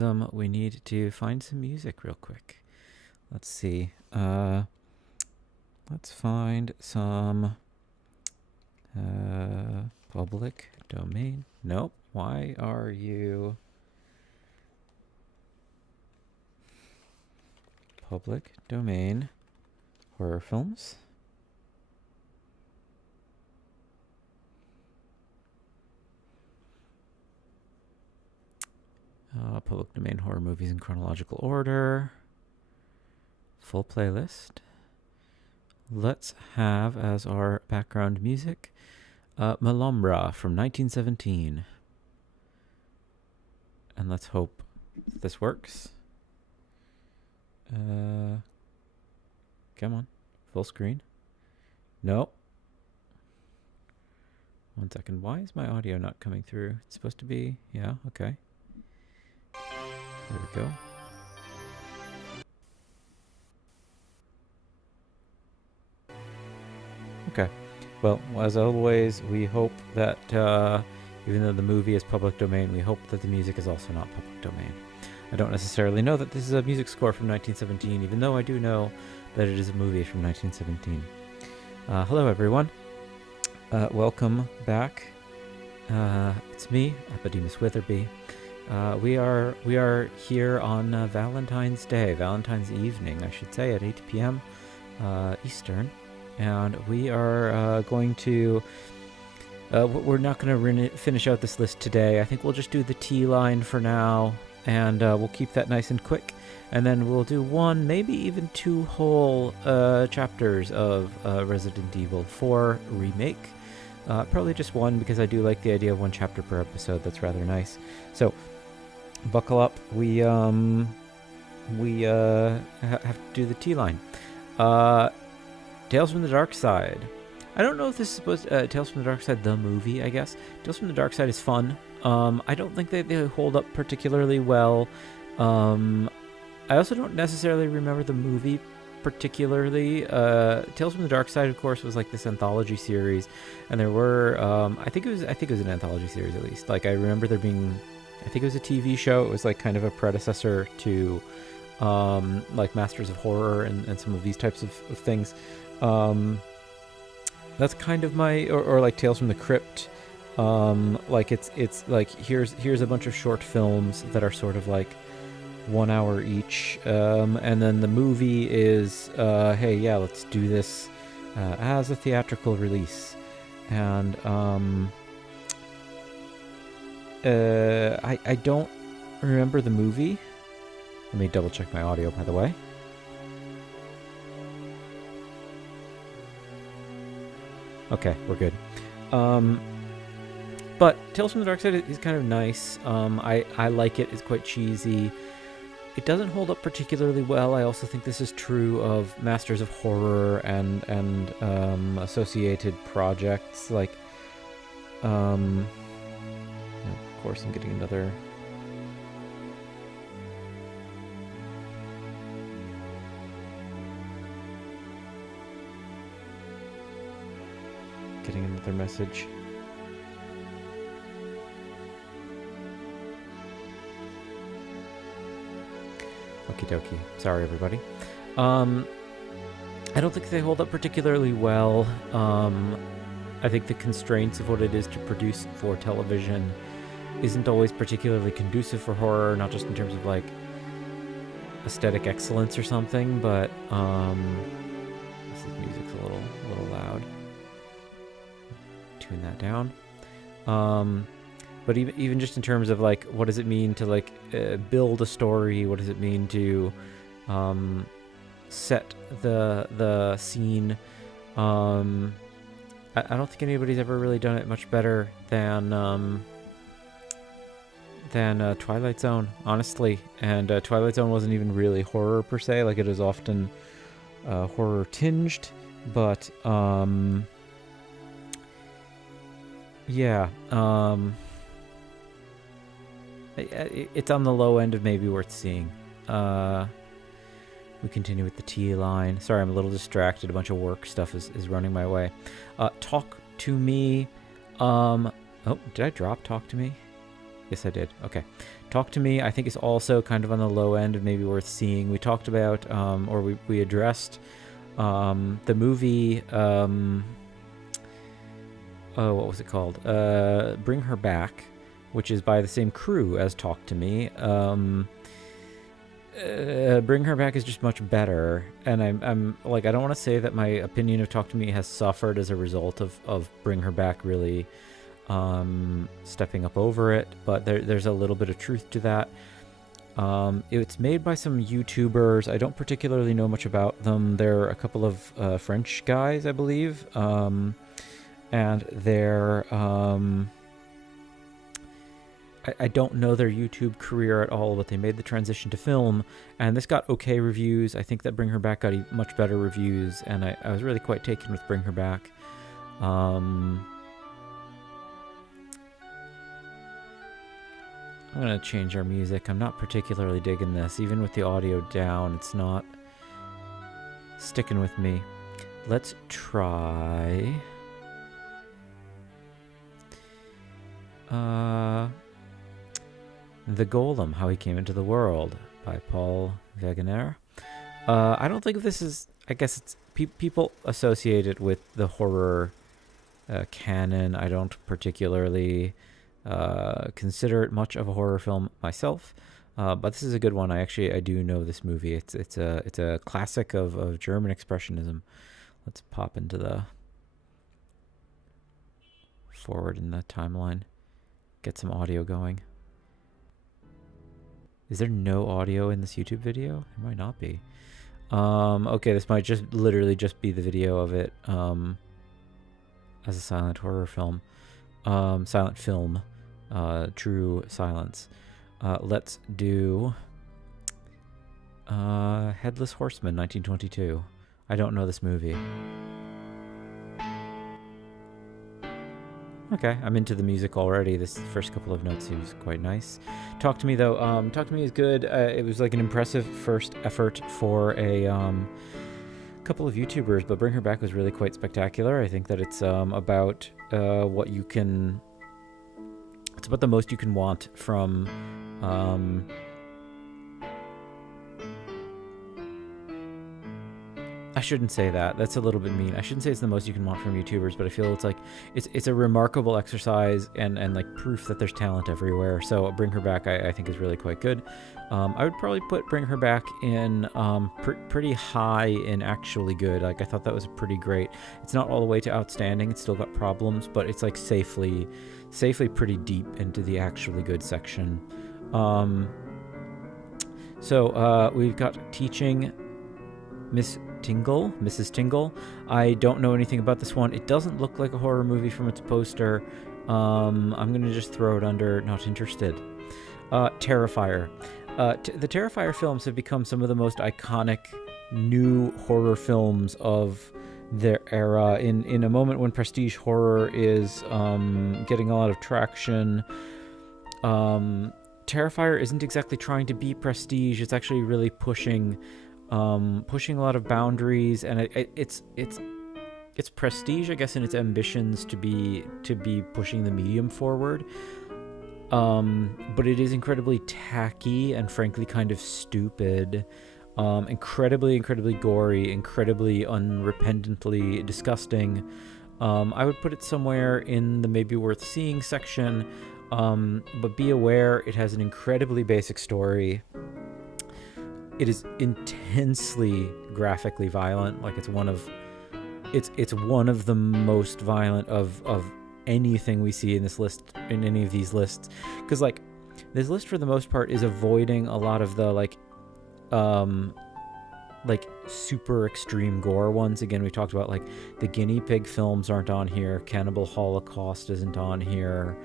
We need to find some music real quick. Let's see. Let's find some public domain. Nope. Why are you public domain horror films? Public domain horror movies in chronological order. Full playlist. Let's have as our background music Malombra from 1917. And let's hope this works. Come on. Full screen. Nope. 1 second. Why is my audio not coming through? It's supposed to be... Yeah, okay. There we go. Okay. Well, as always, we hope that even though the movie is public domain, we hope that the music is also not public domain. I don't necessarily know that this is a music score from 1917, even though I do know that it is a movie from 1917. Hello, everyone. Welcome back. It's me, Apodemus Witherby. We are here on Valentine's Day, Valentine's evening, I should say, at 8 p.m. Eastern, and we are going to. We're not going to finish out this list today. I think we'll just do the T line for now, and we'll keep that nice and quick, and then we'll do one, maybe even two whole chapters of Resident Evil 4 remake. Probably just one, because I do like the idea of one chapter per episode. That's rather nice. So. Buckle up. We have to do the T line. Tales from the Dark Side. I don't know if this is supposed to, Tales from the Dark Side, the movie, I guess. Tales from the Dark Side is fun. I don't think they hold up particularly well. I also don't necessarily remember the movie particularly. Tales from the Dark Side, of course, was like this anthology series, and there were I think it was an anthology series, at least. Like, I remember there being, I think it was a TV show. It was like kind of a predecessor to like Masters of Horror and some of these types of things. That's kind of my, or like Tales from the Crypt. Like it's like here's a bunch of short films that are sort of like 1 hour each, and then the movie is hey, yeah, let's do this as a theatrical release. And I don't remember the movie. Let me double check my audio, by the way. Okay, we're good. But Tales from the Dark Side is kind of nice. I like it. It's quite cheesy. It doesn't hold up particularly well. I also think this is true of Masters of Horror and associated projects. Like, of course, I'm getting another. Getting another message. Okie dokie. Sorry, everybody. I don't think they hold up particularly well. I think the constraints of what it is to produce for television isn't always particularly conducive for horror, not just in terms of like aesthetic excellence or something, but this music's a little loud. Tune that down. But even just in terms of like, what does it mean to like build a story? What does it mean to set the scene? I don't think anybody's ever really done it much better than Twilight Zone, honestly. And Twilight Zone wasn't even really horror per se. Like, it is often horror tinged, but yeah. It's on the low end of maybe worth seeing. We continue with the T line. Sorry, I'm a little distracted. A bunch of work stuff is running my way. Talk to me. Oh, did I drop Talk to Me? Yes, I did. Okay. Talk to Me, I think, is also kind of on the low end and maybe worth seeing. We talked about, or we addressed the movie, what was it called? Bring Her Back, which is by the same crew as Talk to Me. Bring Her Back is just much better, and I'm like, I don't want to say that my opinion of Talk to Me has suffered as a result of Bring Her Back really stepping up over it, but there's a little bit of truth to that. It's made by some YouTubers. I don't particularly know much about them. They're a couple of French guys, I believe, and they're I don't know their YouTube career at all, but they made the transition to film, and this got okay reviews. I think that Bring Her Back got much better reviews, and I was really quite taken with Bring Her Back. I'm going to change our music. I'm not particularly digging this. Even with the audio down, it's not sticking with me. Let's try... The Golem, How He Came Into the World by Paul Wegener. I don't think this is... I guess it's... people associate it with the horror canon. I don't particularly... consider it much of a horror film myself, but this is a good one. I do know this movie. It's a classic of German expressionism. Let's pop into the forward in the timeline, get some audio going. Is there no audio in this YouTube video? It might not be. Okay, this might literally just be the video of it as a silent horror film. Silent film, true silence. Let's do Headless Horseman, 1922. I don't know this movie. Okay, I'm into the music already. This first couple of notes seems quite nice. Talk to Me, though. Talk to Me is good. It was like an impressive first effort for a couple of YouTubers, but Bring Her Back was really quite spectacular. I think that it's about what you can... It's about the most you can want from... I shouldn't say that. That's a little bit mean. I shouldn't say it's the most you can want from YouTubers, but I feel it's like it's a remarkable exercise and like proof that there's talent everywhere. So Bring Her Back, I think, is really quite good. I would probably put Bring Her Back in pretty high in actually good. Like, I thought that was pretty great. It's not all the way to outstanding. It's still got problems, but it's like safely pretty deep into the actually good section. So we've got Teaching Mrs. Tingle. I don't know anything about this one. It doesn't look like a horror movie from its poster. I'm going to just throw it under not interested. Terrifier. The Terrifier films have become some of the most iconic new horror films of their era. In a moment when prestige horror is getting a lot of traction, Terrifier isn't exactly trying to be prestige. It's actually really pushing a lot of boundaries, and it's prestige, I guess, in its ambitions to be pushing the medium forward. But it is incredibly tacky and frankly kind of stupid, incredibly gory, incredibly unrepentantly disgusting. I would put it somewhere in the maybe worth seeing section, but be aware it has an incredibly basic story. It is intensely graphically violent. Like, it's one of the most violent of anything we see in this list, in any of these lists, because like this list for the most part is avoiding a lot of the like super extreme gore ones. Again, we talked about like the guinea pig films aren't on here, Cannibal Holocaust isn't on here,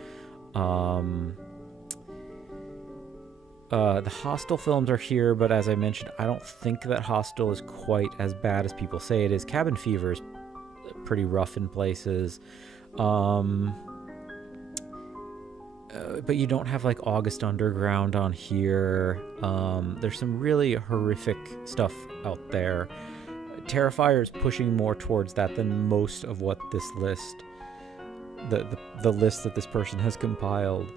the Hostel films are here, but as I mentioned, I don't think that Hostel is quite as bad as people say it is. Cabin Fever is pretty rough in places. But you don't have like August Underground on here. There's some really horrific stuff out there. Terrifier is pushing more towards that than most of what this list, the list that this person has compiled.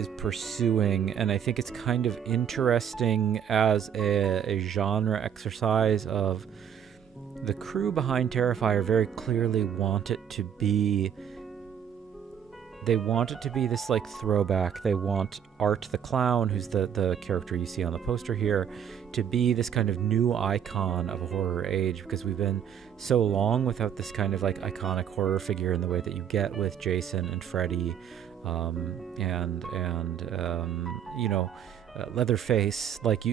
is pursuing, and I think it's kind of interesting as a genre exercise of the crew behind Terrifier very clearly want it to be this like throwback. They want Art the Clown, who's the character you see on the poster here, to be this kind of new icon of a horror age, because we've been so long without this kind of like iconic horror figure in the way that you get with Jason and Freddy, and Leatherface. Like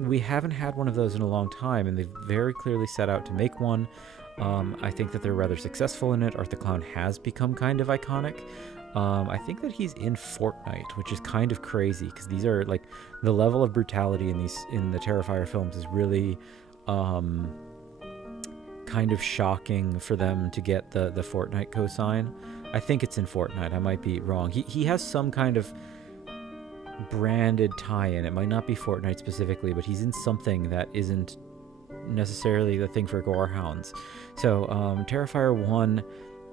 we haven't had one of those in a long time, and they've very clearly set out to make one. I think that they're rather successful in it. Art the Clown has become kind of iconic. I think that he's in Fortnite, which is kind of crazy, because these are like the level of brutality in the Terrifier films is really kind of shocking for them to get the Fortnite cosign. I think it's in Fortnite. I might be wrong. He has some kind of branded tie-in. It might not be Fortnite specifically, but he's in something that isn't necessarily the thing for gorehounds. So Terrifier 1,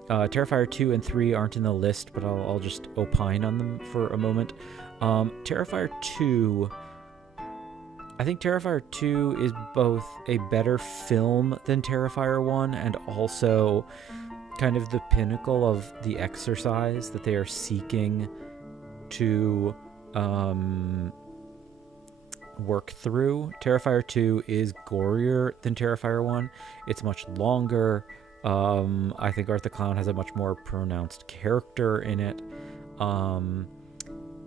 Terrifier 2 and 3 aren't in the list, but I'll just opine on them for a moment. Terrifier 2, I think Terrifier 2 is both a better film than Terrifier 1, and also kind of the pinnacle of the exercise that they are seeking to work through. Terrifier 2 is gorier than Terrifier 1. It's much longer. I think Art the Clown has a much more pronounced character in it.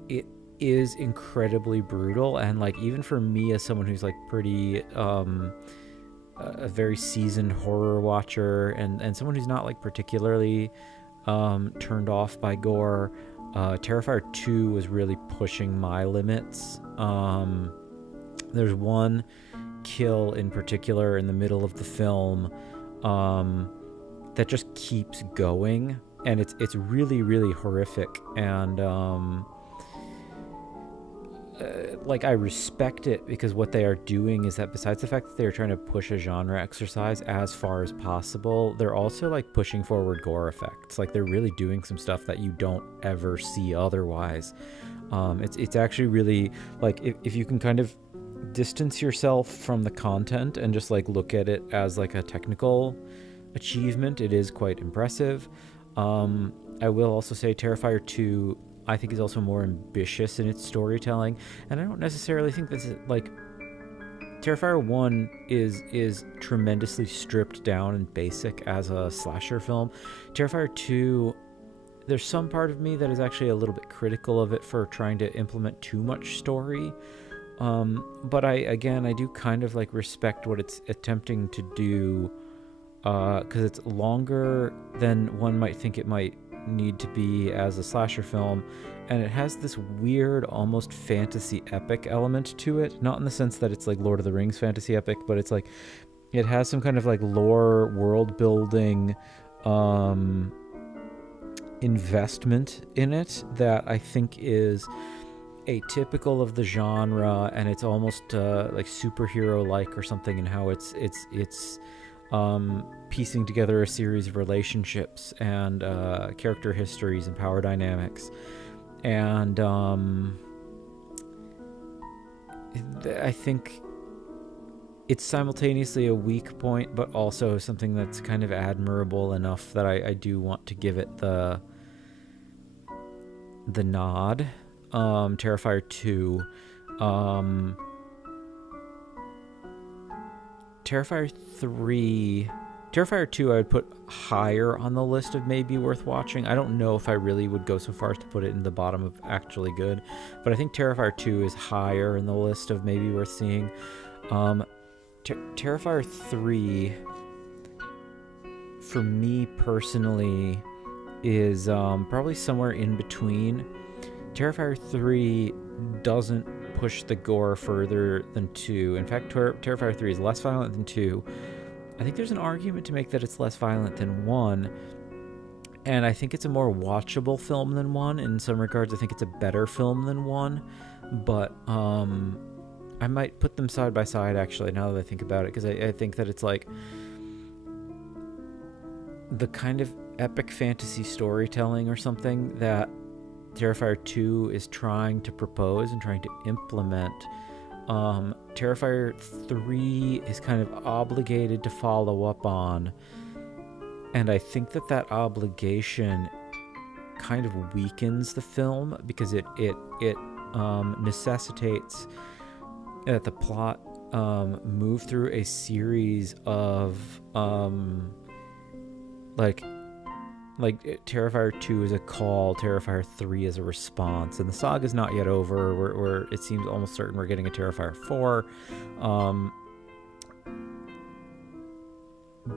It is incredibly brutal, and like even for me as someone who's like pretty a very seasoned horror watcher, and someone who's not like particularly turned off by gore, Terrifier 2 was really pushing my limits. There's one kill in particular in the middle of the film that just keeps going, and it's really, really horrific. And like I respect it, because what they are doing is that besides the fact that they're trying to push a genre exercise as far as possible, they're also like pushing forward gore effects. Like they're really doing some stuff that you don't ever see otherwise. It's actually really like if you can kind of distance yourself from the content and just like look at it as like a technical achievement, it is quite impressive. I will also say Terrifier 2 I think is also more ambitious in its storytelling, and I don't necessarily think this is like Terrifier 1 is tremendously stripped down and basic as a slasher film. Terrifier 2, there's some part of me that is actually a little bit critical of it for trying to implement too much story. But I do kind of like respect what it's attempting to do, because it's longer than one might think it might need to be as a slasher film, and it has this weird almost fantasy epic element to it, not in the sense that it's like Lord of the Rings fantasy epic, but it's like it has some kind of like lore world building investment in it that I think is atypical of the genre, and it's almost like superhero like or something in how it's piecing together a series of relationships and character histories and power dynamics. And I think it's simultaneously a weak point, but also something that's kind of admirable enough that I do want to give it the nod. Terrifier 2. Terrifier 3... Terrifier 2 I would put higher on the list of maybe worth watching. I don't know if I really would go so far as to put it in the bottom of actually good, but I think Terrifier 2 is higher in the list of maybe worth seeing. Terrifier 3, for me personally, is probably somewhere in between. Terrifier 3 doesn't push the gore further than 2. In fact, Terrifier 3 is less violent than 2. I think there's an argument to make that it's less violent than 1, and I think it's a more watchable film than 1. In some regards, I think it's a better film than 1, but I might put them side by side, actually, now that I think about it, because I think that it's like the kind of epic fantasy storytelling or something that Terrifier 2 is trying to propose and trying to implement. Terrifier 3 is kind of obligated to follow up on, and I think that obligation kind of weakens the film because it necessitates that the plot move through a series of like Terrifier 2 is a call, Terrifier 3 is a response, and the saga's not yet over. We're it seems almost certain we're getting a Terrifier 4.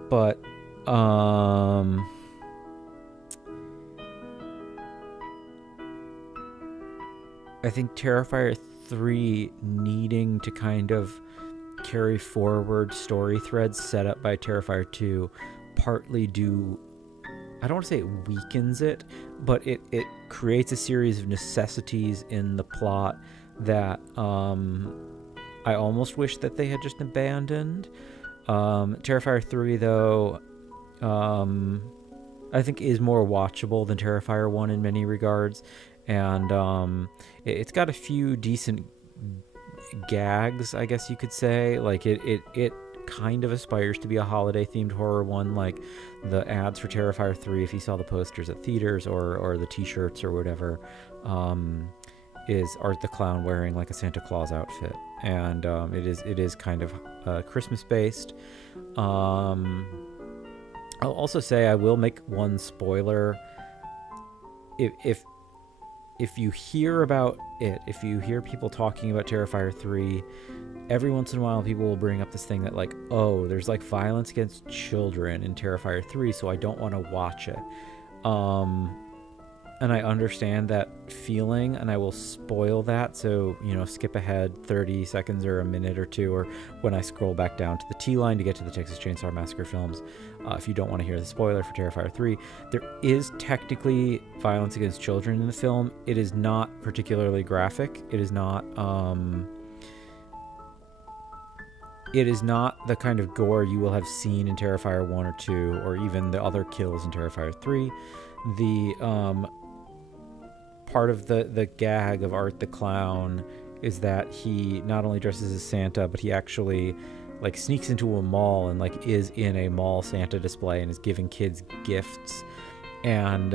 But I think Terrifier 3 needing to kind of carry forward story threads set up by Terrifier 2 partly do, I don't want to say it weakens it, but it creates a series of necessities in the plot that I almost wish that they had just abandoned. Terrifier 3, though, I think is more watchable than Terrifier 1 in many regards, and it's got a few decent gags, I guess you could say. Like it kind of aspires to be a holiday-themed horror one, like the ads for Terrifier 3, if you saw the posters at theaters or the t-shirts or whatever, is Art the Clown wearing like a Santa Claus outfit, and it is kind of Christmas-based. I'll also say I will make one spoiler. If you hear about it, if you hear people talking about Terrifier 3, every once in a while people will bring up this thing that like, oh, there's like violence against children in Terrifier 3, so I don't want to watch it. And I understand that feeling, and I will spoil that, so, skip ahead 30 seconds or a minute or two, or when I scroll back down to the T-line to get to the Texas Chainsaw Massacre films, if you don't want to hear the spoiler for Terrifier 3. There is technically violence against children in the film. It is not particularly graphic. It is not the kind of gore you will have seen in Terrifier 1 or 2, or even the other kills in Terrifier 3. The part of the gag of Art the Clown is that he not only dresses as Santa, but he actually like sneaks into a mall and like is in a mall Santa display and is giving kids gifts. And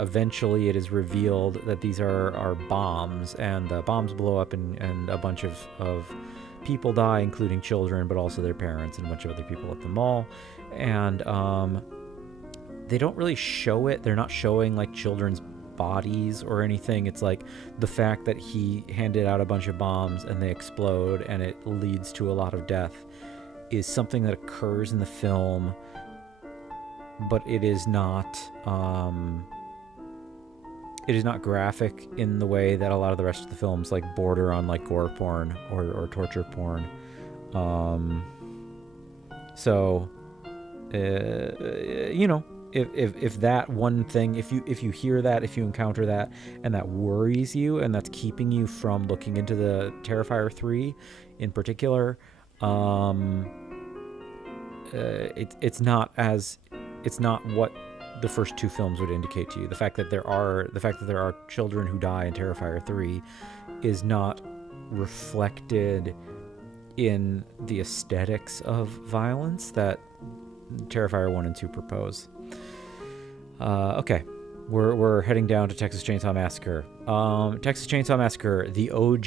eventually it is revealed that these are bombs, and the bombs blow up, and a bunch of people die, including children, but also their parents and a bunch of other people at the mall. And they don't really show it. They're not showing like children's bodies or anything. It's like the fact that he handed out a bunch of bombs and they explode and it leads to a lot of death is something that occurs in the film, but it is not graphic in the way that a lot of the rest of the films like border on like gore porn or torture porn. So if that one thing, if you hear that, if you encounter that, and that worries you, and that's keeping you from looking into the Terrifier 3 in particular, it's not what the first two films would indicate to you. The fact that there are children who die in Terrifier 3 is not reflected in the aesthetics of violence that Terrifier 1 and 2 propose. Okay, we're heading down to Texas Chainsaw Massacre. Texas Chainsaw Massacre, the OG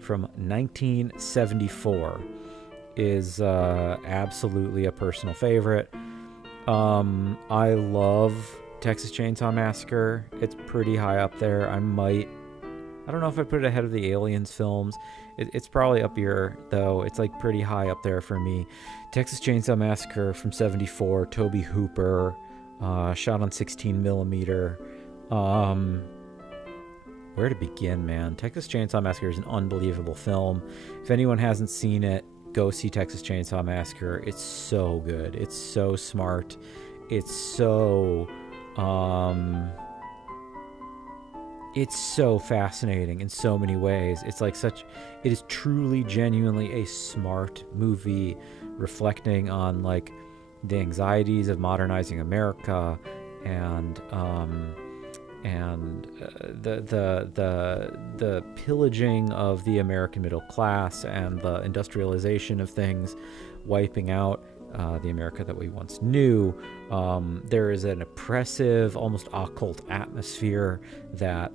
from 1974, is absolutely a personal favorite. I love Texas Chainsaw Massacre. It's pretty high up there. I don't know if I put it ahead of the Aliens films. It's probably up here, though. It's like pretty high up there for me. Texas Chainsaw Massacre from 74, Tobe Hooper, shot on 16 millimeter. Where to begin, man? Texas Chainsaw Massacre is an unbelievable film. If anyone hasn't seen it, go see Texas Chainsaw Massacre. It's so good. It's so smart. It's so fascinating in so many ways. It is truly, genuinely a smart movie reflecting on like the anxieties of modernizing America and the pillaging of the American middle class and the industrialization of things, wiping out the America that we once knew. There is an oppressive, almost occult atmosphere that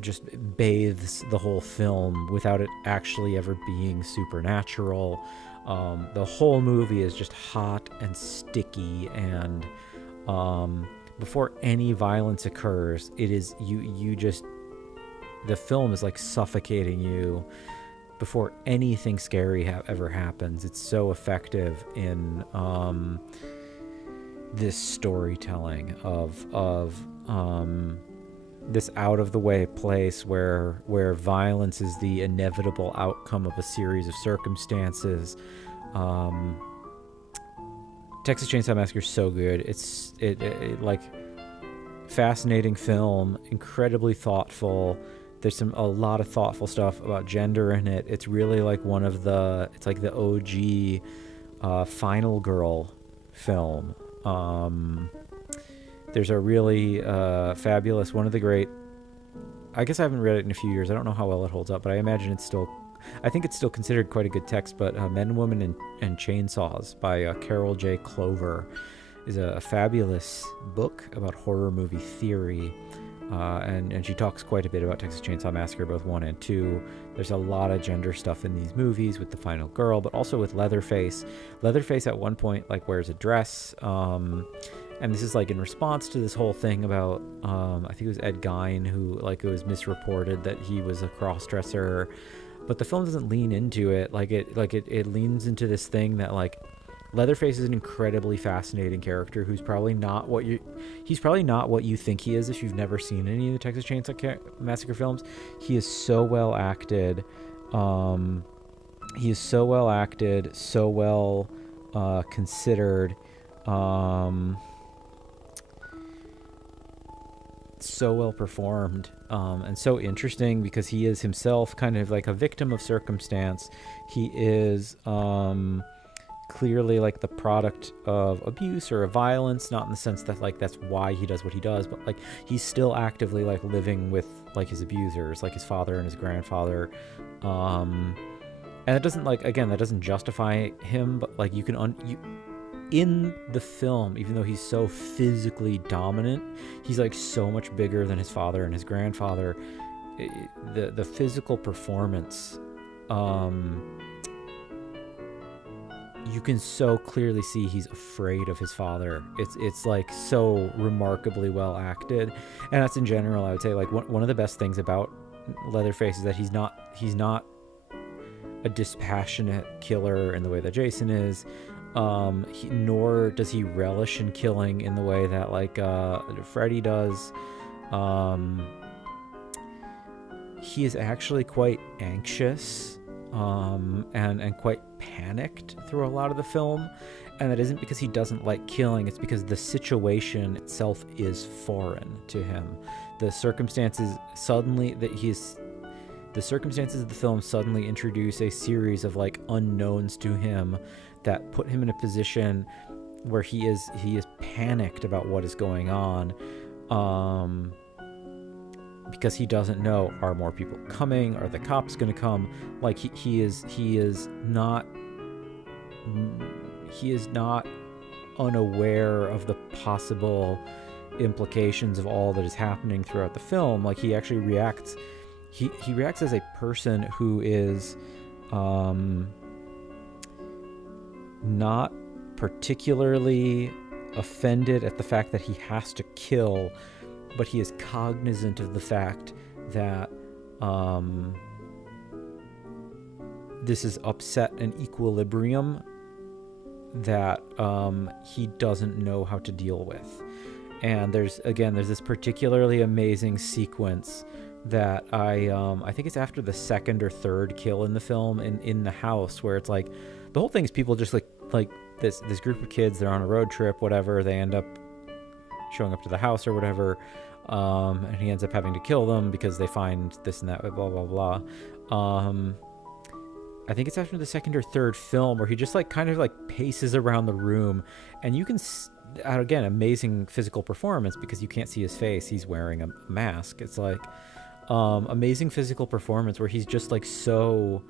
just bathes the whole film without it actually ever being supernatural. The whole movie is just hot and sticky, and before any violence occurs, it is the film is like suffocating you before anything scary ever happens. It's so effective in this storytelling of this out of the way place where violence is the inevitable outcome of a series of circumstances. Texas Chainsaw Massacre is so good. It's like fascinating film, incredibly thoughtful. There's a lot of thoughtful stuff about gender in it. It's really like it's like the OG Final Girl film. There's a really fabulous, one of the great, I guess I haven't read it in a few years. I don't know how well it holds up, but I imagine I think it's still considered quite a good text, but Men, Women, and Chainsaws by Carol J. Clover is a fabulous book about horror movie theory. And she talks quite a bit about Texas Chainsaw Massacre, both 1 and 2. There's a lot of gender stuff in these movies with the final girl, but also with Leatherface. Leatherface at one point like wears a dress, and this is like in response to this whole thing about I think it was Ed Gein who like it was misreported that he was a cross-dresser, but the film doesn't lean into it. It leans into this thing that like Leatherface is an incredibly fascinating character who's probably not what you think he is if you've never seen any of the Texas Chainsaw Massacre films. He is so well acted. He is so well acted, so well considered, so well performed, and so interesting because he is himself kind of like a victim of circumstance. He is clearly like the product of abuse or of violence, not in the sense that like that's why he does what he does, but like he's still actively like living with like his abusers, like his father and his grandfather, and it doesn't like, again, that doesn't justify him, but like you can in the film, even though he's so physically dominant, he's like so much bigger than his father and his grandfather. The physical performance, you can so clearly see he's afraid of his father. It's like so remarkably well acted, and that's in general, I would say, like one of the best things about Leatherface is that he's not a dispassionate killer in the way that Jason is. Nor does he relish in killing in the way that like Freddy does. He is actually quite anxious and quite panicked through a lot of the film, and that isn't because he doesn't like killing, it's because the situation itself is foreign to him. The circumstances of the film suddenly introduce a series of like unknowns to him that put him in a position where he is panicked about what is going on, because he doesn't know, are more people coming, are the cops going to come? Like he is not unaware of the possible implications of all that is happening throughout the film. Like he actually reacts as a person who is not particularly offended at the fact that he has to kill, but he is cognizant of the fact that this is upset an equilibrium that he doesn't know how to deal with. And there's this particularly amazing sequence that I think it's after the second or third kill in the film in the house, where it's like the whole thing is people just like this group of kids, they're on a road trip, whatever, they end up showing up to the house or whatever, and he ends up having to kill them because they find this and that, blah blah blah. I think it's after the second or third film where he just like kind of like paces around the room, and you can again, amazing physical performance because you can't see his face. He's wearing a mask. It's like amazing physical performance where he's just like so.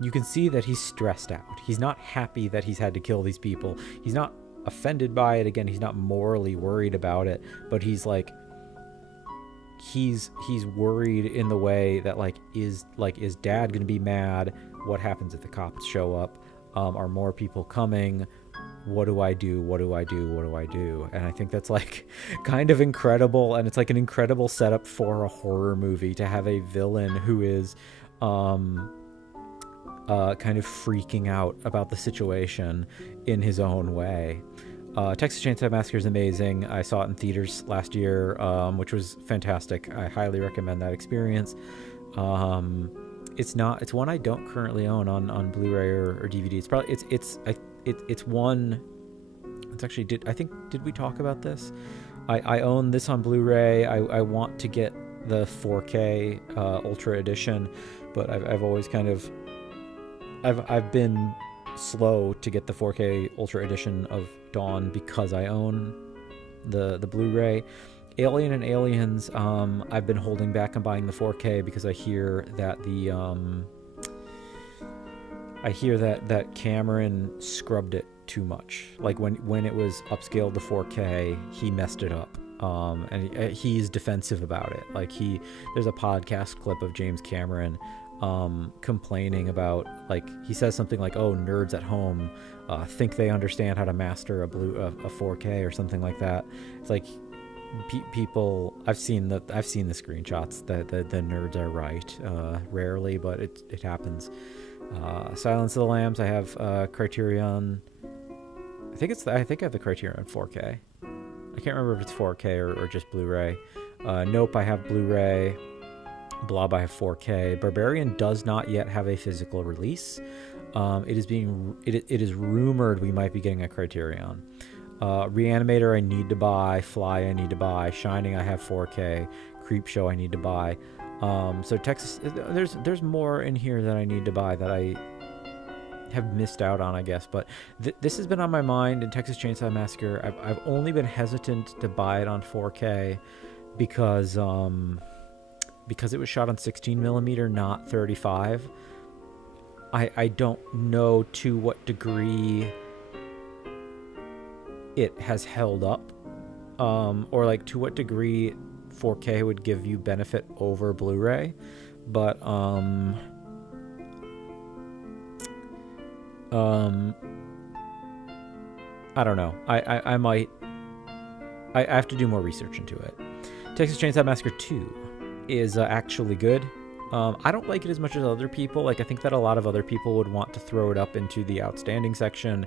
You can see that he's stressed out. He's not happy that he's had to kill these people. He's not offended by it. Again, he's not morally worried about it, but he's like he's worried in the way that is dad gonna be mad? What happens if the cops show up? Are more people coming? What do I do? What do I do? What do I do? And I think that's like kind of incredible, and it's like an incredible setup for a horror movie to have a villain who is kind of freaking out about the situation in his own way. Texas Chainsaw Massacre is amazing. I saw it in theaters last year, which was fantastic. I highly recommend that experience. It's one I don't currently own on Blu-ray or DVD. It's probably it's one. It's actually did we talk about this? I own this on Blu-ray. I want to get the 4K Ultra Edition, but I've always kind of I've been slow to get the 4K Ultra Edition of Dawn because I own the Blu-ray. Alien and Aliens, I've been holding back on buying the 4K because I hear that that Cameron scrubbed it too much. Like when it was upscaled to 4K, he messed it up. And he's defensive about it. Like there's a podcast clip of James Cameron complaining about, like, he says something like, "Oh, nerds at home think they understand how to master a 4K," or something like that. It's like people. I've seen the screenshots that the nerds are right. Rarely, but it happens. Silence of the Lambs. I have Criterion. I think I have the Criterion 4K. I can't remember if it's 4K or just Blu-ray. Nope, I have Blu-ray. Blob, I have 4K. Barbarian does not yet have a physical release. It is rumored we might be getting a Criterion. Reanimator I need to buy. Fly I need to buy. Shining I have 4K. Creepshow I need to buy. So Texas, there's more in here that I need to buy that I have missed out on, I guess. But this has been on my mind in Texas Chainsaw Massacre. I've only been hesitant to buy it on 4K because it was shot on 16mm, not 35. I don't know to what degree it has held up, or like to what degree 4K would give you benefit over Blu-ray, but I don't know. I have to do more research into it. Texas Chainsaw Massacre 2 is actually good. I don't like it as much as other people. Like, I think that a lot of other people would want to throw it up into the outstanding section,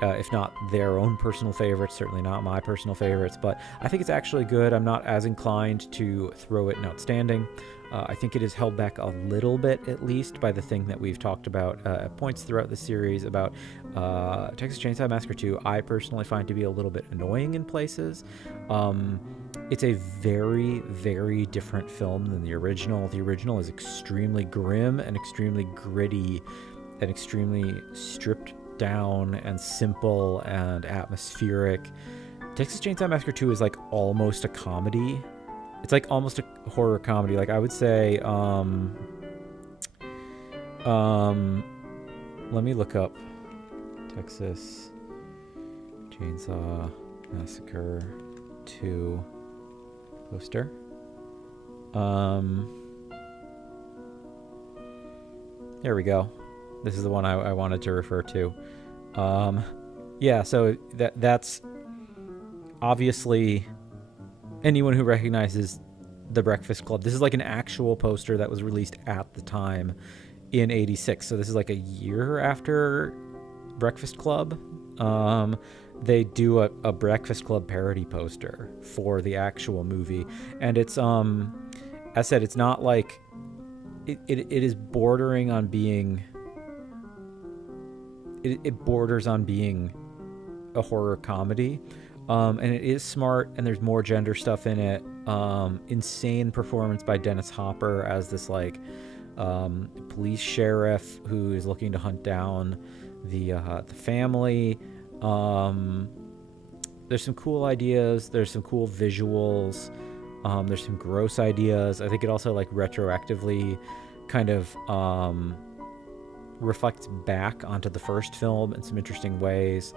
if not their own personal favorites, certainly not my personal favorites, but I think it's actually good. I'm not as inclined to throw it in outstanding. I think it is held back a little bit, at least, by the thing that we've talked about at points throughout the series about Texas Chainsaw Massacre 2, I personally find to be a little bit annoying in places. It's a very, very different film than the original. The original is extremely grim and extremely gritty and extremely stripped down and simple and atmospheric. Texas Chainsaw Massacre 2 is like almost a comedy. It's like almost a horror comedy. Like, I would say, let me look up Texas Chainsaw Massacre 2 poster. There we go. This is the one I wanted to refer to. Yeah, so that's obviously anyone who recognizes The Breakfast Club. This is like an actual poster that was released at the time in '86. So this is like a year after Breakfast Club. They do a Breakfast Club parody poster for the actual movie. And it's, as I said, it's not like, it is bordering on being, it borders on being a horror comedy. And it is smart, and there's more gender stuff in it. Insane performance by Dennis Hopper as this, like, police sheriff who is looking to hunt down the family. There's some cool ideas. There's some cool visuals. There's some gross ideas. I think it also like retroactively kind of reflects back onto the first film in some interesting ways.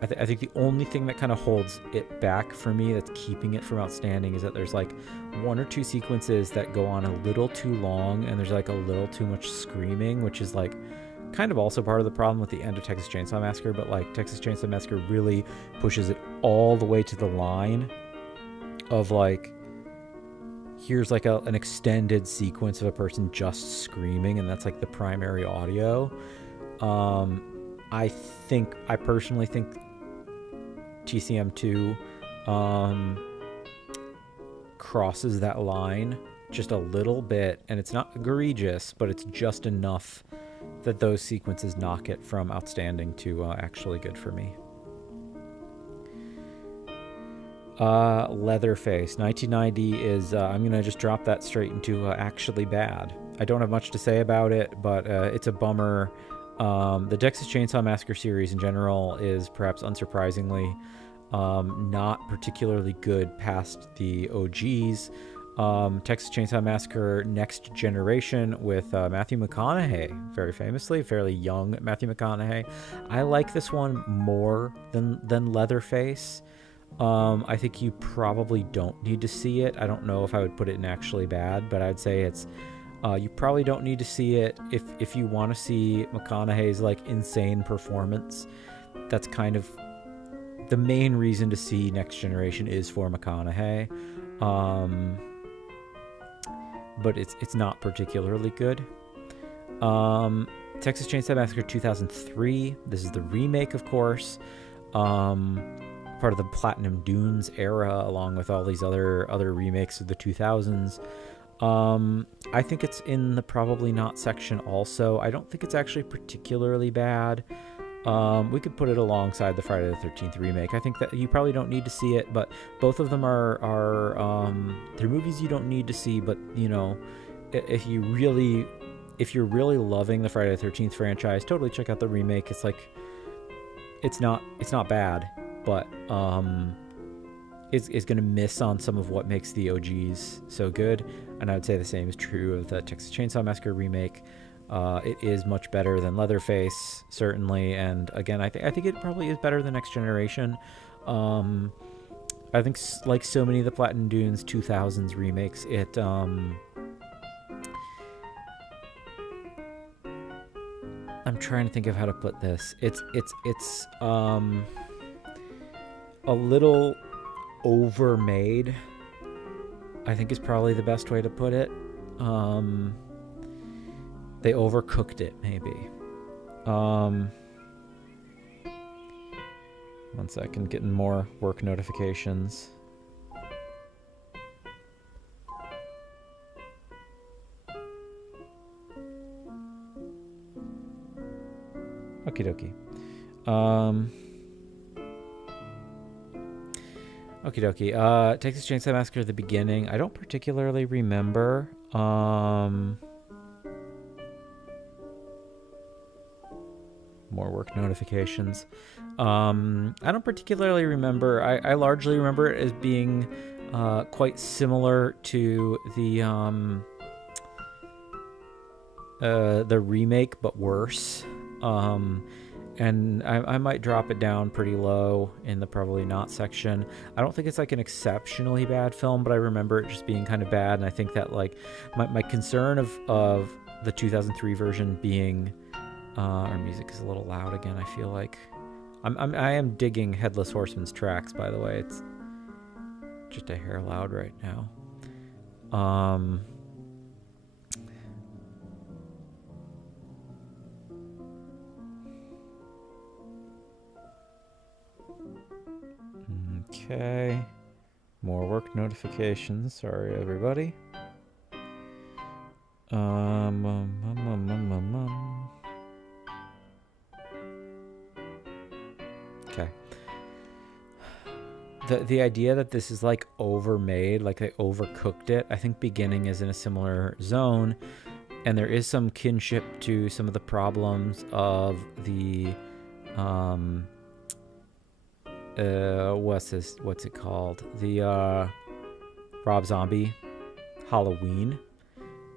I think the only thing that kind of holds it back for me, that's keeping it from outstanding, is that there's like one or two sequences that go on a little too long, and there's like a little too much screaming, which is like kind of also part of the problem with the end of Texas Chainsaw Massacre. But like Texas Chainsaw Massacre really pushes it all the way to the line of like, here's like an extended sequence of a person just screaming, and that's like the primary audio. I personally think TCM2 crosses that line just a little bit, and it's not egregious, but it's just enough that those sequences knock it from outstanding to actually good for me. Leatherface 1990 is I'm gonna just drop that straight into actually bad. I don't have much to say about it, but it's a bummer. The Texas Chainsaw Massacre series in general is, perhaps unsurprisingly, not particularly good past the OGs. Texas Chainsaw Massacre Next Generation with Matthew McConaughey, very famously, fairly young Matthew McConaughey. I like this one more than Leatherface. I think you probably don't need to see it. I don't know if I would put it in actually bad, but I'd say it's you probably don't need to see it if you want to see McConaughey's like insane performance. That's kind of the main reason to see Next Generation, is for McConaughey. But it's not particularly good. Texas Chainsaw Massacre 2003. This is the remake, of course. Part of the Platinum Dunes era, along with all these other remakes of the 2000s. I think it's in the probably not section also. I don't think it's actually particularly bad. We could put it alongside the Friday the 13th remake. I think that you probably don't need to see it, but both of them are they're movies you don't need to see. But you know, if you're really loving the Friday the 13th franchise, totally check out the remake. It's like it's not bad, but is going to miss on some of what makes the OGs so good. And I would say the same is true of the Texas Chainsaw Massacre remake. It is much better than Leatherface, certainly. And again, I think it probably is better than Next Generation. I think like so many of the Platinum Dunes 2000s remakes, I'm trying to think of how to put this. It's a little overmade, I think is probably the best way to put it. They overcooked it, maybe. 1 second, getting more work notifications. Okie dokie. Okie dokie. Texas Chainsaw Massacre at the beginning, I don't particularly remember. More work notifications. I don't particularly remember. I largely remember it as being quite similar to the remake, but worse. And I might drop it down pretty low in the probably not section. I don't think it's like an exceptionally bad film, but I remember it just being kind of bad. And I think that like my concern of the 2003 version being our music is a little loud again. I feel like I am digging Headless Horseman's tracks, by the way. It's just a hair loud right now. Okay, more work notifications. Sorry, everybody. Okay. The idea that this is like overmade, like they overcooked it, I think Beginning is in a similar zone. and there is some kinship to some of the problems of the what's it called, the Rob Zombie Halloween,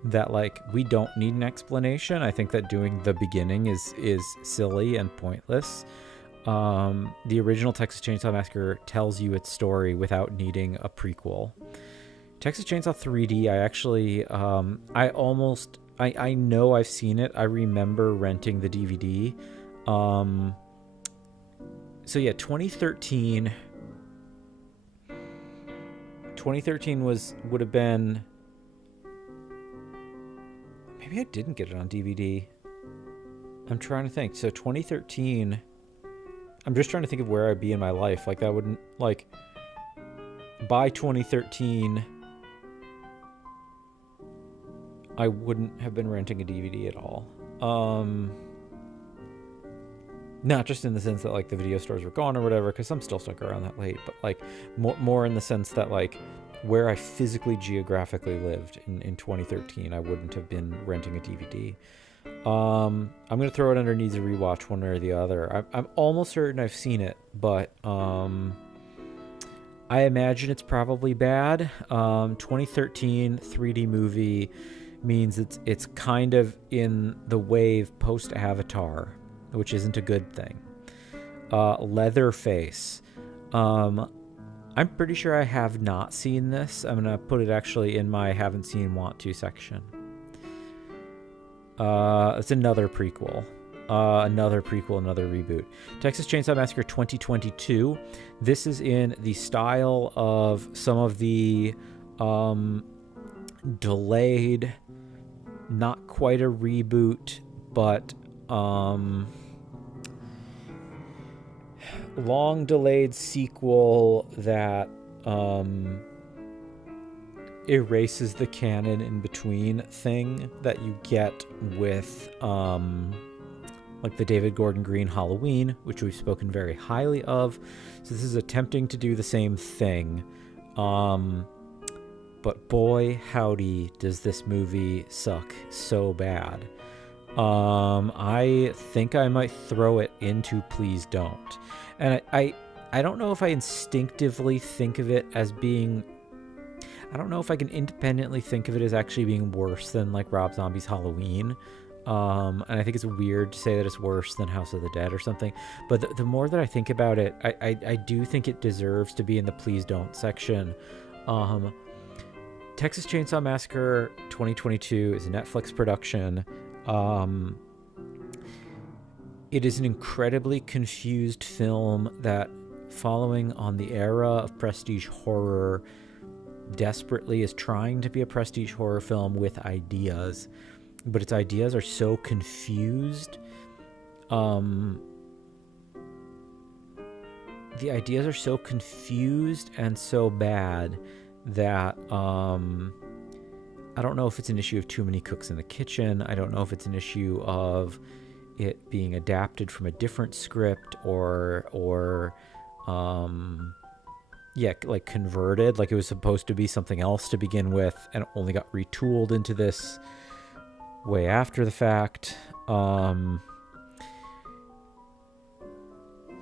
that like we don't need an explanation. I think that doing the beginning is silly and pointless. The original Texas Chainsaw Massacre tells you its story without needing a prequel. Texas Chainsaw 3D, I actually I know I've seen it. I remember renting the DVD. So yeah, 2013 would have been, maybe I didn't get it on DVD. I'm trying to think. So 2013, I'm just trying to think of where I'd be in my life. Like that wouldn't, like, by 2013, I wouldn't have been renting a DVD at all. Not just in the sense that like the video stores were gone or whatever, because I'm still stuck around that late, but like more in the sense that like where I physically geographically lived in 2013, I wouldn't have been renting a DVD. I'm gonna throw it under needs a rewatch one way or the other. I'm almost certain I've seen it, but I imagine it's probably bad. 2013 3D movie means it's kind of in the wave post Avatar, which isn't a good thing. Leatherface. I'm pretty sure I have not seen this. I'm gonna put it actually in my haven't seen, want to section. It's another prequel. Another reboot. Texas Chainsaw Massacre 2022. This is in the style of some of the delayed, not quite a reboot, but long delayed sequel that erases the canon in between thing that you get with like the David Gordon Green Halloween, which we've spoken very highly of. So this is attempting to do the same thing, but boy howdy does this movie suck so bad. I think I might throw it into Please Don't. And I don't know if I instinctively think of it as being, I don't know if I can independently think of it as actually being worse than like Rob Zombie's Halloween. And I think it's weird to say that it's worse than House of the Dead or something. But the more that I think about it, I do think it deserves to be in the Please Don't section. Texas Chainsaw Massacre 2022 is a Netflix production. It is an incredibly confused film that, following on the era of prestige horror, desperately is trying to be a prestige horror film with ideas, but its ideas are so confused. The ideas are so confused and so bad that I don't know if it's an issue of too many cooks in the kitchen. I don't know if it's an issue of it being adapted from a different script or like converted, like it was supposed to be something else to begin with and only got retooled into this way after the fact.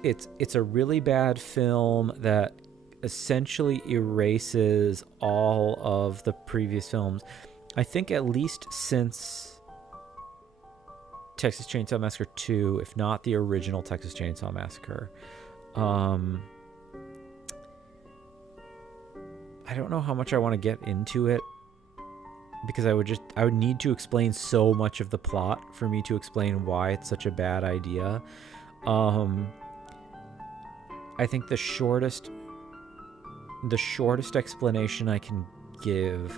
It's a really bad film that essentially erases all of the previous films. I think at least since Texas Chainsaw Massacre 2, if not the original Texas Chainsaw Massacre. I don't know how much I want to get into it, because I would need to explain so much of the plot for me to explain why it's such a bad idea. I think the shortest explanation I can give,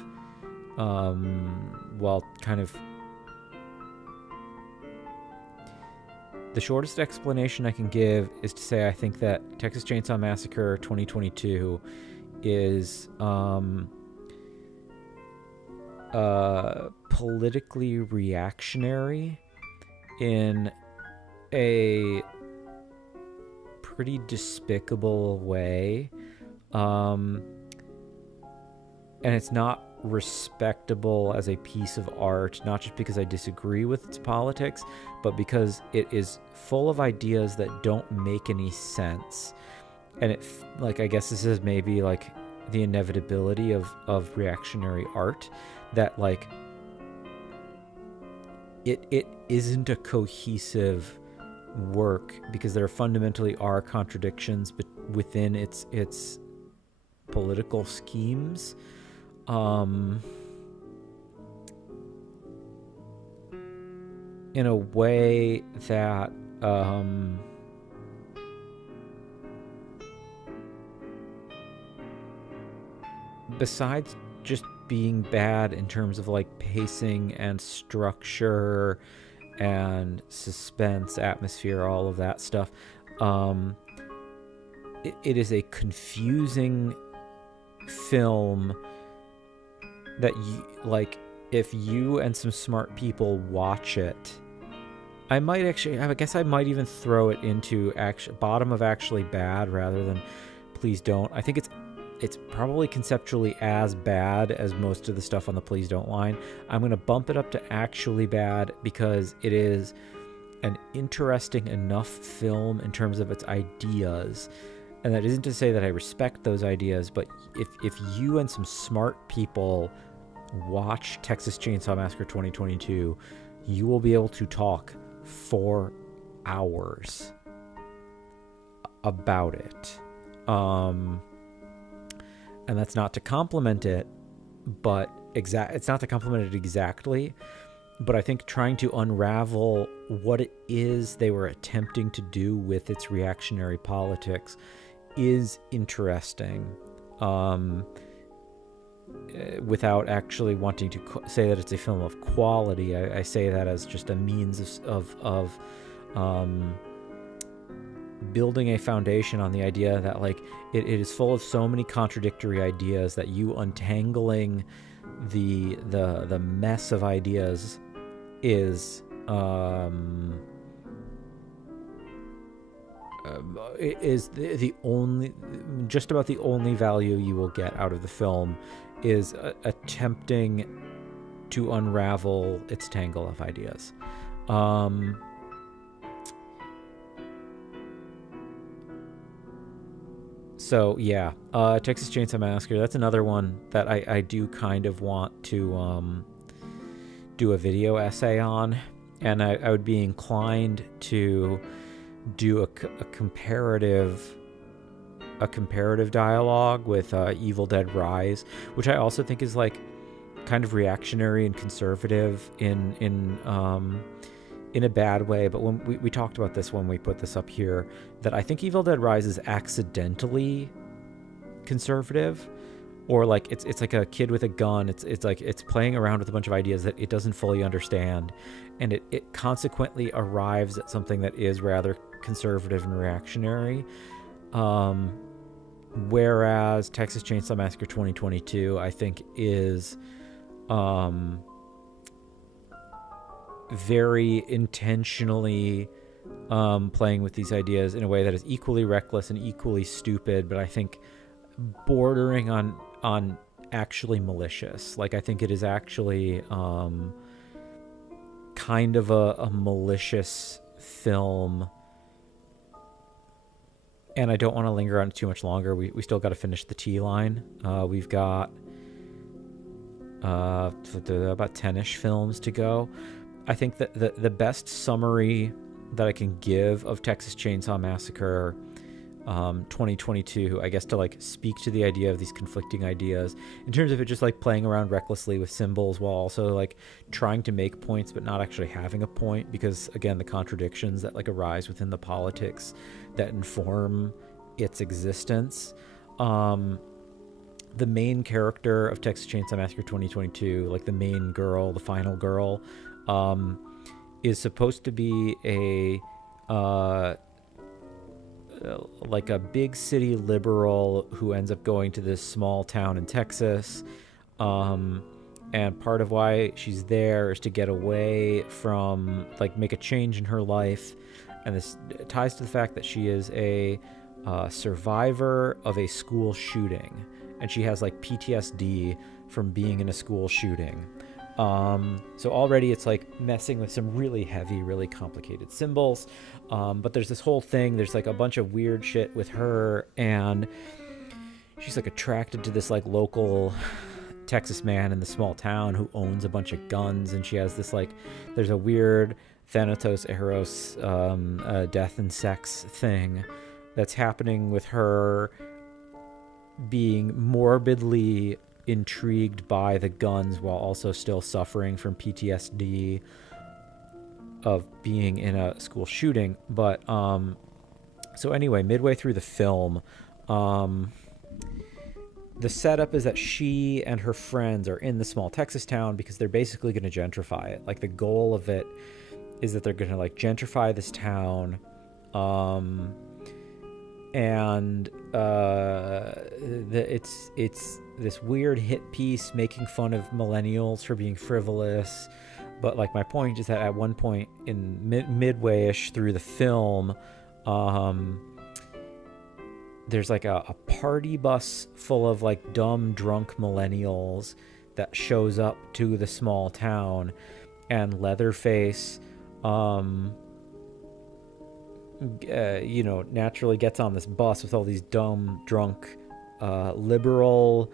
the shortest explanation I can give is to say I think that Texas Chainsaw Massacre 2022 is politically reactionary in a pretty despicable way. and it's not respectable as a piece of art, not just because I disagree with its politics, but because it is full of ideas that don't make any sense. And it, like, I guess this is maybe like the inevitability of reactionary art, that like it isn't a cohesive work because there fundamentally are contradictions within its political schemes. In a way that besides just being bad in terms of like pacing and structure and suspense, atmosphere, all of that stuff, it is a confusing film that you like. If you and some smart people watch it, I guess I might even throw it into bottom of actually bad rather than please don't. I think it's probably conceptually as bad as most of the stuff on the please don't line. I'm going to bump it up to actually bad because it is an interesting enough film in terms of its ideas. And that isn't to say that I respect those ideas, but if you and some smart people watch Texas Chainsaw Massacre 2022, you will be able to talk for hours about it. And that's not to compliment it, but it's not to compliment it exactly, but I think trying to unravel what it is they were attempting to do with its reactionary politics is interesting, without actually wanting to say that it's a film of quality. I say that as just a means of building a foundation on the idea that like it is full of so many contradictory ideas that you untangling the mess of ideas is the only, just about the only value you will get out of the film is attempting to unravel its tangle of ideas. So yeah, Texas Chainsaw Massacre, that's another one that I do kind of want to do a video essay on, and I would be inclined to do a comparative dialogue with Evil Dead Rise, which I also think is like kind of reactionary and conservative in a bad way. But when we talked about this when we put this up here, that I think Evil Dead Rise is accidentally conservative, or like it's like a kid with a gun. It's like it's playing around with a bunch of ideas that it doesn't fully understand, and it consequently arrives at something that is rather conservative and reactionary. Whereas Texas Chainsaw Massacre 2022, I think, is very intentionally playing with these ideas in a way that is equally reckless and equally stupid, but I think bordering on actually malicious. Like, I think it is actually kind of a malicious film, and I don't want to linger on it too much longer. We still got to finish the T line. We've got about 10-ish films to go. I think that the best summary that I can give of Texas Chainsaw Massacre 2022, I guess, to like speak to the idea of these conflicting ideas in terms of it just like playing around recklessly with symbols while also like trying to make points but not actually having a point, because again, the contradictions that like arise within the politics that inform its existence. The main character of Texas Chainsaw Massacre 2022, like the main girl, the final girl, is supposed to be like a big city liberal who ends up going to this small town in Texas. And part of why she's there is to get away from, like, make a change in her life. And this ties to the fact that she is a survivor of a school shooting. and she has like PTSD from being in a school shooting. So already it's like messing with some really heavy, really complicated symbols. But there's this whole thing, there's like a bunch of weird shit with her, and she's like attracted to this like local Texas man in the small town who owns a bunch of guns, and she has this like, there's a weird Thanatos Eros death and sex thing that's happening with her being morbidly intrigued by the guns while also still suffering from PTSD of being in a school shooting. But so anyway, midway through the film, the setup is that she and her friends are in the small Texas town because they're basically going to gentrify it. Like the goal of it is that they're going to like gentrify this town, and it's this weird hit piece making fun of millennials for being frivolous. But like my point is that at one point in midway-ish through the film, there's like a party bus full of like dumb drunk millennials that shows up to the small town, and Leatherface naturally gets on this bus with all these dumb drunk liberal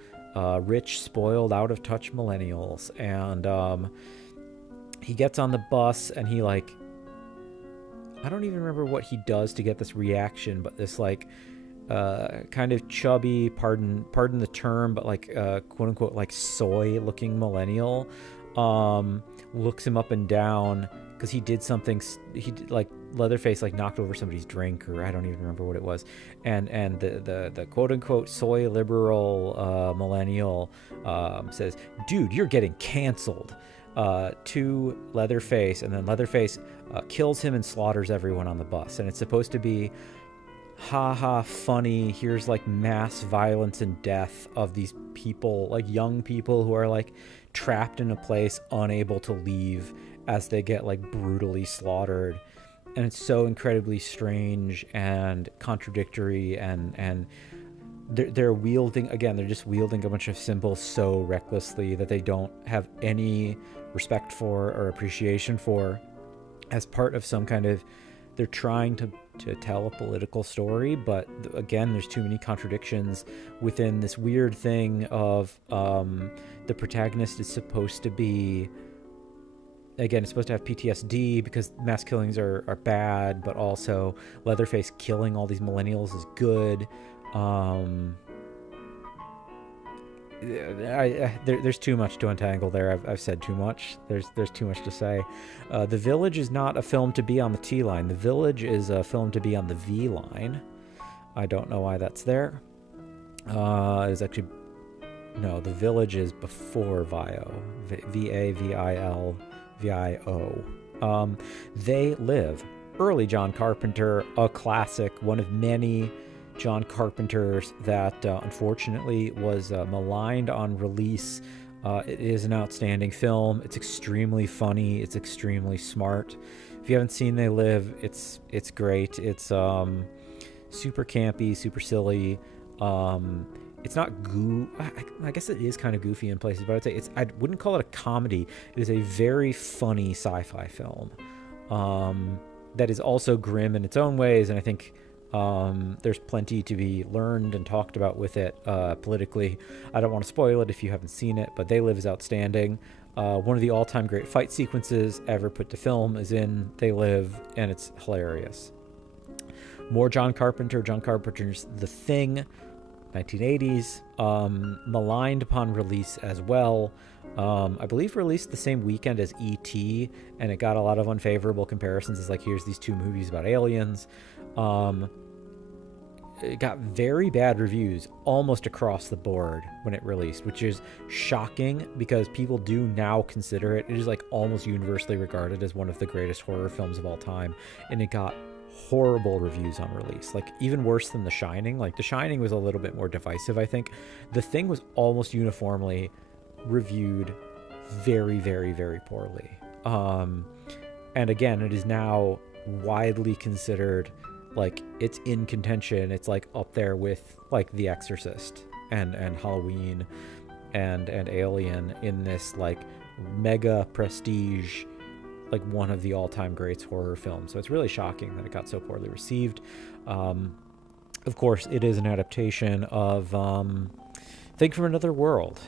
rich, spoiled, out of touch millennials. And he gets on the bus and he like, I don't even remember what he does to get this reaction, but this like kind of chubby, pardon the term, but like quote unquote like soy looking millennial looks him up and down because he did something. He did, like Leatherface like knocked over somebody's drink, or I don't even remember what it was, and the quote unquote soy liberal millennial says, "Dude, you're getting canceled," to Leatherface, and then Leatherface kills him and slaughters everyone on the bus. And it's supposed to be haha funny, here's like mass violence and death of these people, like young people who are like trapped in a place unable to leave as they get like brutally slaughtered. And it's so incredibly strange and contradictory, and they're wielding, again, they're just wielding a bunch of symbols so recklessly that they don't have any respect for or appreciation for, as part of some kind of, they're trying to tell a political story, but again, there's too many contradictions within this weird thing of the protagonist is supposed to be, again, it's supposed to have PTSD because mass killings are bad, but also Leatherface killing all these millennials is good. There's too much to untangle there. I've said too much. There's too much to say. The Village is not a film to be on the T line. The Village is a film to be on the V line. I don't know why that's there. It's actually, no, The Village is before VIO. VAVILVIO. They Live. Early John Carpenter, a classic, one of many John Carpenter's that unfortunately was maligned on release. It is an outstanding film. It's extremely funny. It's extremely smart. If you haven't seen They Live, it's great. It's super campy, super silly. It's not I guess it is kind of goofy in places, but I wouldn't call it a comedy. It is a very funny sci-fi film that is also grim in its own ways, and I think there's plenty to be learned and talked about with it politically. I don't want to spoil it if you haven't seen it, but They Live is outstanding. One of the all-time great fight sequences ever put to film is in They Live, and it's hilarious. More John Carpenter. John Carpenter's The Thing, 1980s, maligned upon release as well. I believe released the same weekend as E.T., and it got a lot of unfavorable comparisons. It's like, here's these two movies about aliens. It got very bad reviews almost across the board when it released, which is shocking because people do now consider it. It is like almost universally regarded as one of the greatest horror films of all time, and it got horrible reviews on release, like even worse than The Shining. Like The Shining was a little bit more divisive, I think. The Thing was almost uniformly reviewed very, very, very poorly. And again, it is now widely considered, like, it's in contention. It's like up there with like The Exorcist and Halloween and Alien in this like mega prestige, like one of the all-time greats horror films. So it's really shocking that it got so poorly received. Of course, it is an adaptation of Think from Another World,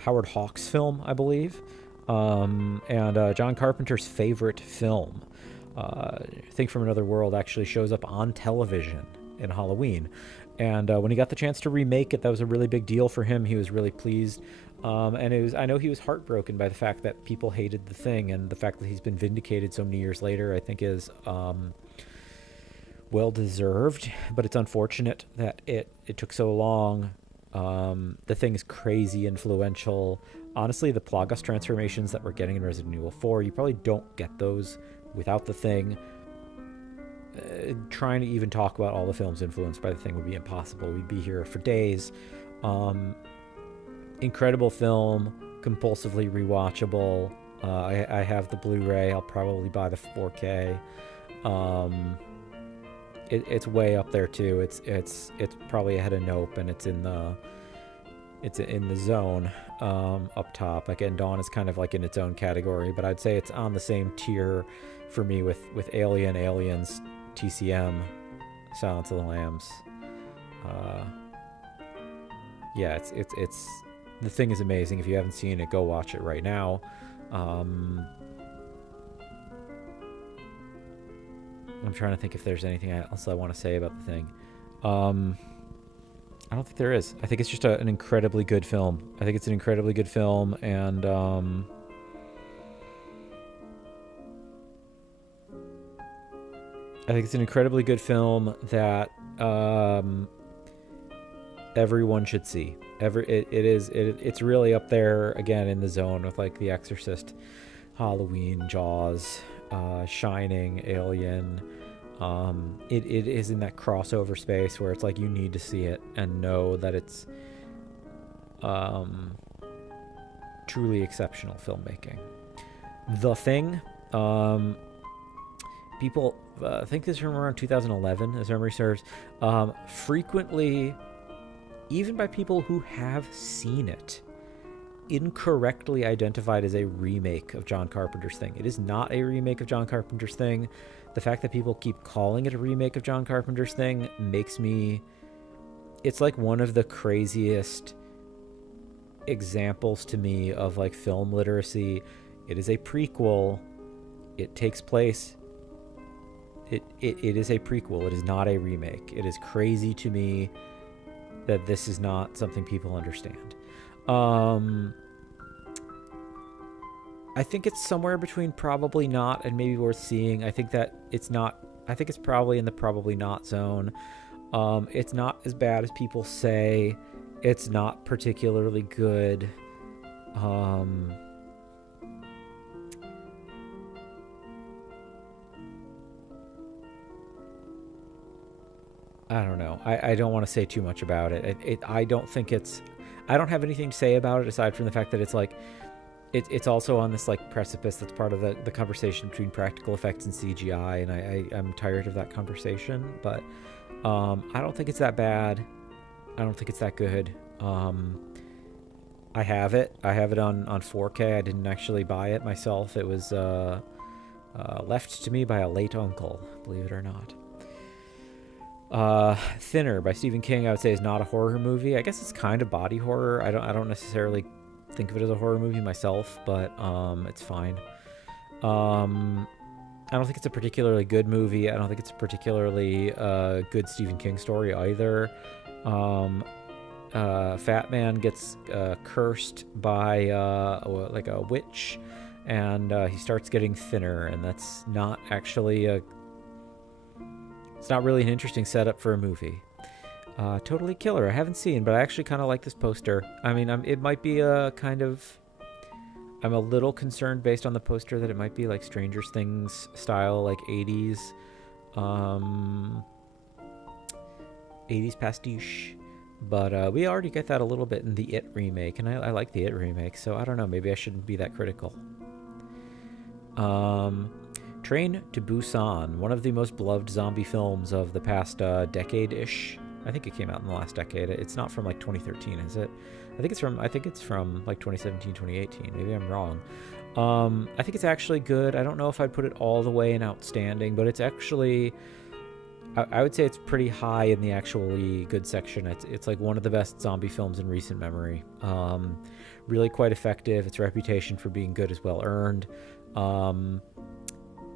Howard Hawks' film, I believe, and John Carpenter's favorite film. Think from Another World actually shows up on television in Halloween. And when he got the chance to remake it, that was a really big deal for him. He was really pleased. And I know he was heartbroken by the fact that people hated The Thing, and the fact that he's been vindicated so many years later, I think is well deserved. But it's unfortunate that it took so long. The Thing is crazy influential. Honestly, the Plagas transformations that we're getting in Resident Evil 4, you probably don't get those without The Thing. Trying to even talk about all the films influenced by The Thing would be impossible. We'd be here for days. Incredible film, compulsively rewatchable. I have the Blu-ray. I'll probably buy the 4K. It's way up there too. It's probably ahead of Nope, and it's in the zone up top. Again, Dawn is kind of like in its own category, but I'd say it's on the same tier for me with Aliens, TCM, Silence of the Lambs. Yeah, it's The Thing is amazing. If you haven't seen it, go watch it right now. I'm trying to think if there's anything else I want to say about The Thing. I don't think there is. I think it's just an incredibly good film. I think it's an incredibly good film, and I think it's an incredibly good film that everyone should see. It's really up there again in the zone with like The Exorcist, Halloween, Jaws, Shining, Alien. It is in that crossover space where it's like you need to see it and know that it's truly exceptional filmmaking. The Thing, people think this from around 2011, as memory serves, frequently, even by people who have seen it, incorrectly identified as a remake of John Carpenter's Thing. It is not a remake of John Carpenter's Thing. The fact that people keep calling it a remake of John Carpenter's Thing makes me... It's like one of the craziest examples to me of like film literacy. It is a prequel. It takes place... It is a prequel. It is not a remake. It is crazy to me that this is not something people understand. I think it's somewhere between probably not and maybe worth seeing. I think that it's not. I think it's probably in the probably not zone. It's not as bad as people say. It's not particularly good. I don't know. I don't want to say too much about it. I don't think it's... I don't have anything to say about it aside from the fact that it's like... It's also on this like precipice that's part of the conversation between practical effects and CGI, and I'm tired of that conversation. But I don't think it's that bad. I don't think it's that good. I have it. I have it on 4K. I didn't actually buy it myself. It was left to me by a late uncle, believe it or not. Thinner by Stephen King, I would say, is not a horror movie. I guess it's kind of body horror. I don't necessarily think of it as a horror movie myself, but it's fine. I don't think it's a particularly good movie. I don't think it's a particularly good Stephen King story either. Fat Man gets cursed by like a witch, and he starts getting thinner, and that's not actually it's not really an interesting setup for a movie. Totally Killer, I haven't seen, but I actually kind of like this poster. I mean, it might be a kind of... I'm a little concerned based on the poster that it might be like Stranger Things style, like 80s pastiche. But we already get that a little bit in the It remake, and I like the It remake, so I don't know, maybe I shouldn't be that critical. Train to Busan, one of the most beloved zombie films of the past decade-ish. I think it came out in the last decade. It's not from like 2013, is it? I think it's from like 2017, 2018. Maybe I'm wrong. I think it's actually good. I don't know if I'd put it all the way in outstanding, but it's actually, I would say it's pretty high in the actually good section. It's like one of the best zombie films in recent memory. Really quite effective. Its reputation for being good is well earned.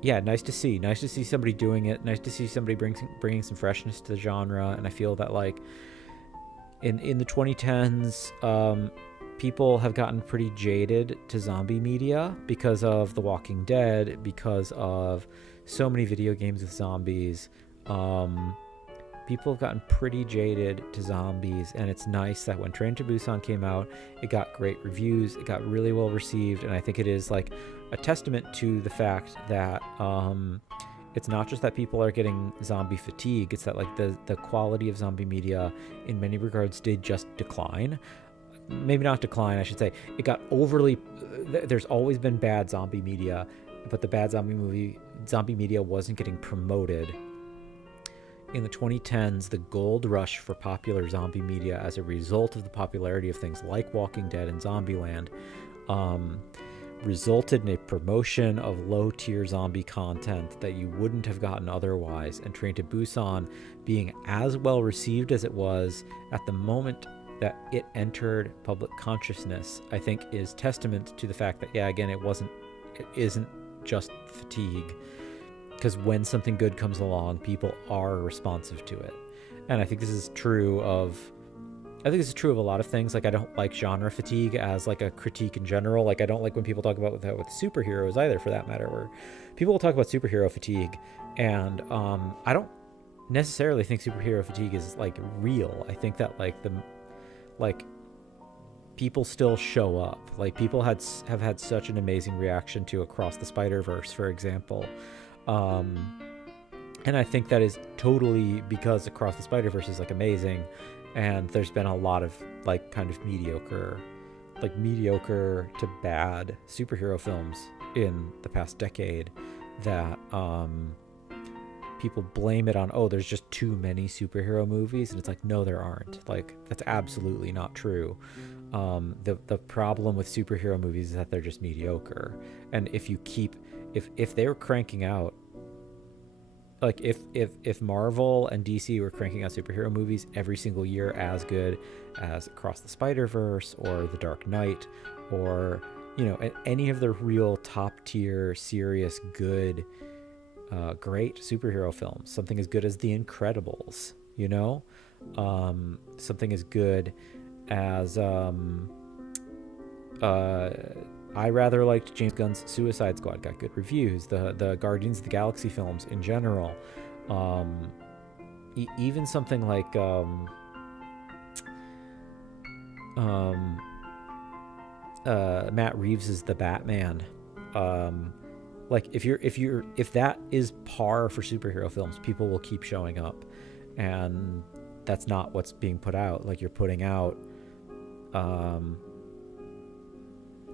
Yeah, nice to see somebody doing it. Nice to see somebody bringing some freshness to the genre. And I feel that like in the 2010s, people have gotten pretty jaded to zombie media because of The Walking Dead, because of so many video games with zombies. People have gotten pretty jaded to zombies, and it's nice that when Train to Busan came out, it got great reviews, it got really well received, and I think it is like a testament to the fact that it's not just that people are getting zombie fatigue, it's that like the quality of zombie media in many regards did just decline. Maybe not decline, I should say. It got overly... There's always been bad zombie media, but the bad zombie media wasn't getting promoted. In the 2010s, the gold rush for popular zombie media as a result of the popularity of things like Walking Dead and Zombieland resulted in a promotion of low-tier zombie content that you wouldn't have gotten otherwise, and Train to Busan being as well received as it was at the moment that it entered public consciousness, I think is testament to the fact that, yeah, again, it isn't just fatigue, because when something good comes along, people are responsive to it. And I think this is true of a lot of things. Like, I don't like genre fatigue as like a critique in general. Like, I don't like when people talk about that with superheroes either, for that matter, where people will talk about superhero fatigue, and I don't necessarily think superhero fatigue is like real. I think that like people still show up. Like, people have had such an amazing reaction to Across the Spider-Verse, for example. And I think that is totally because Across the Spider-Verse is like amazing, and there's been a lot of like kind of mediocre to bad superhero films in the past decade that people blame it on, oh, there's just too many superhero movies, and it's like, no, there aren't. Like, that's absolutely not true. The problem with superhero movies is that they're just mediocre, and if they were cranking out, like if Marvel and DC were cranking out superhero movies every single year as good as Across the Spider-Verse or The Dark Knight, or, you know, any of the real top tier, serious, good, great superhero films, something as good as The Incredibles, you know, something as good as I rather liked James Gunn's Suicide Squad, got good reviews. The Guardians of the Galaxy films in general, even something like Matt Reeves's The Batman. Like, if that is par for superhero films, people will keep showing up, and that's not what's being put out. Like, you're putting out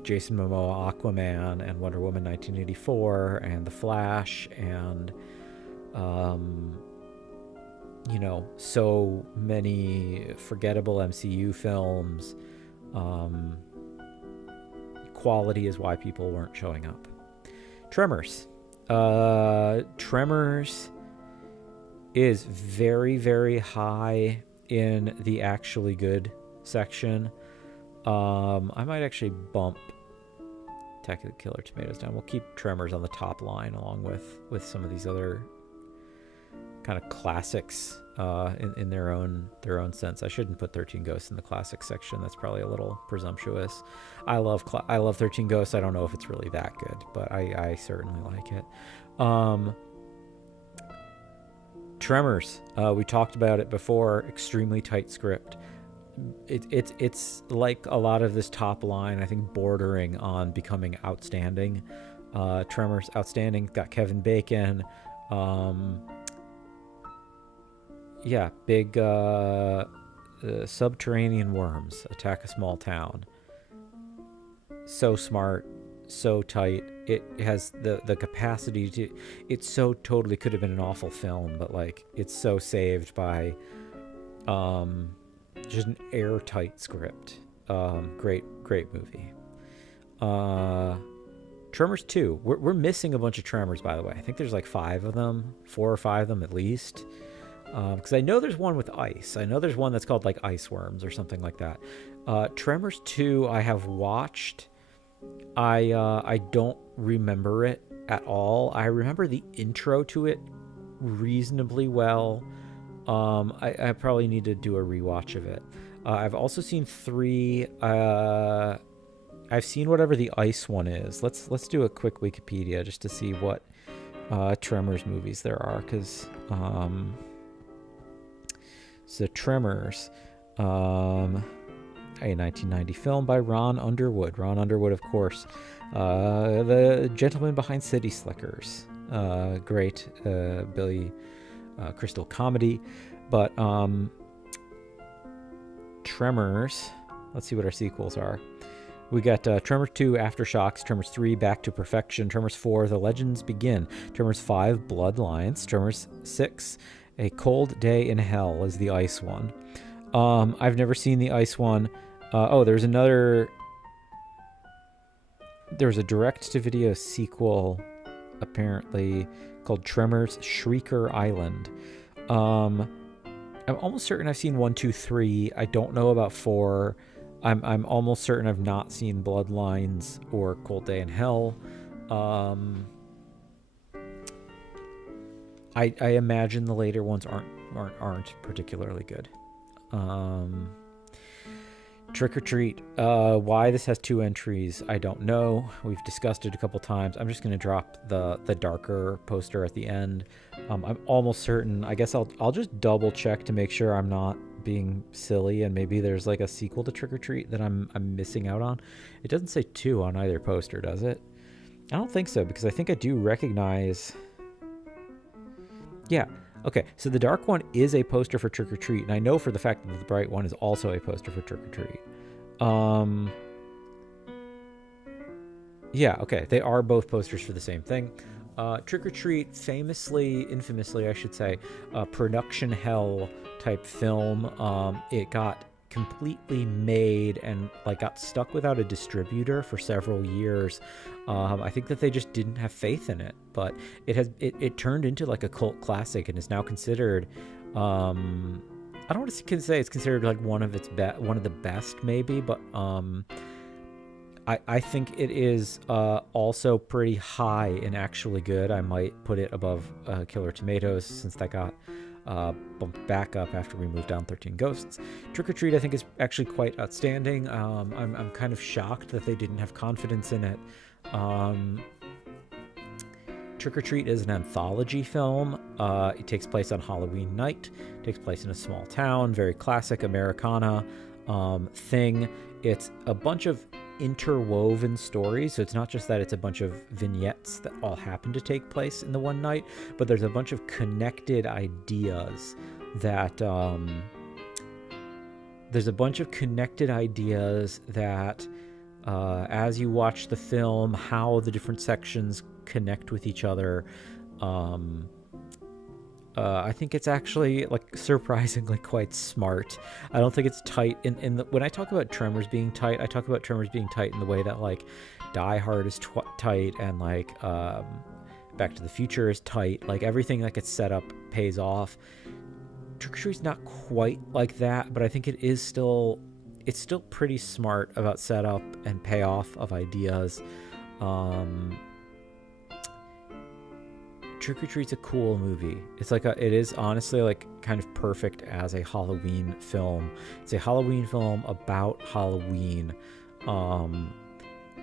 Jason Momoa Aquaman and Wonder Woman 1984 and The Flash and you know, so many forgettable MCU films. Quality is why people weren't showing up. Tremors is very, very high in the actually good section. I might actually bump Attack of the Killer Tomatoes down. We'll keep Tremors on the top line along with some of these other kind of classics in their own sense. I shouldn't put 13 Ghosts in the classic section. That's probably a little presumptuous. I love 13 Ghosts. I don't know if it's really that good, but I certainly like it. Tremors, we talked about it before. Extremely tight script. It's like a lot of this top line, I think, bordering on becoming outstanding. Tremors, outstanding. Got Kevin Bacon. Big subterranean worms attack a small town. So smart, so tight. It has the capacity to... It so totally could have been an awful film, but like, it's so saved by Just an airtight script. Great movie. Tremors 2. We're missing a bunch of Tremors, by the way. I think there's like 5 of them, 4 or 5 of them at least. Because I know there's one with ice. I know there's one that's called like Ice Worms or something like that. Tremors 2 I have watched. I don't remember it at all. I remember the intro to it reasonably well. I probably need to do a rewatch of it. I've also seen 3. I've seen whatever the ice one is. Let's do a quick Wikipedia just to see what Tremors movies there are, because so Tremors, a 1990 film by Ron Underwood. Ron Underwood, of course, the gentleman behind City Slickers. Great Billy Crystal comedy. But Tremors, let's see what our sequels are. We got Tremors 2, Aftershocks, Tremors 3, Back to Perfection, Tremors 4, The Legends Begin, Tremors 5, Bloodlines, Tremors 6, A Cold Day in Hell is the ice one. I've never seen the ice one. There's a direct-to-video sequel, apparently, called Tremors Shrieker Island. I'm almost certain I've seen 1, 2, 3. I don't know about 4. I'm almost certain I've not seen Bloodlines or Cold Day in Hell. I imagine the later ones aren't particularly good. Trick or Treat. Why this has 2 entries, I don't know. We've discussed it a couple times. I'm just going to drop the darker poster at the end. I'm almost certain. I guess I'll just double check to make sure I'm not being silly, and maybe there's like a sequel to Trick or Treat that I'm missing out on. It doesn't say 2 on either poster, does it? I don't think so, because I think I do recognize. Yeah. Okay, so the dark one is a poster for Trick or Treat, and I know for the fact that the bright one is also a poster for Trick or Treat. Yeah, okay, they are both posters for the same thing. Trick or Treat, infamously, I should say, production hell type film. It got completely made and like got stuck without a distributor for several years. I think that they just didn't have faith in it, but it turned into like a cult classic and is now considered, I don't want to say it's considered like one of the best maybe, but I think it is also pretty high and actually good. I might put it above Killer Tomatoes, since that got bumped back up after we moved down 13 Ghosts. Trick or Treat I think is actually quite outstanding. I'm kind of shocked that they didn't have confidence in it. Trick or Treat is an anthology film. It takes place on Halloween night. It takes place in a small town, very classic Americana thing. It's a bunch of interwoven stories, so it's not just that it's a bunch of vignettes that all happen to take place in the one night, but there's a bunch of connected ideas that as you watch the film, how the different sections connect with each other. I think it's actually like surprisingly quite smart. I don't think it's tight. When I talk about Tremors being tight, I talk about Tremors being tight in the way that like Die Hard is tight, and like Back to the Future is tight. Like everything that gets set up pays off. Trick or Treat's not quite like that, but I think it's still pretty smart about setup and payoff of ideas. Trick or Treat's a cool movie. It is honestly like kind of perfect as a Halloween film. It's a Halloween film about Halloween,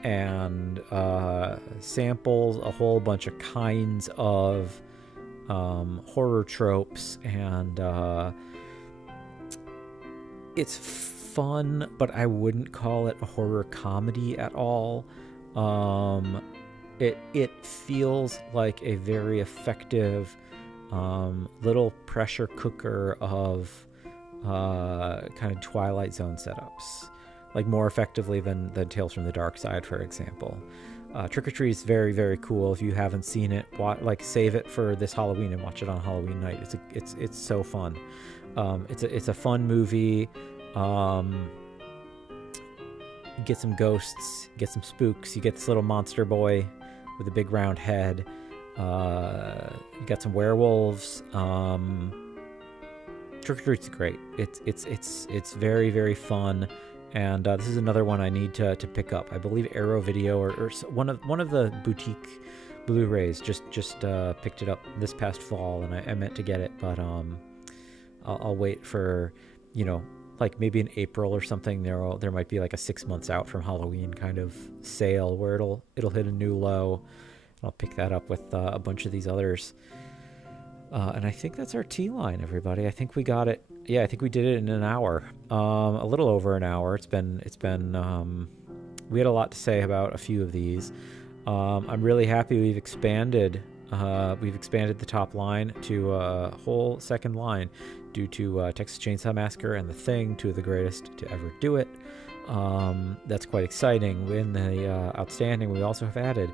and samples a whole bunch of kinds of horror tropes, and it's fun, but I wouldn't call it a horror comedy at all. It feels like a very effective little pressure cooker of kind of Twilight Zone setups, like more effectively than Tales from the Dark Side, for example. Trick or Treat is very, very cool. If you haven't seen it, save it for this Halloween and watch it on Halloween night. It's so fun. It's a fun movie. You get some ghosts, get some spooks. You get this little monster boy with a big round head. You got some werewolves. Trick or Treat's great. It's very, very fun, and this is another one I need to pick up. I believe Arrow Video or one of the boutique Blu-rays just picked it up this past fall, and I meant to get it, but I'll wait for, like maybe in April or something. There might be like a 6 months out from Halloween kind of sale where it'll hit a new low. I'll pick that up with a bunch of these others. And I think that's our T line, everybody. I think we got it. Yeah, I think we did it in an hour, a little over an hour. It's been. We had a lot to say about a few of these. I'm really happy we've expanded the top line to a whole second line due to Texas Chainsaw Massacre and The Thing, two of the greatest to ever do it. That's quite exciting. In the outstanding, we also have added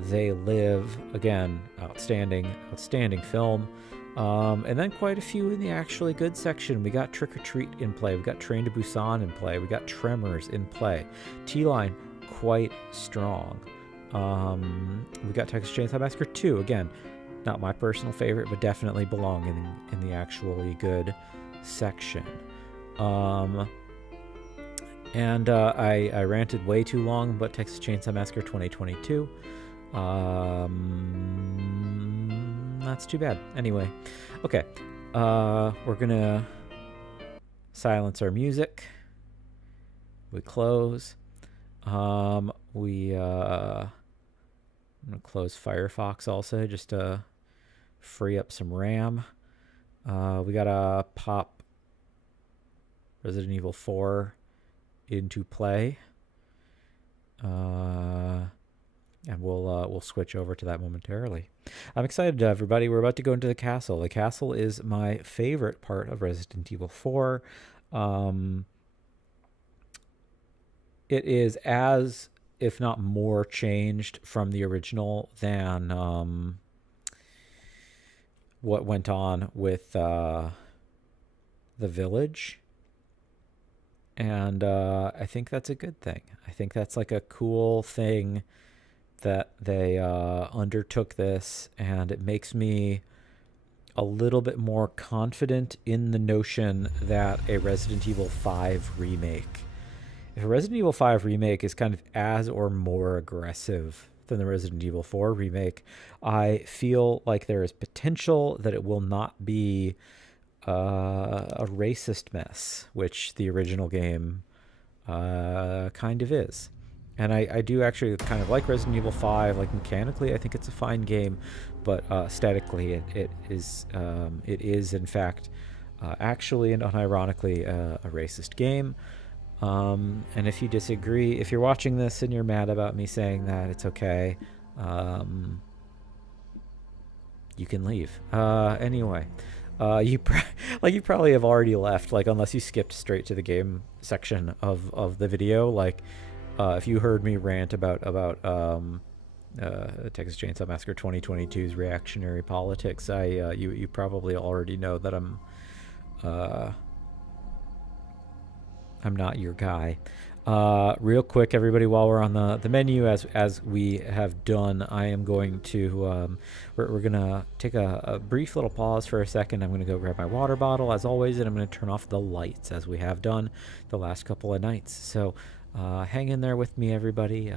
They Live, again, outstanding film. And then quite a few in the actually good section. We got Trick or Treat in play. We got Train to Busan in play. We got Tremors in play. T-line, quite strong. We got Texas Chainsaw Massacre 2, again, not my personal favorite, but definitely belong in the actually good section. And I ranted way too long about Texas Chainsaw Massacre 2022. That's too bad. Anyway, okay. We're gonna silence our music. We close. I'm gonna close Firefox also just to free up some RAM. We gotta pop Resident Evil 4 into play, and we'll switch over to that momentarily. I'm excited, everybody. We're about to go into the castle. The castle is my favorite part of Resident Evil 4. It is as, if not more, changed from the original than what went on with the village. And I think that's a good thing. I think that's like a cool thing that they undertook this, and it makes me a little bit more confident in the notion that a Resident Evil 5 remake, if a Resident Evil 5 remake is kind of as or more aggressive than the Resident Evil 4 remake, I feel like there is potential that it will not be a racist mess, which the original game kind of is. And I do actually kind of like Resident Evil 5. Like, mechanically, I think it's a fine game, but aesthetically, it is in fact actually and unironically a racist game. And if you disagree, if you're watching this and you're mad about me saying that, it's okay. You can leave. Anyway. You probably have already left, like, unless you skipped straight to the game section of the video. Like, if you heard me rant about Texas Chainsaw Massacre 2022's reactionary politics, you probably already know that I'm not your guy. Real quick, everybody, while we're on the menu, as we have done, I am going to we're gonna take a brief little pause for a second. I'm gonna go grab my water bottle as always, and I'm gonna turn off the lights as we have done the last couple of nights. So hang in there with me, everybody.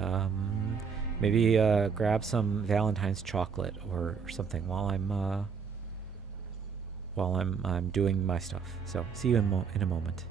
Maybe grab some Valentine's chocolate or something while I'm doing my stuff. So see you in a moment.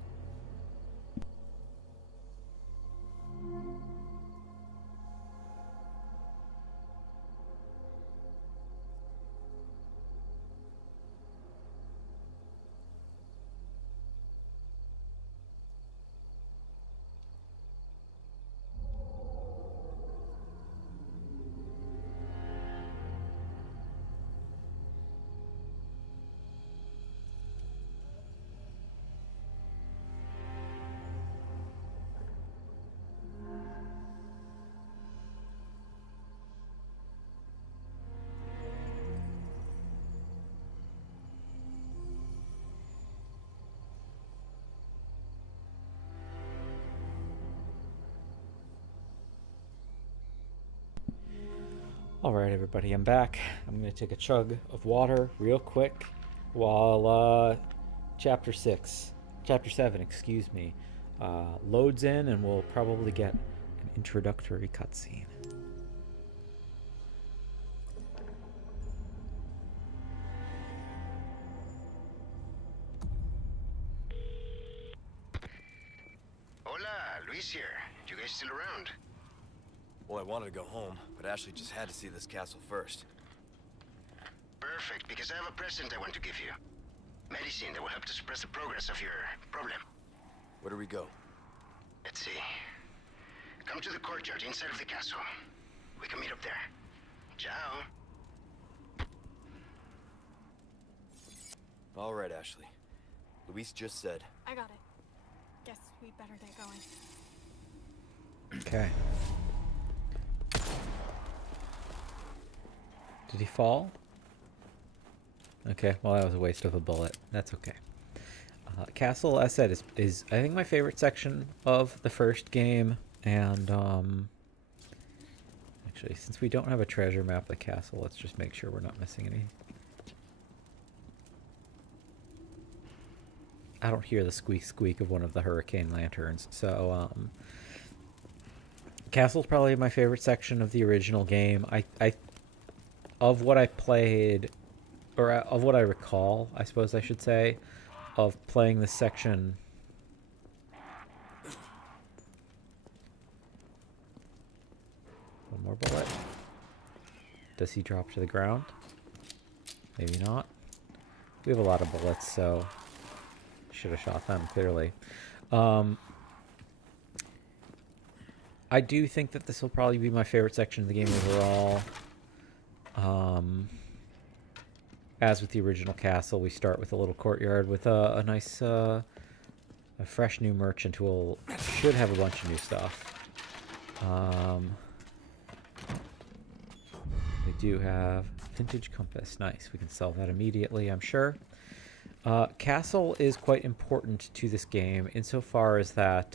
Alright everybody, I'm back. I'm going to take a chug of water real quick while chapter 7, excuse me, loads in, and we'll probably get an introductory cutscene. Hola, Luis here. You guys still around? Well, I wanted to go home, but Ashley just had to see this castle first. Perfect, because I have a present I want to give you. Medicine that will help to suppress the progress of your problem. Where do we go? Let's see. Come to the courtyard inside of the castle. We can meet up there. Ciao. All right, Ashley. Luis just said. I got it. Guess we better get going. Okay. Did he fall? Okay, well that was a waste of a bullet. That's okay. Castle, as said, is I think my favorite section of the first game, and actually, since we don't have a treasure map of the castle, let's just make sure we're not missing any. I don't hear the squeak squeak of one of the hurricane lanterns, so Castle's probably my favorite section of the original game. Of what I played, or of what I recall, I suppose I should say, of playing this section. One more bullet. Does he drop to the ground? Maybe not. We have a lot of bullets, so should have shot them, clearly. I do think that this will probably be my favorite section of the game overall. As with the original castle, we start with a little courtyard with a nice, a fresh new merchant who should have a bunch of new stuff. We do have vintage compass. Nice. We can sell that immediately, I'm sure. Castle is quite important to this game insofar as that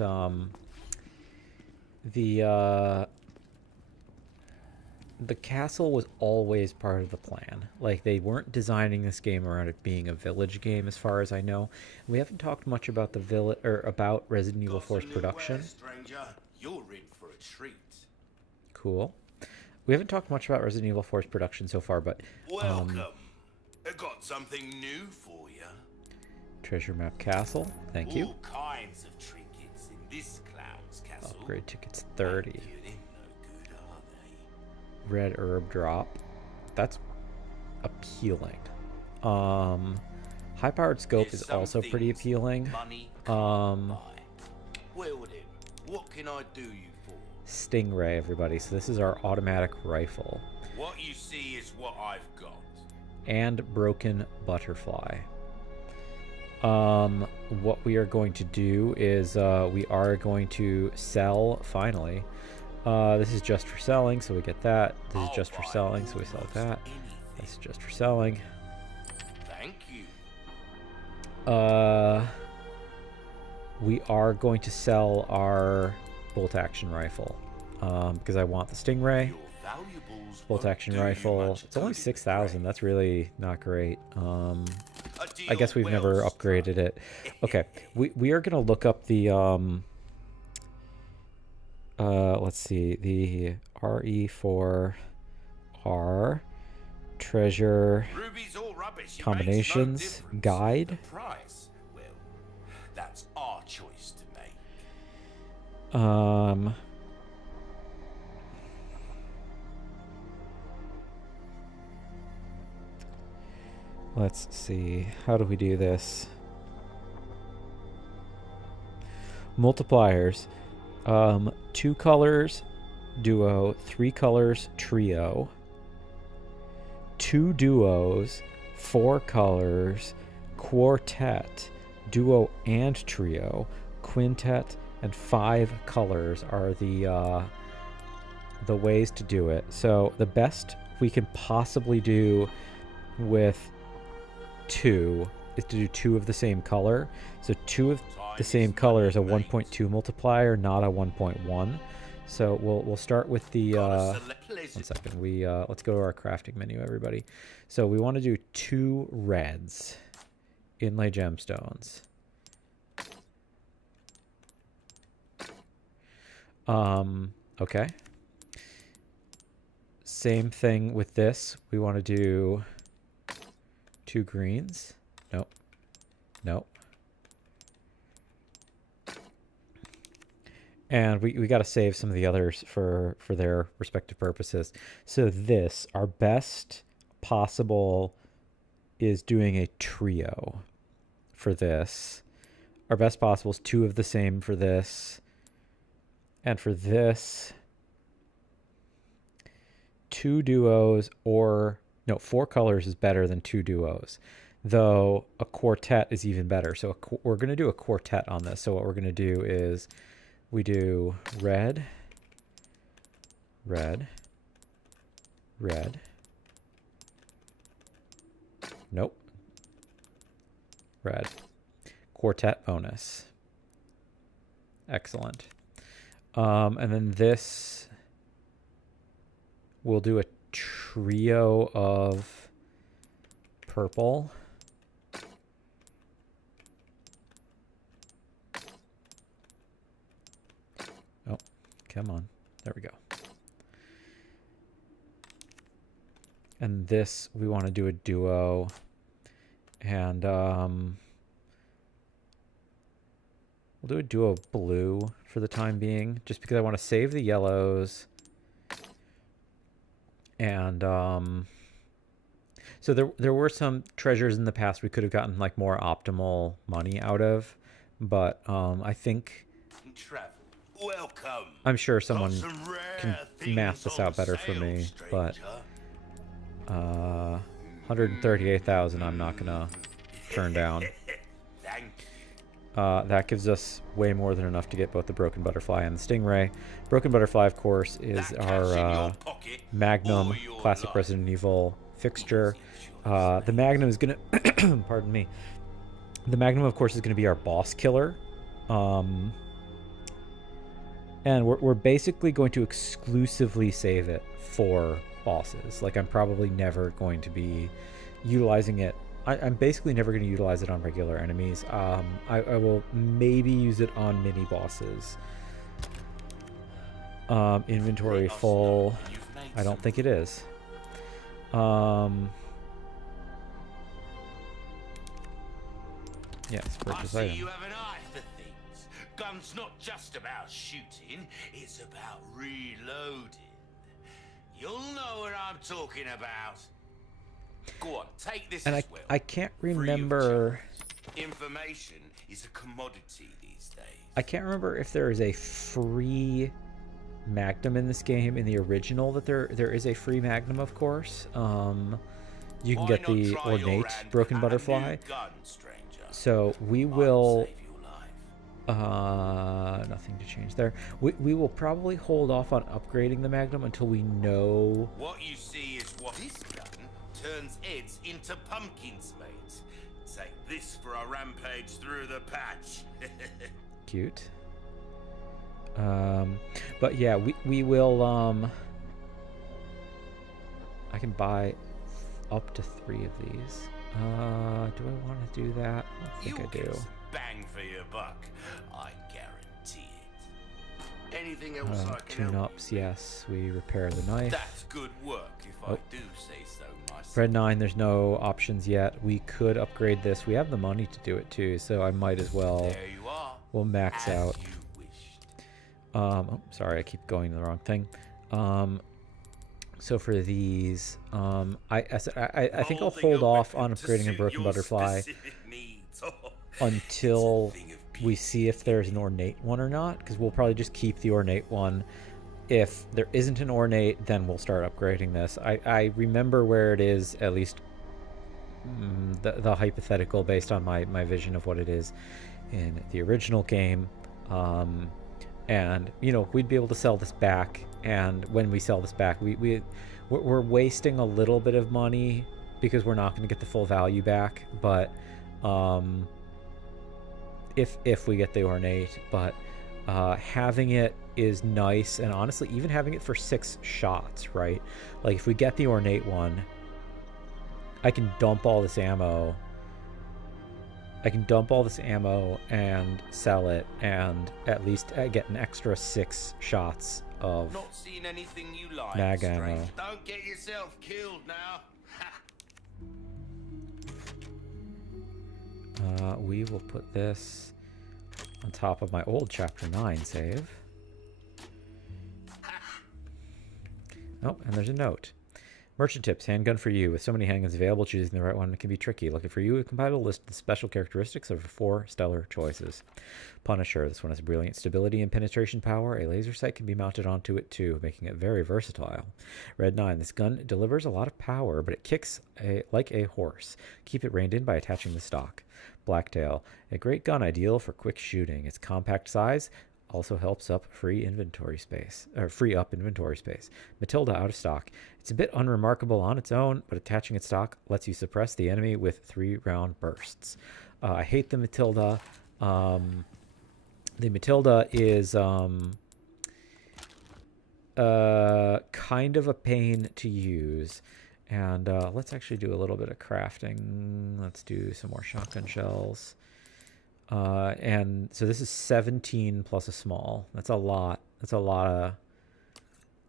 the castle was always part of the plan. Like, they weren't designing this game around it being a village game, as far as I know. We haven't talked much about the village or about Resident Evil 4's production. You're in for a treat. Cool. We haven't talked much about Resident Evil 4's production so far, but Welcome. I got something new for you. treasure map castle. Thank you. All kinds of trinkets in this clown's castle. Upgrade tickets 30. You ain't no good, are they? Red herb drop. That's appealing. High powered scope is also pretty appealing. Money can't buy. Well then, what can I do you for? Stingray, everybody. So this is our automatic rifle. What you see is what I've got. And broken butterfly. What we are going to do is we are going to sell, finally. This is just for selling, so we get that. This is just for selling, so we sell that. This is just for selling. Thank you. We are going to sell our bolt action rifle because I want the Stingray. Your valuables Bolt action won't do you rifle. much It's only good, 6,000. That's really not great. A I guess we've deal never well upgraded it. Okay, we are gonna look up the let's see, the RE4R treasure Ruby's all rubbish. It combinations makes no difference. guide. The price, well, that's our choice to make. Let's see. How do we do this? Multipliers. 2 colors duo, 3 colors trio, 2 duos, 4 colors quartet, duo and trio, quintet, and 5 colors are the ways to do it. So the best we can possibly do with 2 is to do 2 of the same color. So 2 of the same color is a 1.2 multiplier, not a 1.1. So we'll start with the Gotta one second. We let's go to our crafting menu, everybody. So we want to do 2 reds, inlay gemstones. Okay. Same thing with this. We want to do 2 greens. Nope. Nope. And we got to save some of the others for their respective purposes. So this, our best possible is doing a trio for this. Our best possible is 2 of the same for this. And for this, 2 duos or... No, 4 colors is better than 2 duos. Though a quartet is even better. So we're going to do a quartet on this. So what we're going to do is... we do red, red, red. Nope. Red. Quartet bonus. Excellent. And then this, we'll do a trio of purple. Oh, come on. There we go. And this, we want to do a duo. And we'll do a duo blue for the time being, just because I want to save the yellows. And so there were some treasures in the past we could have gotten like more optimal money out of, but I think Welcome. I'm sure someone can math this out better for me, but 138,000 I'm not gonna turn down. That gives us way more than enough to get both the Broken Butterfly and the Stingray. Broken Butterfly, of course, is our Magnum classic Resident Evil fixture. The Magnum is gonna pardon me. The Magnum, of course, is gonna be our boss killer. And we're basically going to exclusively save it for bosses. Like, I'm probably never going to be utilizing it. I'm basically never going to utilize it on regular enemies. I will maybe use it on mini bosses. Inventory full. I don't think it is. Yes, purchase item. You have an eye for things. Gun's not just about shooting, it's about reloading. You'll know what I'm talking about. Go on, take this And as well. I can't Free of remember... charge. Information is a commodity these days. I can't remember if there is a free Magnum in this game. In the original, that there is a free Magnum, of course. You can Why get not the try your ornate hand Broken at a Butterfly. new gun, stranger? So we Might will... save your life. Nothing to change there. We will probably hold off on upgrading the Magnum until we know... What you see is what this gun turns heads into pumpkins, mate. Take this for a rampage through the patch. Cute. But yeah, we will... I can buy up to 3 of these. Do I want to do that? I think I You'll do. get some bang for your buck. I guarantee it. Anything else I can help? Tune-ups, yes. We repair the knife. That's good work, if I do say so myself. Red 9, there's no options yet. We could upgrade this. We have the money to do it too, so I might as well. There you are. We'll max As out. you wished. Oh, sorry, I keep going to the wrong thing. So for these, I think I'll hold off on upgrading a Broken Butterfly until we see if there's an ornate one or not, because we'll probably just keep the ornate one. If there isn't an ornate, then we'll start upgrading this. I remember where it is, at least the hypothetical based on my vision of what it is in the original game. And, you know, we'd be able to sell this back, and when we sell this back, we're wasting a little bit of money because we're not going to get the full value back, but if we get the ornate, but having it is nice, and honestly, even having it for 6 shots, right? Like, if we get the ornate one, I can dump all this ammo. I can dump all this ammo and sell it, and at least get an extra 6 shots of Not seen anything you like, mag Strange. ammo. Don't get yourself killed now. We will put this on top of my old chapter 9 save. Oh, and there's a note. Merchant tips, handgun for you. With so many handguns available, choosing the right one can be tricky. Looking for you, we've compiled a list of the special characteristics of 4 stellar choices. Punisher, this one has brilliant stability and penetration power. A laser sight can be mounted onto it too, making it very versatile. Red 9, this gun delivers a lot of power, but it kicks like a horse. Keep it reined in by attaching the stock. Blacktail, a great gun ideal for quick shooting. Its compact size also helps up free up inventory space. Matilda, out of stock. It's a bit unremarkable on its own, but attaching its stock lets you suppress the enemy with 3-round bursts. I hate the Matilda. The Matilda is kind of a pain to use. And let's actually do a little bit of crafting. Let's do some more shotgun shells. And so this is 17 plus a small. That's a lot. That's a lot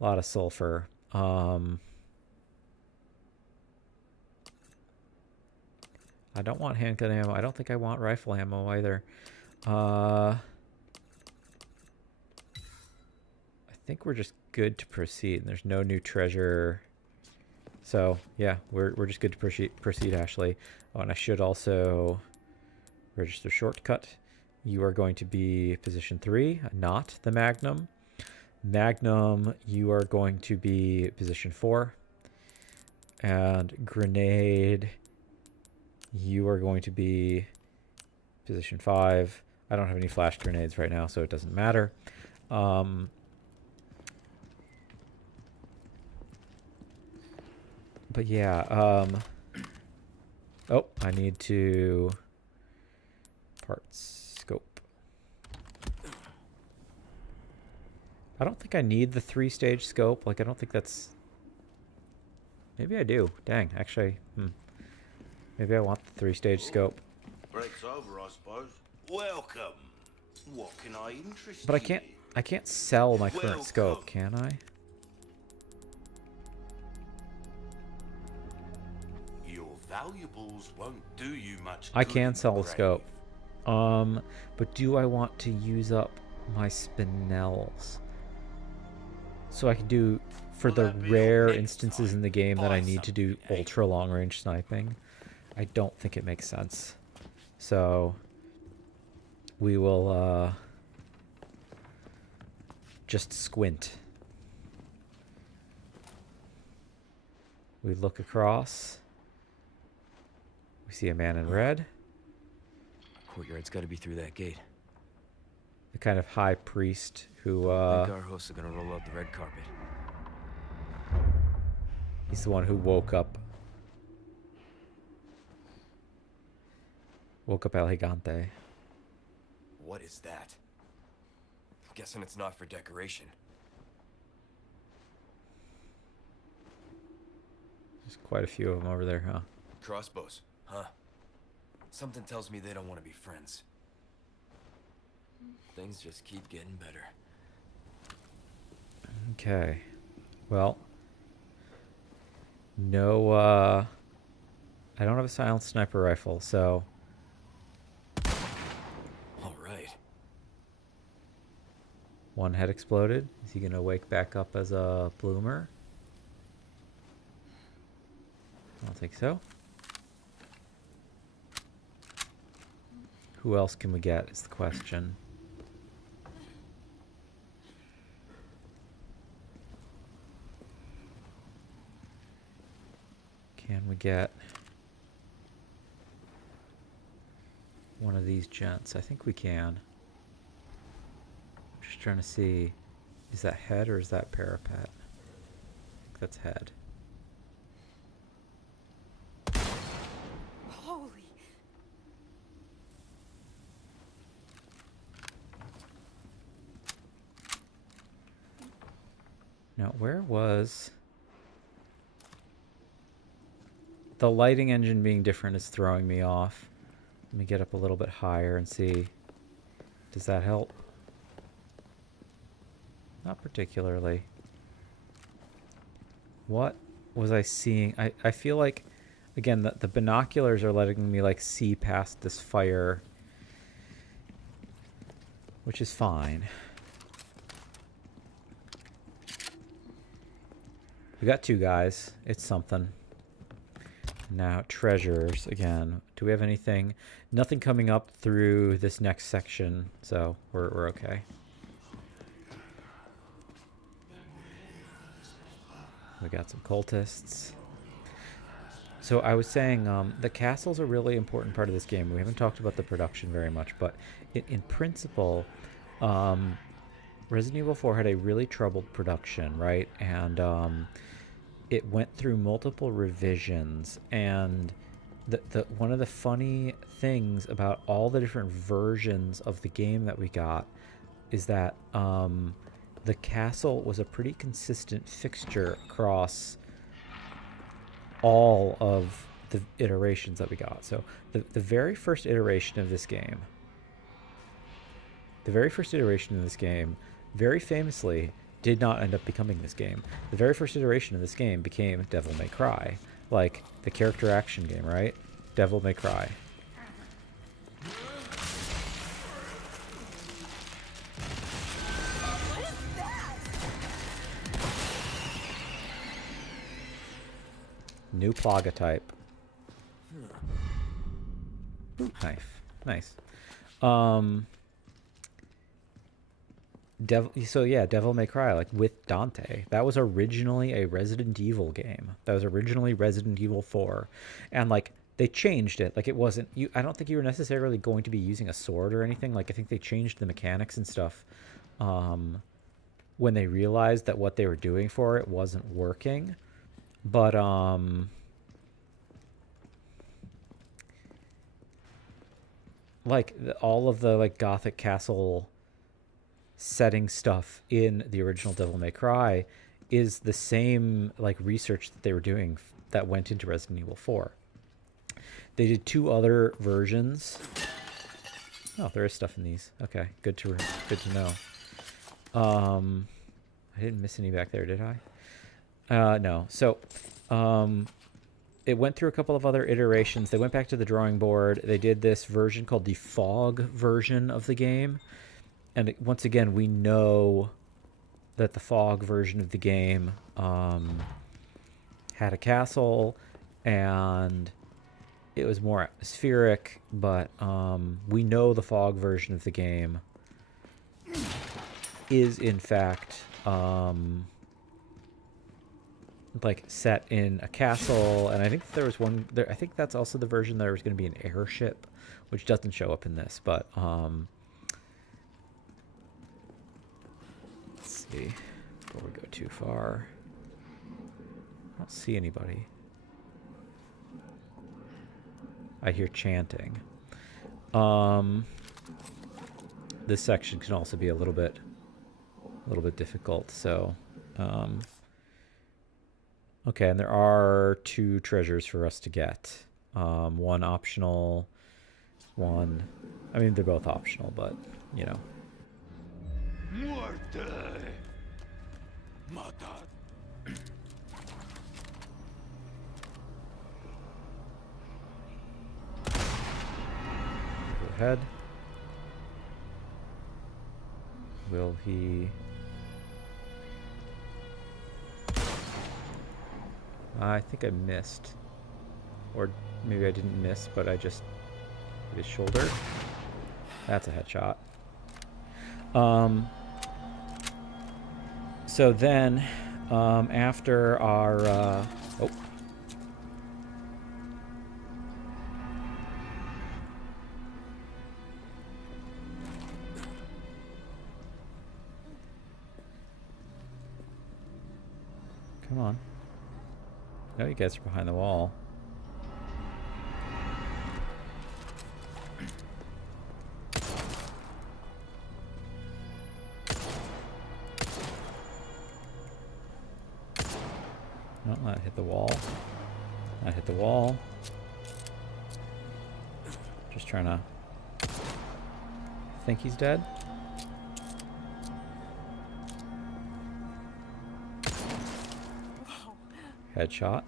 of sulfur. I don't want handgun ammo. I don't think I want rifle ammo either. I think we're just good to proceed. There's no new treasure. So yeah, we're just good to proceed, Ashley. Oh, and I should also register shortcut. You are going to be position 3, not the Magnum. Magnum, you are going to be position 4. And grenade, you are going to be position 5. I don't have any flash grenades right now, so it doesn't matter. But yeah, oh, I need to parts scope. I don't think I need the 3-stage scope. Like, I don't think that's... Maybe I do. Dang, actually, maybe I want the 3-stage scope. Break's over, I suppose. Welcome. What can I interest But I can't sell my current scope, can I? Your valuables won't do you much I good can in sell the grave. scope. But do I want to use up my spinels? So I can do, for the rare instances in the game that I need to do ultra long range sniping, I don't think it makes sense. So we will just squint. We look across. We see a man in red. Courtyard's got to be through that gate. The kind of high priest who I think our hosts are gonna roll out the red carpet. he's the one who woke up El Gigante. What is that? I'm guessing it's not for decoration. There's quite a few of them over there, huh? Crossbows, huh? Something tells me they don't want to be friends. Things just keep getting better. Okay. Well, no, I don't have a silenced sniper rifle, so All right. one head exploded. Is he gonna wake back up as a bloomer? I don't think so. Who else can we get is the question. Can we get one of these gents? I think we can. Just trying to see, is that head or is that parapet? I think that's head. Holy. Now, where was... The lighting engine being different is throwing me off. Let me get up a little bit higher and see. Does that help? Not particularly. What was I seeing? I feel like, again, the binoculars are letting me like see past this fire, which is fine. We got 2 guys. It's something. Now, treasures, again. Do we have anything? Nothing coming up through this next section, so we're okay. We got some cultists. So I was saying, the castle's a really important part of this game. We haven't talked about the production very much, but in principle, Resident Evil 4 had a really troubled production, right? And it went through multiple revisions, and one of the funny things about all the different versions of the game that we got is that the castle was a pretty consistent fixture across all of the iterations that we got. So the very first iteration of this game, very famously did not end up becoming this game. The very first iteration of this game became Devil May Cry. Like, the character action game, right? Devil May Cry. New Plaga type. Ooh, knife. Nice. Devil May Cry, like with Dante. That was originally a Resident Evil game. That was originally Resident Evil 4. And like they changed it. Like it wasn't I don't think you were necessarily going to be using a sword or anything. Like I think they changed the mechanics and stuff when they realized that what they were doing for it wasn't working. But all of the like Gothic castle setting stuff in the original Devil May Cry is the same like research that they were doing that went into Resident Evil 4. They did 2 other versions. Oh, there is stuff in these. Okay, good to know. I didn't miss any back there, did I? No. So, it went through a couple of other iterations. They went back to the drawing board. They did this version called the Fog version of the game. And once again, we know that the Fog version of the game had a castle, and it was more atmospheric, but we know the Fog version of the game is, in fact, like set in a castle. And I think there was one there. I think that's also the version there was going to be an airship, which doesn't show up in this, but let's see before we go too far. I don't see anybody. I hear chanting. This section can also be a little bit difficult, so okay, and there are 2 treasures for us to get. One optional, one, I mean, they're both optional, but, you know. Muerte. Matar. Go ahead. Will he... I think I missed. Or maybe I didn't miss, but I just hit his shoulder. That's a headshot. So then, after our... oh. Come on. No, you guys are behind the wall. Oh, that hit the wall. That hit the wall. Just trying to... think he's dead? Headshot.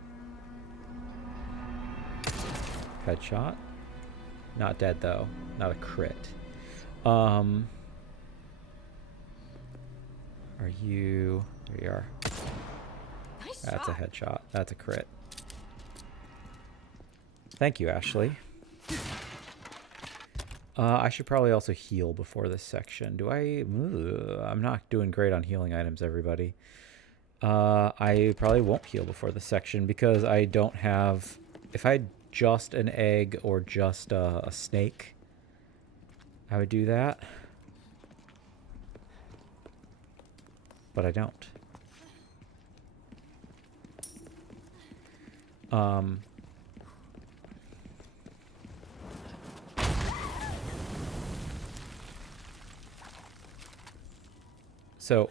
Headshot. Not dead though. Not a crit. Are you... There you are. Nice That's a shot. headshot. That's a crit. Thank you, Ashley. I should probably also heal before this section. Do I... Ugh, I'm not doing great on healing items, everybody. I probably won't heal before this section because I don't have... If I had just an egg or just a snake, I would do that. But I don't. So,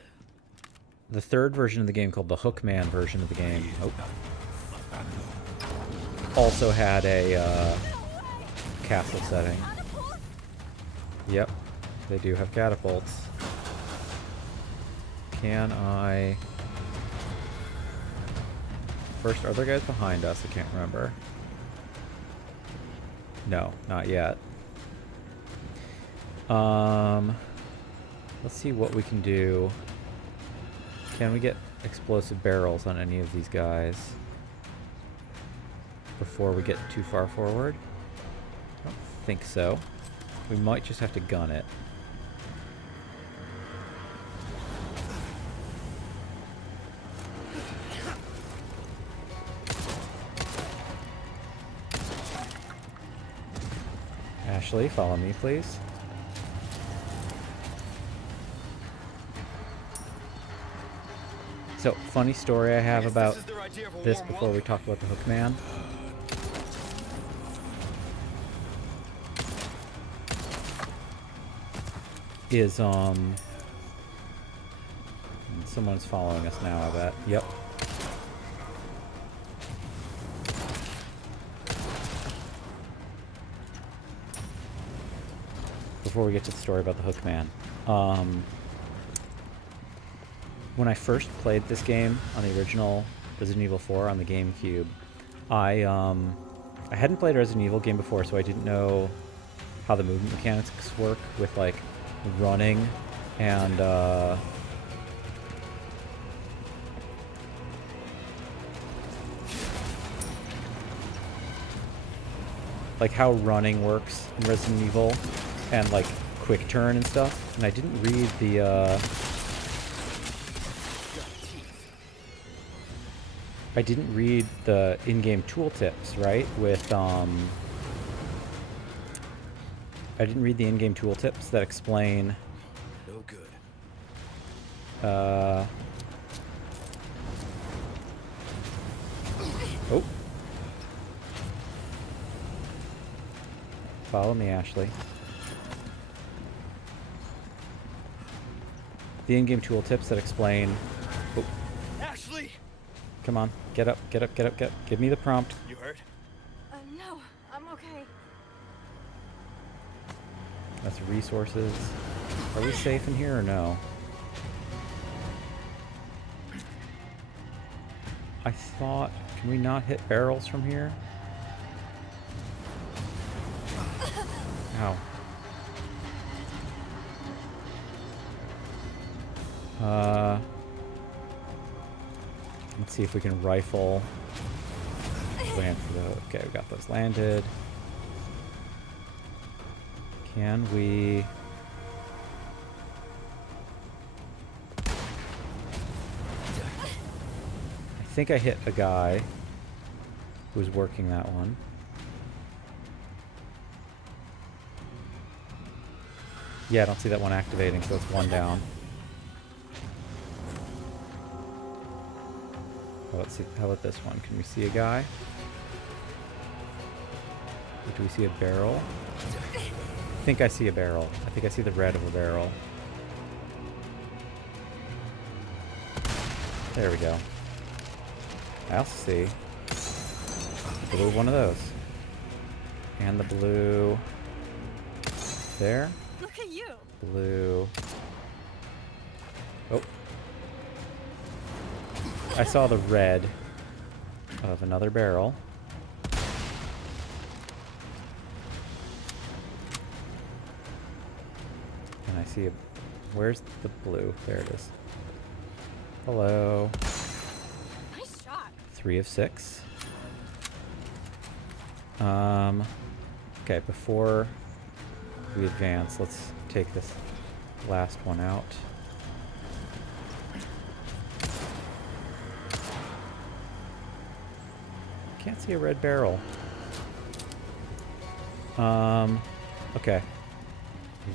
the third version of the game, called the Hookman version of the game, also had a castle setting. Yep, they do have catapults. Can I... First, are there guys behind us? I can't remember. No, not yet. Let's see what we can do. Can we get explosive barrels on any of these guys before we get too far forward? I don't think so. We might just have to gun it. Ashley, follow me, please. So, funny story I have about this before we talk about the Hookman. Is, someone's following us now, I bet. Yep. Before we get to the story about the Hookman. When I first played this game on the original Resident Evil 4 on the GameCube, I hadn't played a Resident Evil game before, so I didn't know how the movement mechanics work with, like, running and, like how running works in Resident Evil and, like, quick turn and stuff. And I didn't read the, I didn't read the in-game tooltips, right? With, I didn't read the in-game tooltips that explain... No good. Oh. Follow me, Ashley. The in-game tooltips that explain... Oh. Ashley! Come on, get up, get up, get up, get up. Give me the prompt. You hurt? No, I'm okay. That's resources. Are we safe in here or no? I thought... Can we not hit barrels from here? Ow. Let's see if we can rifle. Land for the... Okay, we got those landed. Can we... I think I hit a guy who was working that one. Yeah, I don't see that one activating, so it's one down. Let's see. How about this one? Can we see a guy? Or do we see a barrel? I think I see a barrel. I think I see the red of a barrel. There we go. I also see the blue one of those. And the blue there. Look at you. Blue. Oh. I saw the red of another barrel. And I see a... Where's the blue? There it is. Hello. Nice shot. 3 of 6. Okay, before we advance, let's take this last one out. Can't see a red barrel. Okay.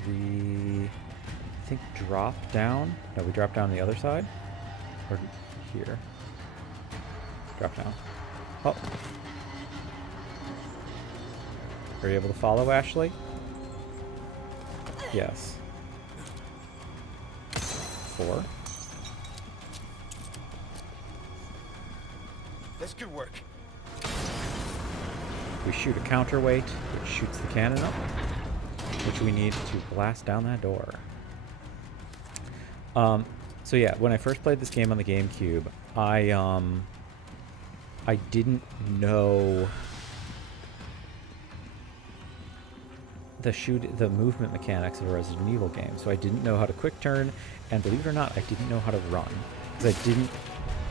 We, I think, drop down. No, we drop down the other side. Or here. Drop down. Oh. Are you able to follow, Ashley? Yes. 4. That's good work. We shoot a counterweight, which shoots the cannon up, which we need to blast down that door. So yeah, when I first played this game on the GameCube, I didn't know the movement mechanics of a Resident Evil game, so I didn't know how to quick turn, and believe it or not, I didn't know how to run, because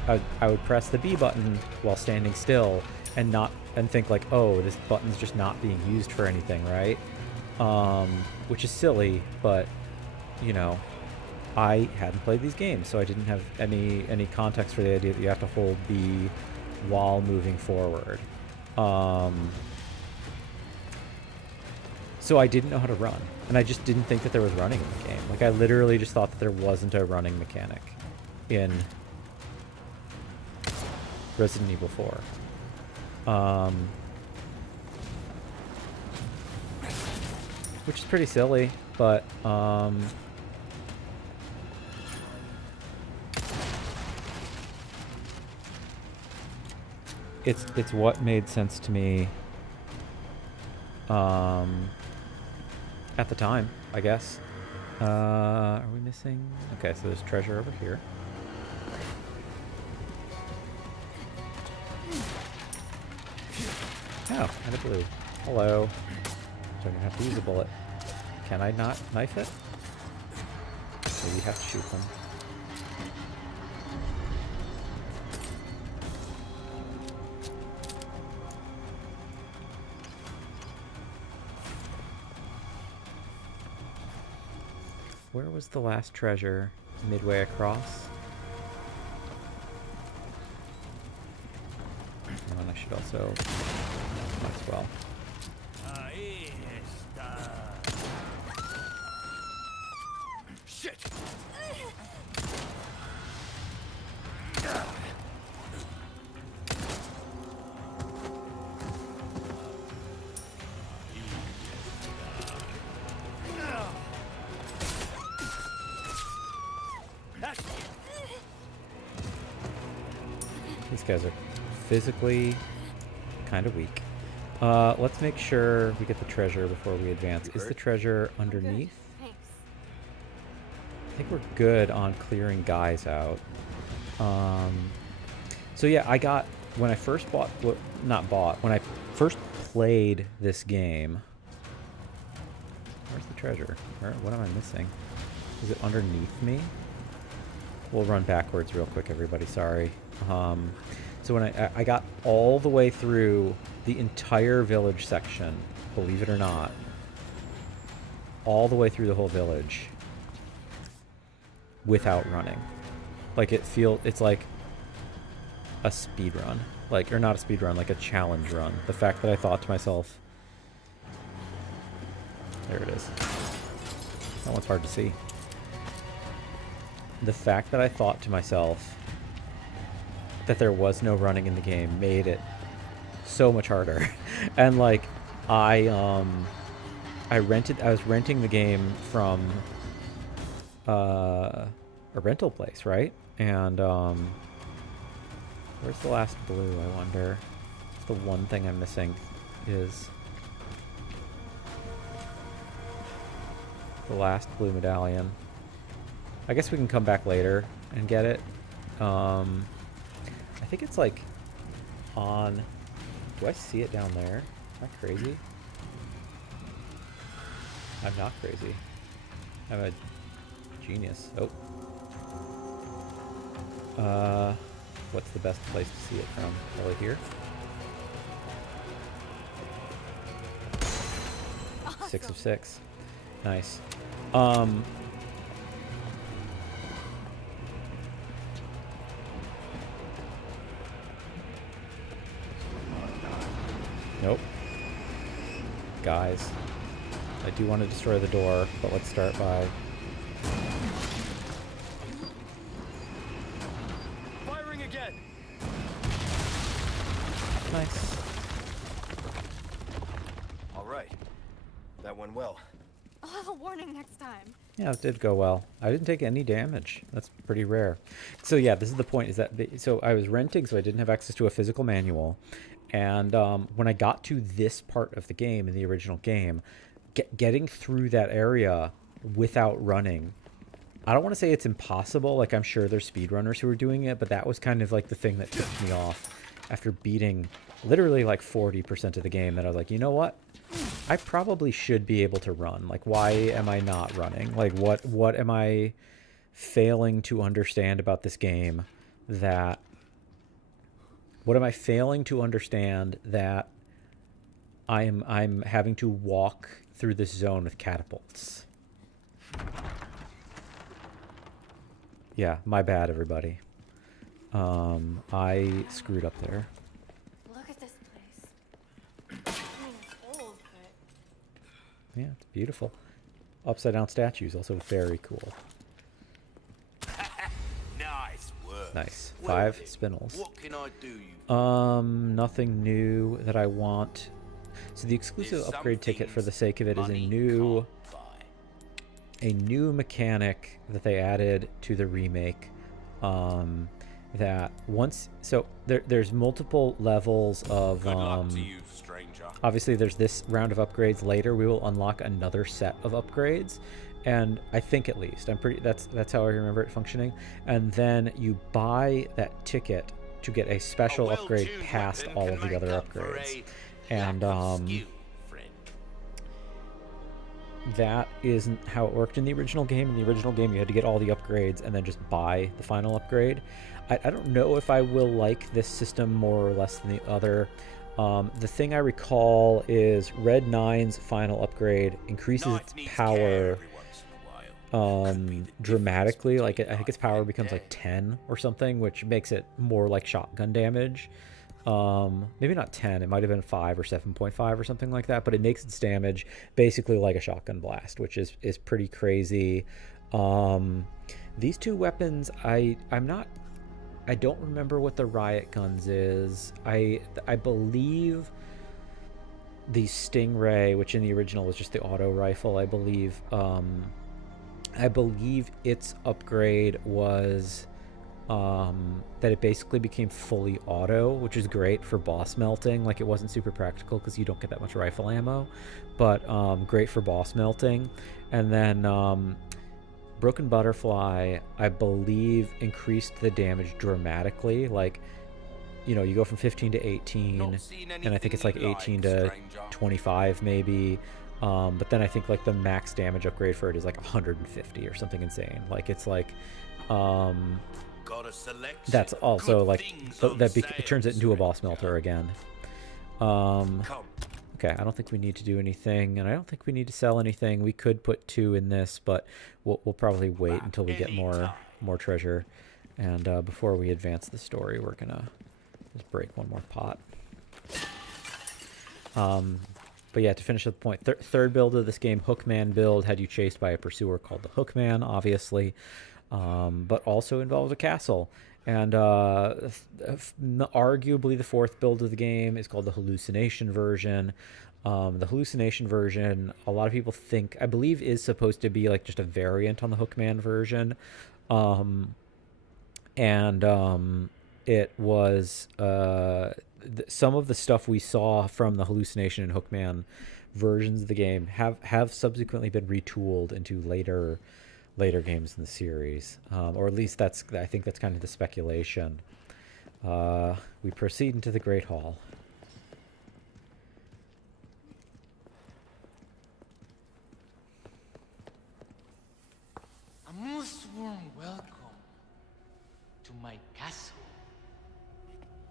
I would press the B button while standing still and think like, oh, this button's just not being used for anything, right? Which is silly, but you know, I hadn't played these games, so I didn't have any context for the idea that you have to hold B while moving forward. So I didn't know how to run, and I just didn't think that there was running in the game. Like, I literally just thought that there wasn't a running mechanic in Resident Evil 4. Which is pretty silly, but it's what made sense to me at the time, I guess. Are we missing? Okay, so there's treasure over here. Oh, and a blue. Hello. So I'm gonna have to use a bullet. Can I not knife it? Maybe you have to shoot them. Where was the last treasure? Midway across? And I should also... might as well. Shit! These guys are physically kind of weak. Let's make sure we get the treasure before we advance. Is the treasure underneath? Thanks. I think we're good on clearing guys out. So yeah, I got, when I first bought, well, not bought, when I first played this game, where's the treasure? What am I missing? Is it underneath me? We'll run backwards real quick, everybody, sorry. So when I got all the way through the entire village section, believe it or not, all the way through the whole village without running. Like, it's like a speed run. Like, or not a speed run, like a challenge run. The fact that I thought to myself, there it is. That one's hard to see. The fact that I thought to myself that there was no running in the game made it so much harder. And like, I was renting the game from a rental place, right? And Where's the last blue, I wonder? That's the one thing I'm missing is the last blue medallion. I guess we can come back later and get it. I think it's like on... Do I see it down there? Am I crazy? I'm not crazy. I'm a genius. Oh. What's the best place to see it from? Probably here? Awesome. 6 of 6. Nice. Nope. Guys, I do want to destroy the door, but let's start by... Firing again. Nice. All right. That went well. Oh, warning next time. Yeah, it did go well. I didn't take any damage. That's pretty rare. So yeah, this is the point, is that... So I was renting, so I didn't have access to a physical manual. And when I got to this part of the game, in the original game, getting through that area without running, I don't want to say it's impossible. Like, I'm sure there's speedrunners who are doing it, but that was kind of like the thing that tipped me off after beating literally like 40% of the game, that I was like, you know what? I probably should be able to run. Like, why am I not running? Like, what am I failing to understand about this game that... What am I failing to understand that I'm having to walk through this zone with catapults? Yeah, my bad, everybody. I screwed up there. Look at this place. I mean, it's old, but... Yeah, it's beautiful. Upside down statues, also very cool. Nice work. Nice. Well 5 then, spinels. What can I do you? Nothing new that I want. So the exclusive There's some upgrade ticket, for the things sake of it, is a money new can't buy. mechanic that they added to the remake. That once, so there's multiple levels of Good luck to you, stranger. obviously there's this round of upgrades. Later we will unlock another set of upgrades, and I think, at least that's how I remember it functioning. And then you buy that ticket to get a special upgrade well-tuned past weapon all can of the make other up for upgrades. a And lack of skill, friend. that isn't how it worked in the original game. In the original game, you had to get all the upgrades and then just buy the final upgrade. I don't know if I will like this system more or less than the other. The thing I recall is Red 9's final upgrade increases Knife its needs care power every once in a while. Could be the dramatically. difference Like, I think its between power life becomes and like death. 10 or something, which makes it more like shotgun damage. Maybe not 10, it might have been 5 or 7.5 or something like that, but it makes its damage basically like a shotgun blast, which is pretty crazy. These two weapons, I don't remember what the riot guns is. I believe the Stingray, which in the original was just the auto rifle, I believe its upgrade was that it basically became fully auto, which is great for boss melting. Like, it wasn't super practical because you don't get that much rifle ammo, but great for boss melting. And then Broken Butterfly, I believe, increased the damage dramatically. Like, you know, you go from 15 to 18, Not seen and I think it's like anything 18 like, to stranger. 25 maybe. But then I think like the max damage upgrade for it is like 150 or something insane. Like, it's like Got a selection that's of also good like things on it turns sale, it into a boss stranger. melter again. Come. Okay, I don't think we need to do anything, and I don't think we need to sell anything. We could put 2 in this, but we'll probably wait until we get more treasure. And before we advance the story, we're gonna just break one more pot. But yeah, to finish up the point, third build of this game, Hookman build, had you chased by a pursuer called the Hookman, obviously, but also involves a castle. And arguably the fourth build of the game is called the hallucination version. The hallucination version, a lot of people think, I believe, is supposed to be like just a variant on the Hookman version. it was some of the stuff we saw from the Hallucination and Hookman versions of the game have subsequently been retooled into later games in the series, or at least I think that's kind of the speculation. We proceed into the Great Hall. A most warm welcome to my castle.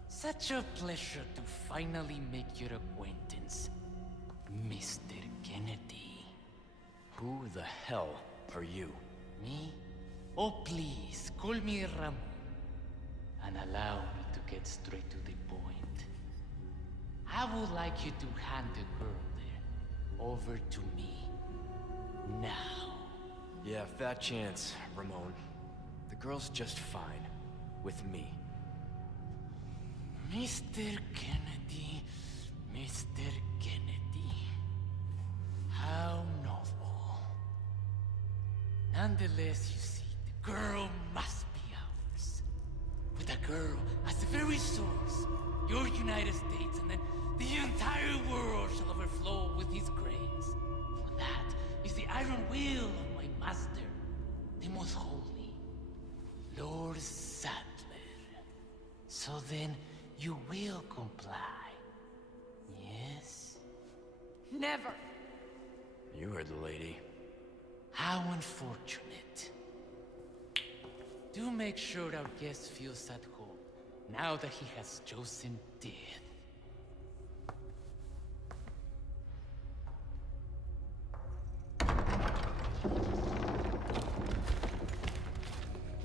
Such a pleasure to finally make your acquaintance, Mr. Kennedy. Who the hell are you? Me? Oh, please, call me Ramon. And allow me to get straight to the point. I would like you to hand the girl there over to me. Now. Yeah, fat chance, Ramon. The girl's just fine. With me. Mr. Kennedy, Mr. Kennedy. How novel. Nonetheless, you see, the girl must be ours. With a girl as the very source, your United States and then the entire world shall overflow with his grace. For that is the iron will of my master, the most holy, Lord Sadler. So then, you will comply. Yes? Never. You heard the lady. How unfortunate. Do make sure our guest feels at home, now that he has chosen death.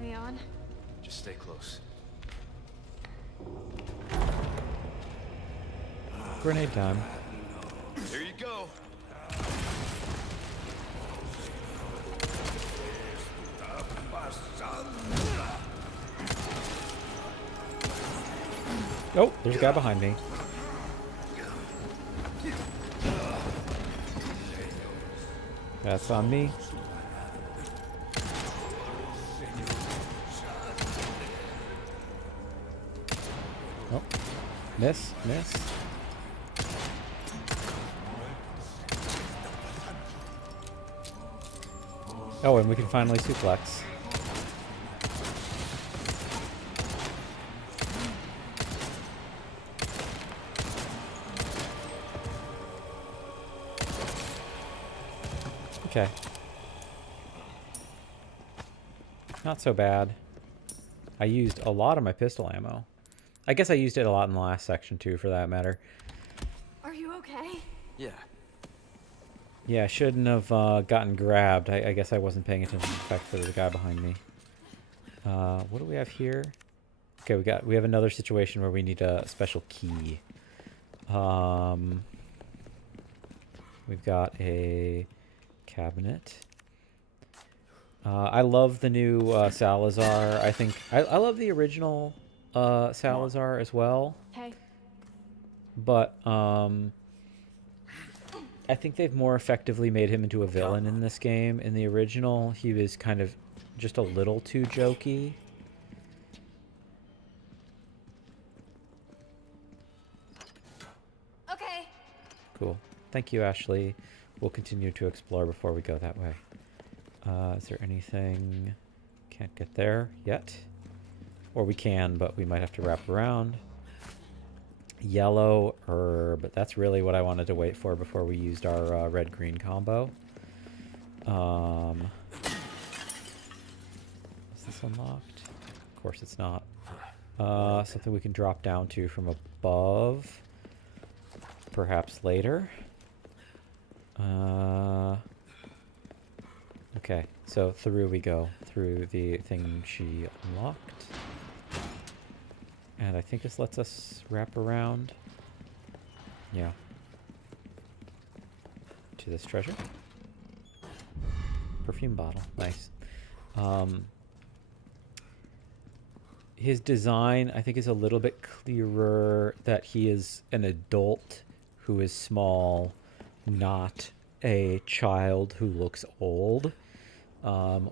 Leon? Just stay close. Grenade time. Here you go. Oh, there's a guy behind me. That's on me. Oh, miss. Oh, and we can finally suplex. Okay. Not so bad. I used a lot of my pistol ammo. I guess I used it a lot in the last section too, for that matter. Are you okay? Yeah. Yeah, I shouldn't have gotten grabbed. I guess I wasn't paying attention to the fact that there was a guy behind me. What do we have here? Okay, we have another situation where we need a special key. We've got a cabinet. I love the new Salazar. I think I love the original Salazar as well. Hey. But I think they've more effectively made him into a villain in this game. In the original, he was kind of just a little too jokey. Okay. Cool. Thank you, Ashley. We'll continue to explore before we go that way. Is there anything? Can't get there yet. Or we can, but we might have to wrap around. Yellow herb. That's really what I wanted to wait for before we used our red-green combo. Is this unlocked? Of course it's not. Something we can drop down to from above. Perhaps later. Okay, so through we go. Through the thing she unlocked. And I think this lets us wrap around. Yeah. To this treasure. Perfume bottle. Nice. His design, I think, is a little bit clearer that he is an adult who is small, not a child who looks old.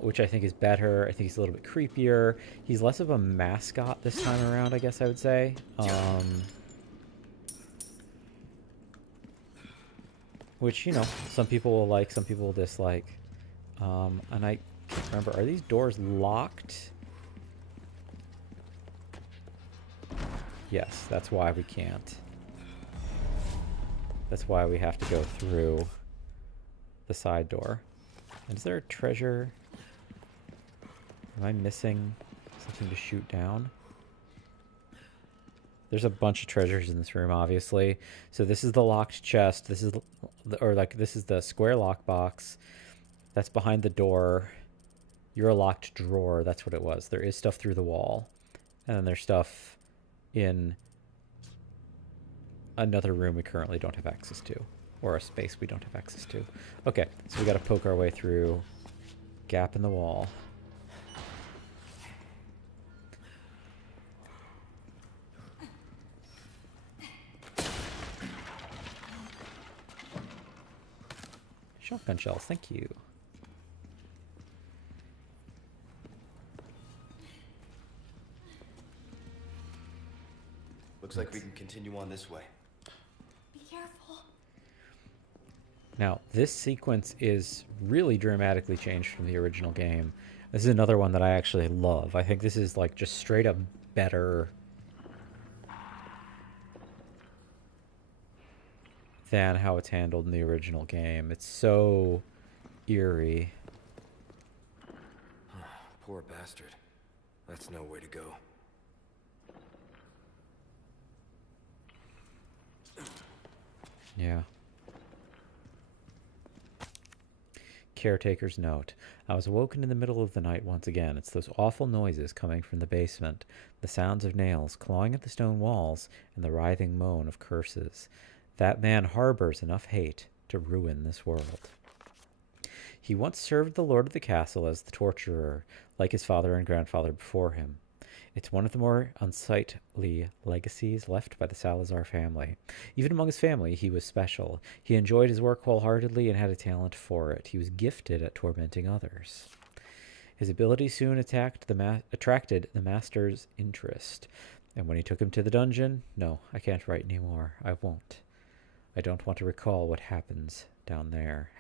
which I think is better. I think he's a little bit creepier. He's less of a mascot this time around, I guess I would say. Which, you know, some people will like, some people will dislike. And I can't remember, are these doors locked? Yes, that's why we can't. That's why we have to go through the side door. And is there a treasure? Am I missing something to shoot down? There's a bunch of treasures in this room, obviously. So this is the locked chest. This is this is the square lockbox. That's behind the door. You're a locked drawer. That's what it was. There is stuff through the wall. And then there's stuff in another room we currently don't have access to. Or a space we don't have access to. Okay, so we gotta poke our way through. Gap in the wall. Shotgun shells, thank you. Looks like we can continue on this way. Be careful. Now, this sequence is really dramatically changed from the original game. This is another one that I actually love. I think this is like just straight up better than how it's handled in the original game. It's so eerie. Poor bastard. That's no way to go. Yeah. Caretaker's note. I was awoken in the middle of the night once again. It's those awful noises coming from the basement, the sounds of nails clawing at the stone walls, and the writhing moan of curses. That man harbors enough hate to ruin this world. He once served the lord of the castle as the torturer, like his father and grandfather before him. It's one of the more unsightly legacies left by the Salazar family. Even among his family, he was special. He enjoyed his work wholeheartedly and had a talent for it. He was gifted at tormenting others. His ability soon attracted the master's interest. And when he took him to the dungeon, no, I can't write anymore. I won't. I don't want to recall what happened down there.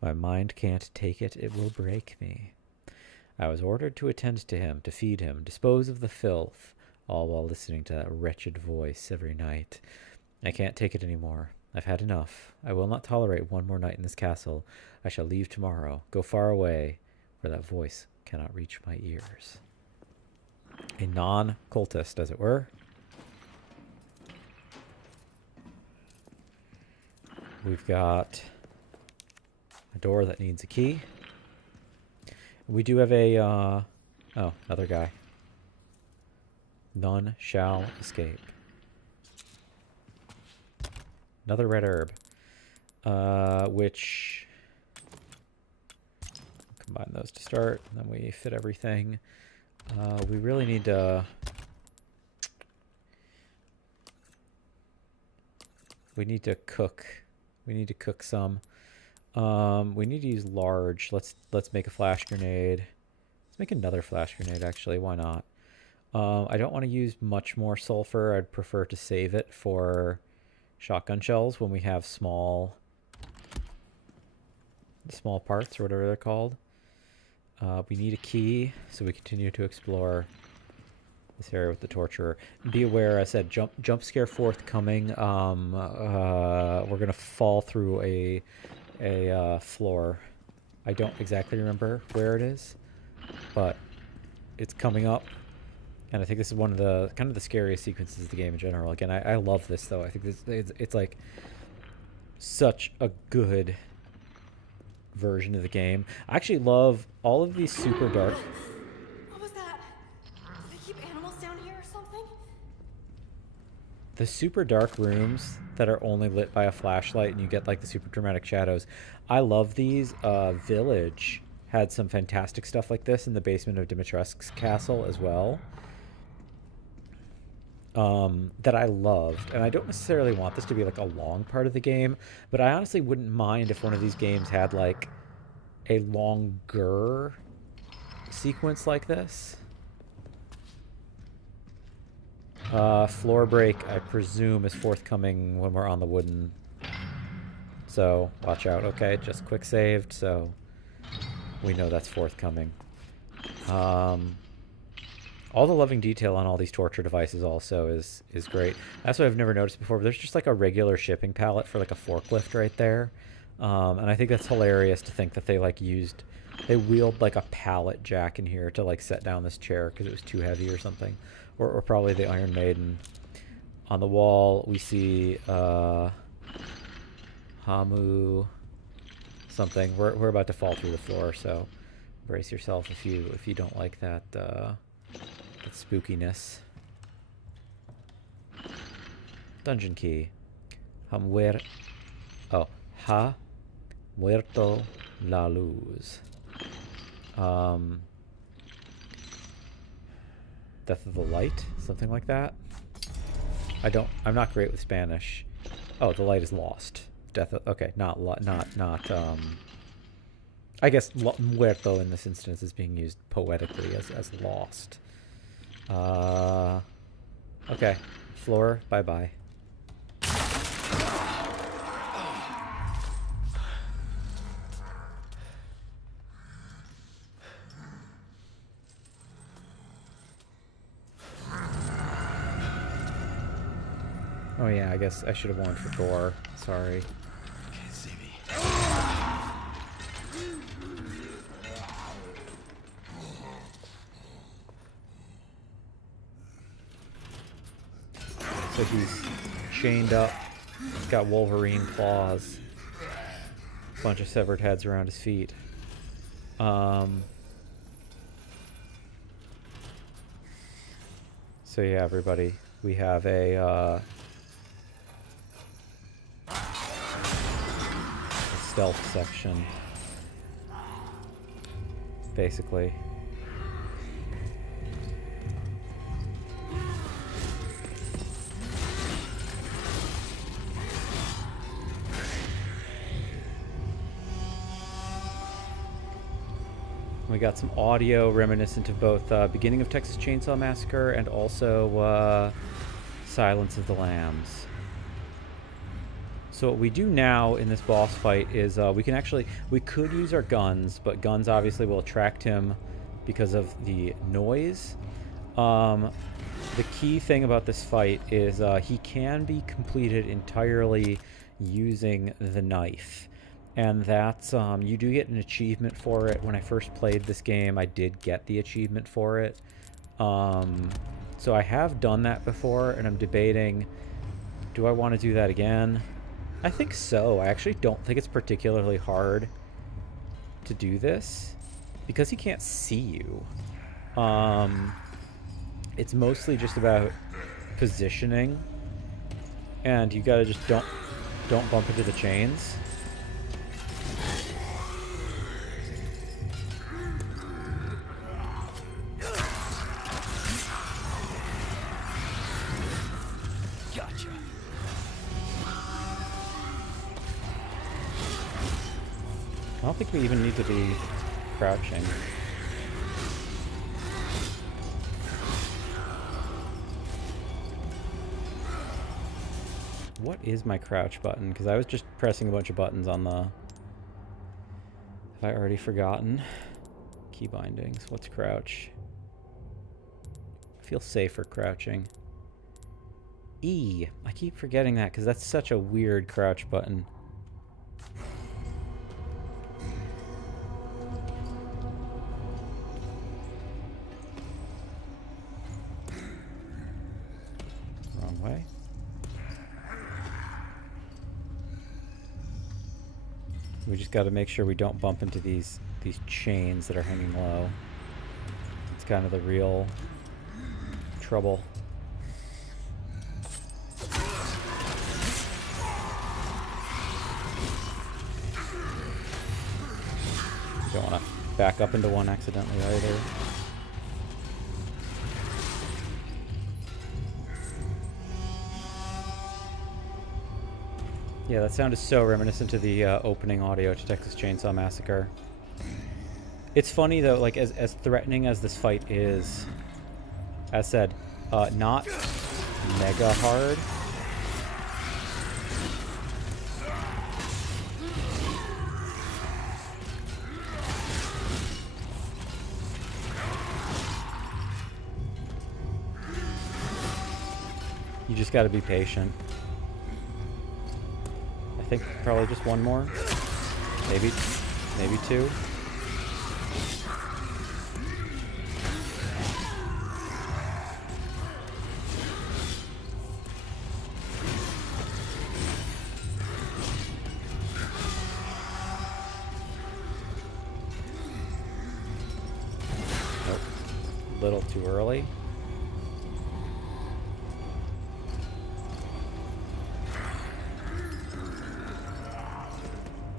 My mind can't take it. It will break me. I was ordered to attend to him, to feed him, dispose of the filth, all while listening to that wretched voice every night. I can't take it anymore. I've had enough. I will not tolerate one more night in this castle. I shall leave tomorrow, go far away, where that voice cannot reach my ears. A non-cultist, as it were. We've got a door that needs a key. We do have a, oh, another guy. None shall escape. Another red herb. Which... combine those to start, and then we fit everything. We really need to... we need to cook. We need to cook some. We need to use large. Let's make a flash grenade. Let's make another flash grenade, actually. Why not? I don't want to use much more sulfur. I'd prefer to save it for shotgun shells when we have small parts or whatever they're called. We need a key, so we continue to explore this area with the torturer. Be aware, I said jump scare forthcoming. We're gonna fall through a floor. I don't exactly remember where it is, but it's coming up, and I think this is one of the kind of the scariest sequences of the game in general. Again, I love this though. I think it's like such a good version of the game. I actually love all of these super dark. What was that? Do they keep animals down here or something? The super dark rooms that are only lit by a flashlight and you get like the super dramatic shadows. I love these. Village had some fantastic stuff like this in the basement of Dimitrescu's castle as well. That I loved. And I don't necessarily want this to be like a long part of the game, but I honestly wouldn't mind if one of these games had like a longer sequence like this. Floor break, I presume, is forthcoming when we're on the wooden. So, watch out. Okay, just quick saved, so we know that's forthcoming. All the loving detail on all these torture devices also is great. That's what I've never noticed before, but there's just like a regular shipping pallet for like a forklift right there. And I think that's hilarious to think that they like they wheeled like a pallet jack in here to like set down this chair because it was too heavy or something. Or probably the Iron Maiden. On the wall we see Hamu something. We're about to fall through the floor, so brace yourself if you don't like that spookiness. Dungeon key. Ha muerto la luz. Death of the light, something like that. I'm not great with Spanish. Oh, the light is lost. Okay, I guess muerto in this instance is being used poetically as lost. Okay, floor, bye-bye. Oh yeah, I guess I should have warned for gore. Sorry. Can't see me. So he's chained up. He's got Wolverine claws. A bunch of severed heads around his feet. So yeah, everybody, we have a stealth section, basically. We got some audio reminiscent of both beginning of Texas Chainsaw Massacre and also Silence of the Lambs. So what we do now in this boss fight is we could use our guns, but guns obviously will attract him because of the noise. The key thing about this fight is he can be completed entirely using the knife. And that's, you do get an achievement for it. When I first played this game, I did get the achievement for it. So I have done that before, and I'm debating, do I want to do that again? I think so. I actually don't think it's particularly hard to do this, because he can't see you. It's mostly just about positioning, and you gotta just don't bump into the chains. I don't think we even need to be crouching. What is my crouch button? Because I was just pressing a bunch of buttons on the... Have I already forgotten? Key bindings. What's crouch? I feel safer crouching. E. I keep forgetting that because that's such a weird crouch button. Wrong way. We just got to make sure we don't bump into these chains that are hanging low. It's kind of the real trouble. Don't want to back up into one accidentally either. Yeah, that sound is so reminiscent to the opening audio to Texas Chainsaw Massacre. It's funny though, like as threatening as this fight is, as said, not mega hard. You just gotta be patient. I think probably just one more. Maybe two. Nope. A little too early.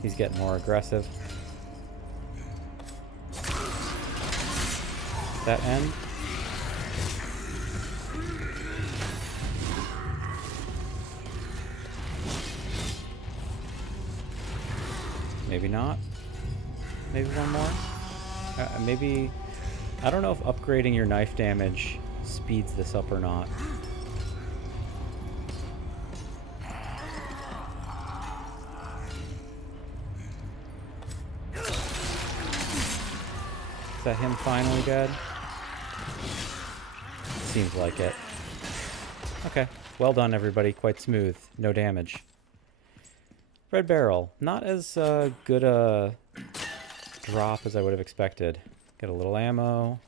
He's getting more aggressive. That end? Maybe not. Maybe one more? Maybe... I don't know if upgrading your knife damage speeds this up or not. Is that him finally dead? Seems like it. Okay. Well done, everybody. Quite smooth. No damage. Red barrel. Not as good a drop as I would have expected. Get a little ammo.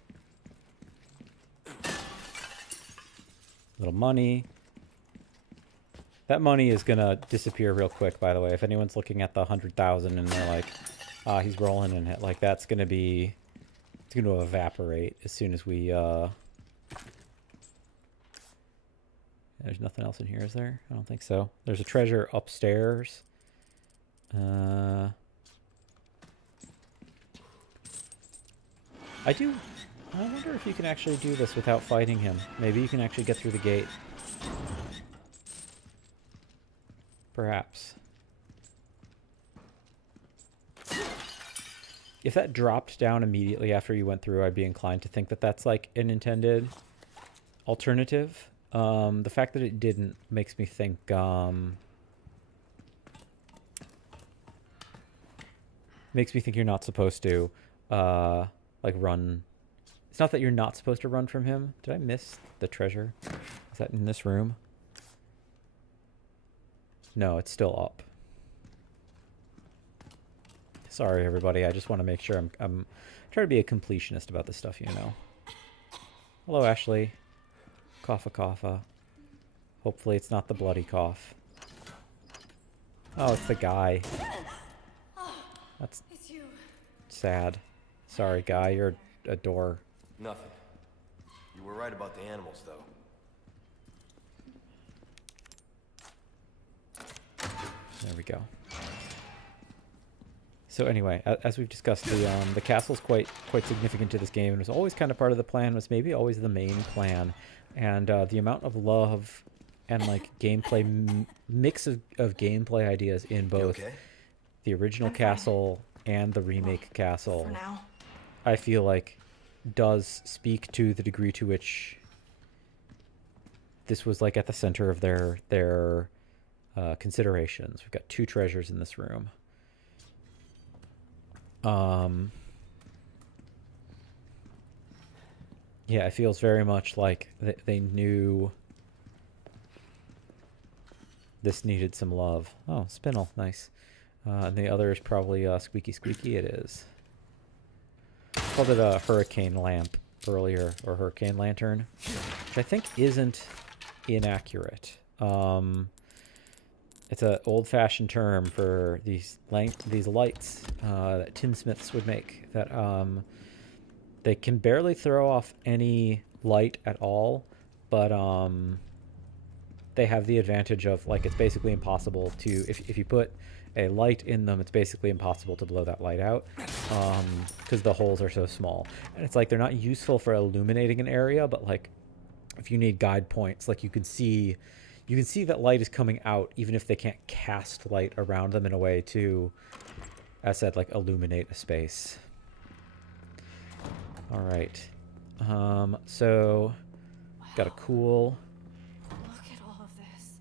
Little money. That money is gonna disappear real quick, by the way. If anyone's looking at the 100,000 and they're like, ah, he's rolling in it, like that's gonna be... It's going to evaporate as soon as we, There's nothing else in here, is there? I don't think so. There's a treasure upstairs. I wonder if you can actually do this without fighting him. Maybe you can actually get through the gate. Perhaps. If that dropped down immediately after you went through, I'd be inclined to think that that's like an intended alternative. The fact that it didn't makes me think, you're not supposed to, like run. It's not that you're not supposed to run from him. Did I miss the treasure? Is that in this room? No, it's still up. Sorry, everybody. I just want to make sure I'm trying to be a completionist about this stuff, you know. Hello, Ashley. Cougha, cougha. Hopefully it's not the bloody cough. Oh, it's the guy. That's sad. Sorry, guy. You're a door. Nothing. You were right about the animals, though. There we go. So anyway, as we've discussed, the castle's quite significant to this game, and was always kind of part of the plan. Was maybe always the main plan, and the amount of love and like gameplay mix of gameplay ideas in both the original castle and the remake castle. For now. I feel like does speak to the degree to which this was like at the center of their considerations. We've got 2 treasures in this room. Yeah, it feels very much like they knew this needed some love. Oh, spinel, nice. And the other is probably squeaky squeaky. It is. I called it a hurricane lamp earlier, or hurricane lantern, which I think isn't inaccurate. It's an old-fashioned term for these lights that tinsmiths would make. That they can barely throw off any light at all, but they have the advantage of like it's basically impossible to if you put a light in them, it's basically impossible to blow that light out because the holes are so small. And it's like they're not useful for illuminating an area, but like if you need guide points, like you can see that light is coming out even if they can't cast light around them in a way to, as I said, like illuminate a space. All right. So got a cool Look at all of this.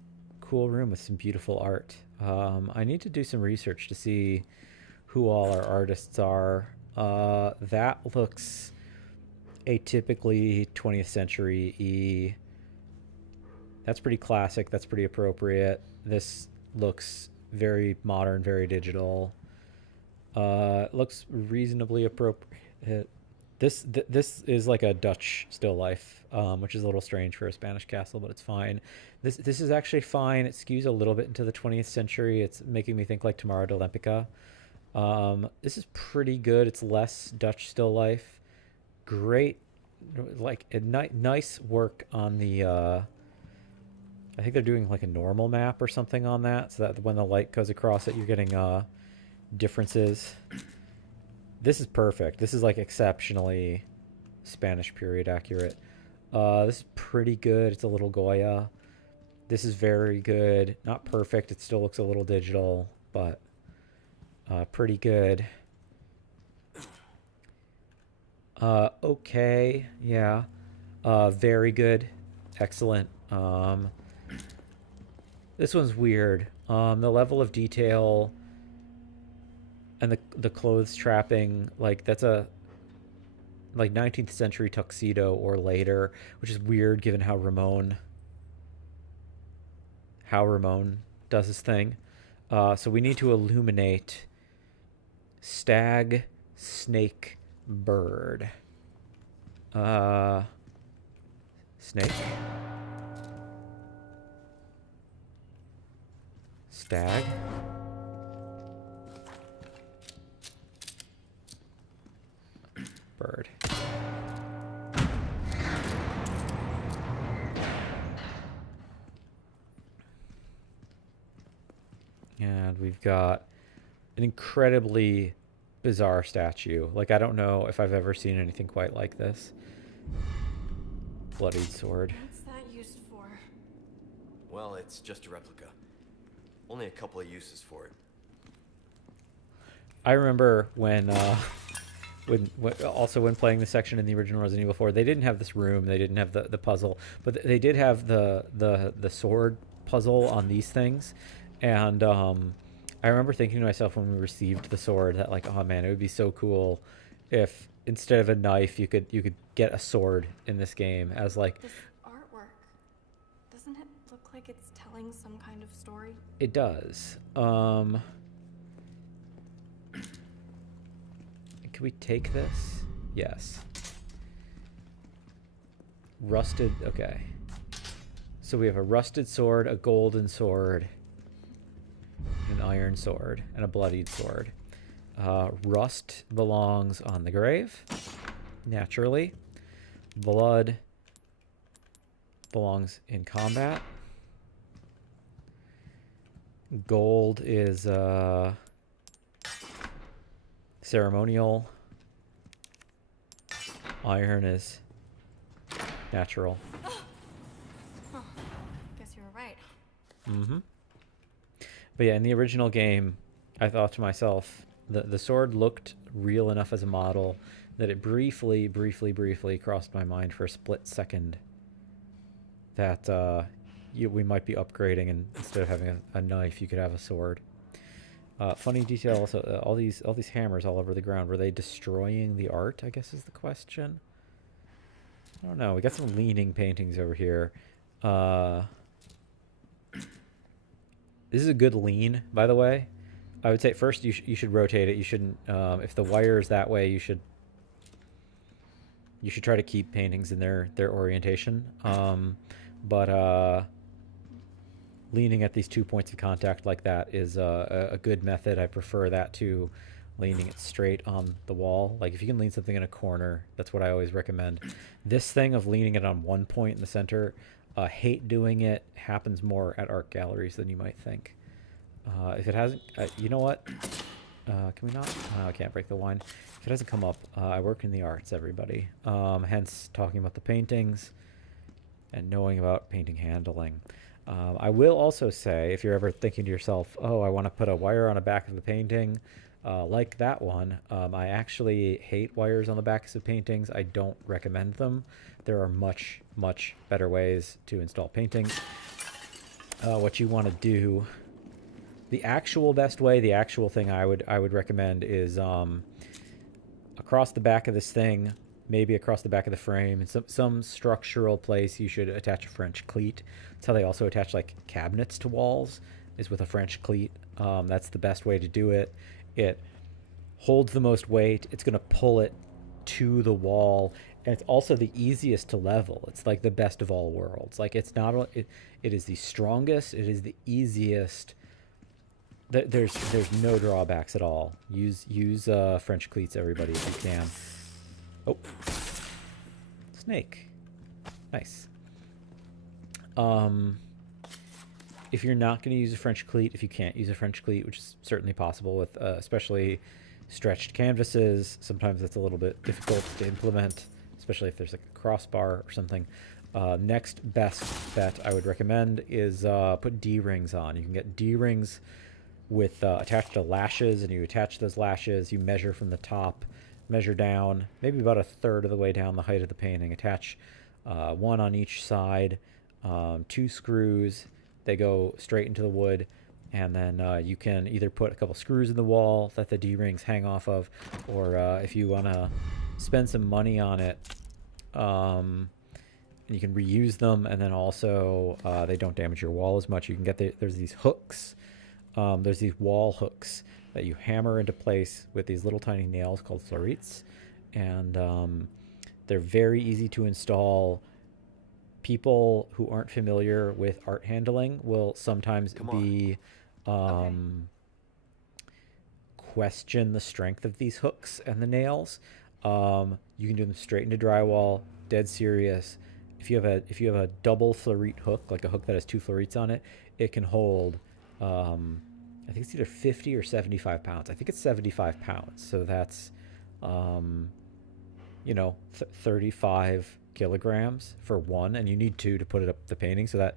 room with some beautiful art. I need to do some research to see who all our artists are. That looks atypically 20th century y. That's pretty classic. That's pretty appropriate. This looks very modern, very digital. Looks reasonably appropriate. This is like a Dutch still life, which is a little strange for a Spanish castle, but it's fine. This is actually fine. It skews a little bit into the 20th century. It's making me think like Tamara de Lempicka. This is pretty good. It's less Dutch still life. Great, like a nice work on the. I think they're doing like a normal map or something on that, so that when the light goes across it, you're getting differences. This is perfect. This is like exceptionally Spanish period accurate. This is pretty good. It's a little Goya. This is very good. Not perfect. It still looks a little digital, but pretty good. Okay. Yeah. Very good. Excellent. This one's weird. The level of detail and the clothes trapping, like that's a like 19th century tuxedo or later, which is weird given how Ramon does his thing. So we need to illuminate stag, snake, bird. Snake? Stag? Bird. And we've got an incredibly bizarre statue. Like, I don't know if I've ever seen anything quite like this. Bloodied sword. What's that used for? Well, it's just a replica. Only a couple of uses for it. I remember when playing the section in the original Resident Evil 4, they didn't have this room, they didn't have the puzzle, but they did have the sword puzzle on these things. And I remember thinking to myself when we received the sword that, like, oh man, it would be so cool if instead of a knife you could get a sword in this game as like This artwork, doesn't it look like it's telling some kind of story? it does. Can we take this? Yes. Rusted, okay. So we have a rusted sword, a golden sword, an iron sword, and a bloodied sword. Rust belongs on the grave, naturally. Blood belongs in combat. Gold is ceremonial. Iron is natural. Huh. Guess you were right. Mm-hmm. But yeah, in the original game, I thought to myself, the sword looked real enough as a model that it briefly crossed my mind for a split second that we might be upgrading, and instead of having a knife, you could have a sword. Funny detail also, all these hammers all over the ground. Were they destroying the art, I guess is the question. I don't know. We got some leaning paintings over here. This is a good lean, by the way. I would say first you should rotate it. You shouldn't, if the wire is that way, you should try to keep paintings in their orientation. But leaning at these 2 points of contact like that is a good method. I prefer that to leaning it straight on the wall. Like if you can lean something in a corner, that's what I always recommend. This thing of leaning it on one point in the center, hate doing it, happens more at art galleries than you might think. If it hasn't, you know what? Can we not? I can't break the wine. If it hasn't come up, I work in the arts, everybody. Hence talking about the paintings and knowing about painting handling. I will also say, if you're ever thinking to yourself, oh, I want to put a wire on the back of the painting, like that one. I actually hate wires on the backs of paintings. I don't recommend them. There are much, much better ways to install paintings. What you want to do, the actual best way, the actual thing I would recommend is across the back of this thing, maybe across the back of the frame, in some structural place, you should attach a French cleat. That's how they also attach like cabinets to walls, is with a French cleat. That's the best way to do it. It holds the most weight. It's going to pull it to the wall, and it's also the easiest to level. It's like the best of all worlds. Like it's not it is the strongest. It is the easiest. There's no drawbacks at all. Use French cleats, everybody, if you can. Oh, snake. Nice. If you're not going to use a French cleat, if you can't use a French cleat, which is certainly possible with especially stretched canvases, sometimes it's a little bit difficult to implement, especially if there's like a crossbar or something. Next best bet I would recommend is put D-rings on. You can get D-rings with attached to lashes, and you attach those lashes, you measure from the top, measure down, maybe about a third of the way down the height of the painting, attach one on each side, 2 screws. They go straight into the wood, and then you can either put a couple screws in the wall that the D-rings hang off of, or if you want to spend some money on it, you can reuse them, and then also they don't damage your wall as much. You can get there's these hooks, there's these wall hooks that you hammer into place with these little tiny nails called florets, and they're very easy to install. People who aren't familiar with art handling will sometimes question the strength of these hooks and the nails. You can do them straight into drywall, dead serious. If you have a double floret hook, like a hook that has 2 florets on it, it can hold I think it's either 50 or 75 pounds. I think it's 75 pounds. So that's 35 kilograms for one, and you need 2 to put it up the painting, so that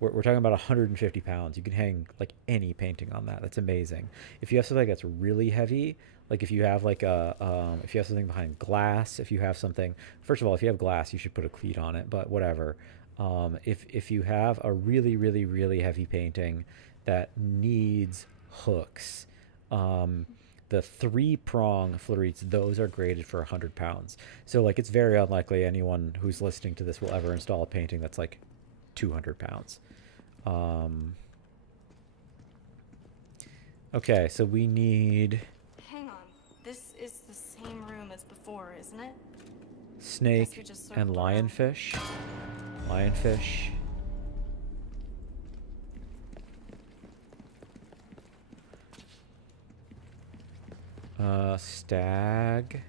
we're talking about 150 pounds. You can hang like any painting on that. That's amazing. If you have something that's really heavy, like if you have like if you have something behind glass, if you have something, first of all, if you have glass, you should put a cleat on it, but whatever. If you have a really, really, really heavy painting that needs hooks, the 3-prong florets, those are graded for 100 pounds. So like it's very unlikely anyone who's listening to this will ever install a painting that's like 200 pounds. Okay, so we need... Hang on. This is the same room as before, isn't it? Snake and lionfish. Lionfish. Stag.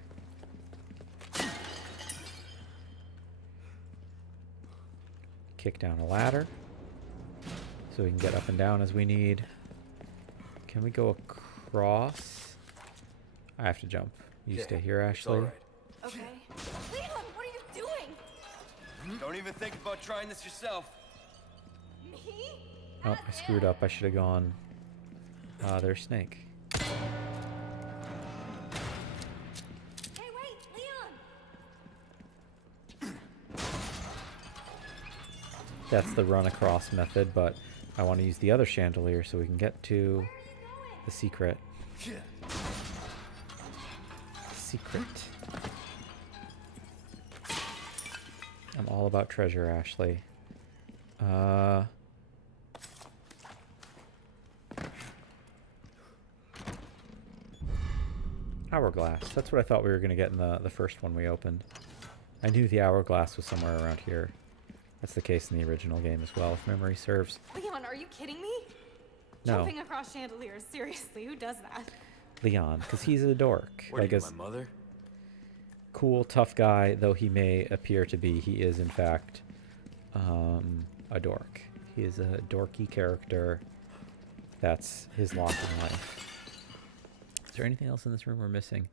Kick down a ladder so we can get up and down as we need. Can we go across? I have to jump. You stay here, Ashley. Right. Okay. Leon, what are you doing? Don't even think about trying this yourself. Me? Oh, I screwed up. I should have gone. There's Snake. Hey, wait, Leon! That's the run across method, but I want to use the other chandelier so we can get to the secret. Secret. I'm all about treasure, Ashley. Hourglass. That's what I thought we were going to get in the first one we opened. I knew the hourglass was somewhere around here. That's the case in the original game as well, if memory serves. Leon, are you kidding me? No. Jumping across chandeliers, seriously, who does that? Leon, because he's a dork. What are you, my mother? Cool, tough guy, though he may appear to be, he is in fact a dork. He is a dorky character. That's his lot in life. Is there anything else in this room we're missing?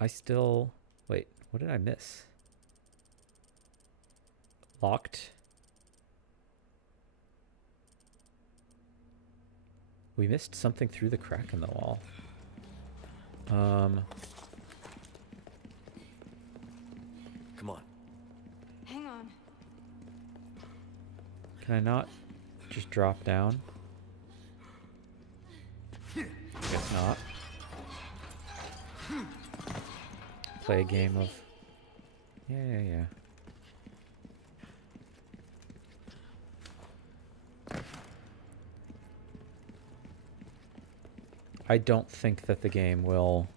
Wait, what did I miss? Locked. We missed something through the crack in the wall. Come on. Hang on. Can I not just drop down? Guess not. Play a game of... Yeah. I don't think that the game will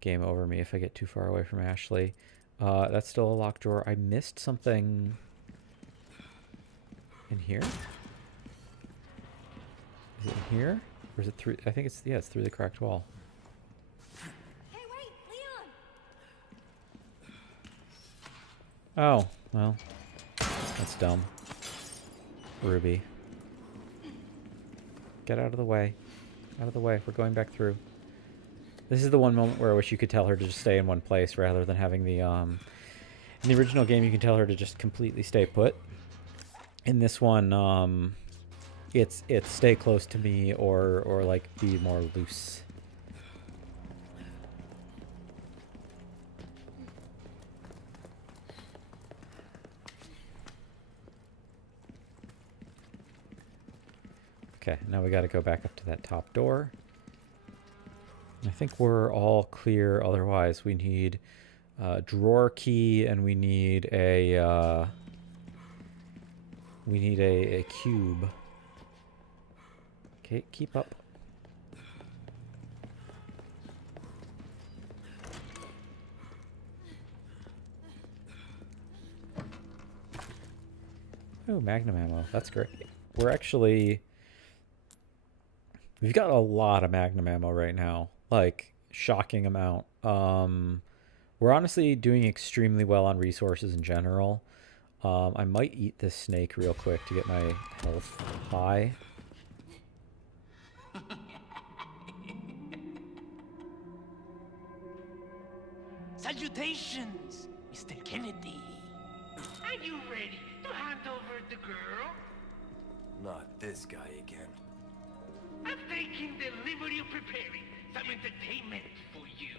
game over me if I get too far away from Ashley. That's still a locked drawer. I missed something in here? Is it in here? Or is it through? I think it's, yeah, it's through the cracked wall. Hey, wait, Leon! Oh, well, that's dumb. Ruby. Get out of the way. Out of the way. We're going back through. This is the one moment where I wish you could tell her to just stay in one place rather than having the, in the original game you can tell her to just completely stay put. In this one, it's stay close to me or like be more loose. Okay, now we got to go back up to that top door. I think we're all clear. Otherwise, we need a drawer key and we need a cube. Okay, keep up. Oh, magnum ammo. That's great. We're actually... We've got a lot of magnum ammo right now. Like, shocking amount. We're honestly doing extremely well on resources in general. I might eat this snake real quick to get my health high. Salutations, Mr. Kennedy. Are you ready to hand over the girl? Not this guy again. I'm taking the liberty of preparing some entertainment for you.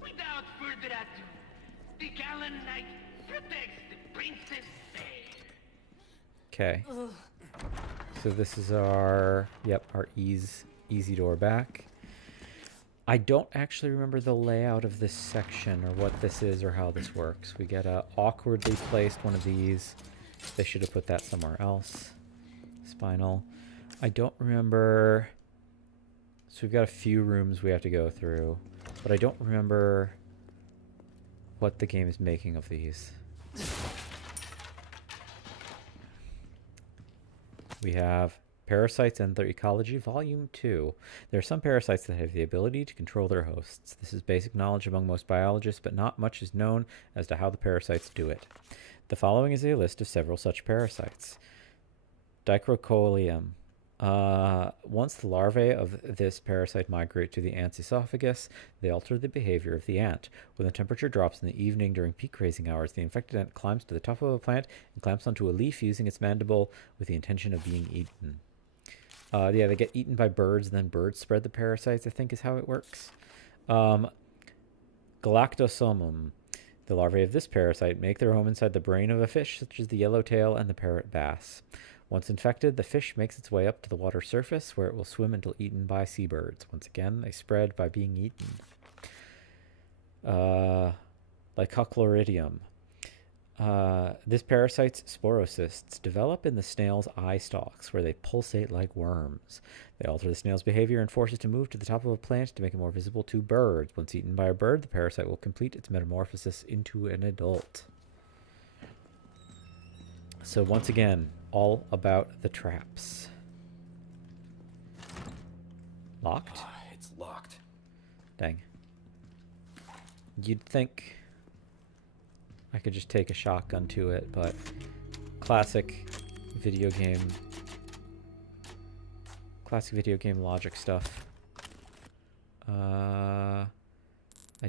Without further ado, the gallant knight protects the princess fair. Okay. So this is our, yep, our easy door back. I don't actually remember the layout of this section or what this is or how this works. We get a awkwardly placed one of these. They should have put that somewhere else. Spinal. I don't remember. So we've got a few rooms we have to go through, but I don't remember what the game is making of these. We have Parasites and Their Ecology, Volume 2. There are some parasites that have the ability to control their hosts. This is basic knowledge among most biologists, but not much is known as to how the parasites do it. The following is a list of several such parasites. Dicrocolium. Once the larvae of this parasite migrate to the ant's esophagus, they alter the behavior of the ant. When the temperature drops in the evening during peak grazing hours, the infected ant climbs to the top of a plant and clamps onto a leaf using its mandible with the intention of being eaten. Yeah, they get eaten by birds, and then birds spread the parasites, I think is how it works. Galactosomum. The larvae of this parasite make their home inside the brain of a fish, such as the yellowtail and the parrot bass. Once infected, the fish makes its way up to the water surface, where it will swim until eaten by seabirds. Once again, they spread by being eaten. Lycochloridium. This parasite's sporocysts develop in the snail's eye stalks, where they pulsate like worms. They alter the snail's behavior and force it to move to the top of a plant to make it more visible to birds. Once eaten by a bird, the parasite will complete its metamorphosis into an adult. So once again, all about the traps. Locked? It's locked. Dang. You'd think I could just take a shotgun to it, but classic video game logic stuff. I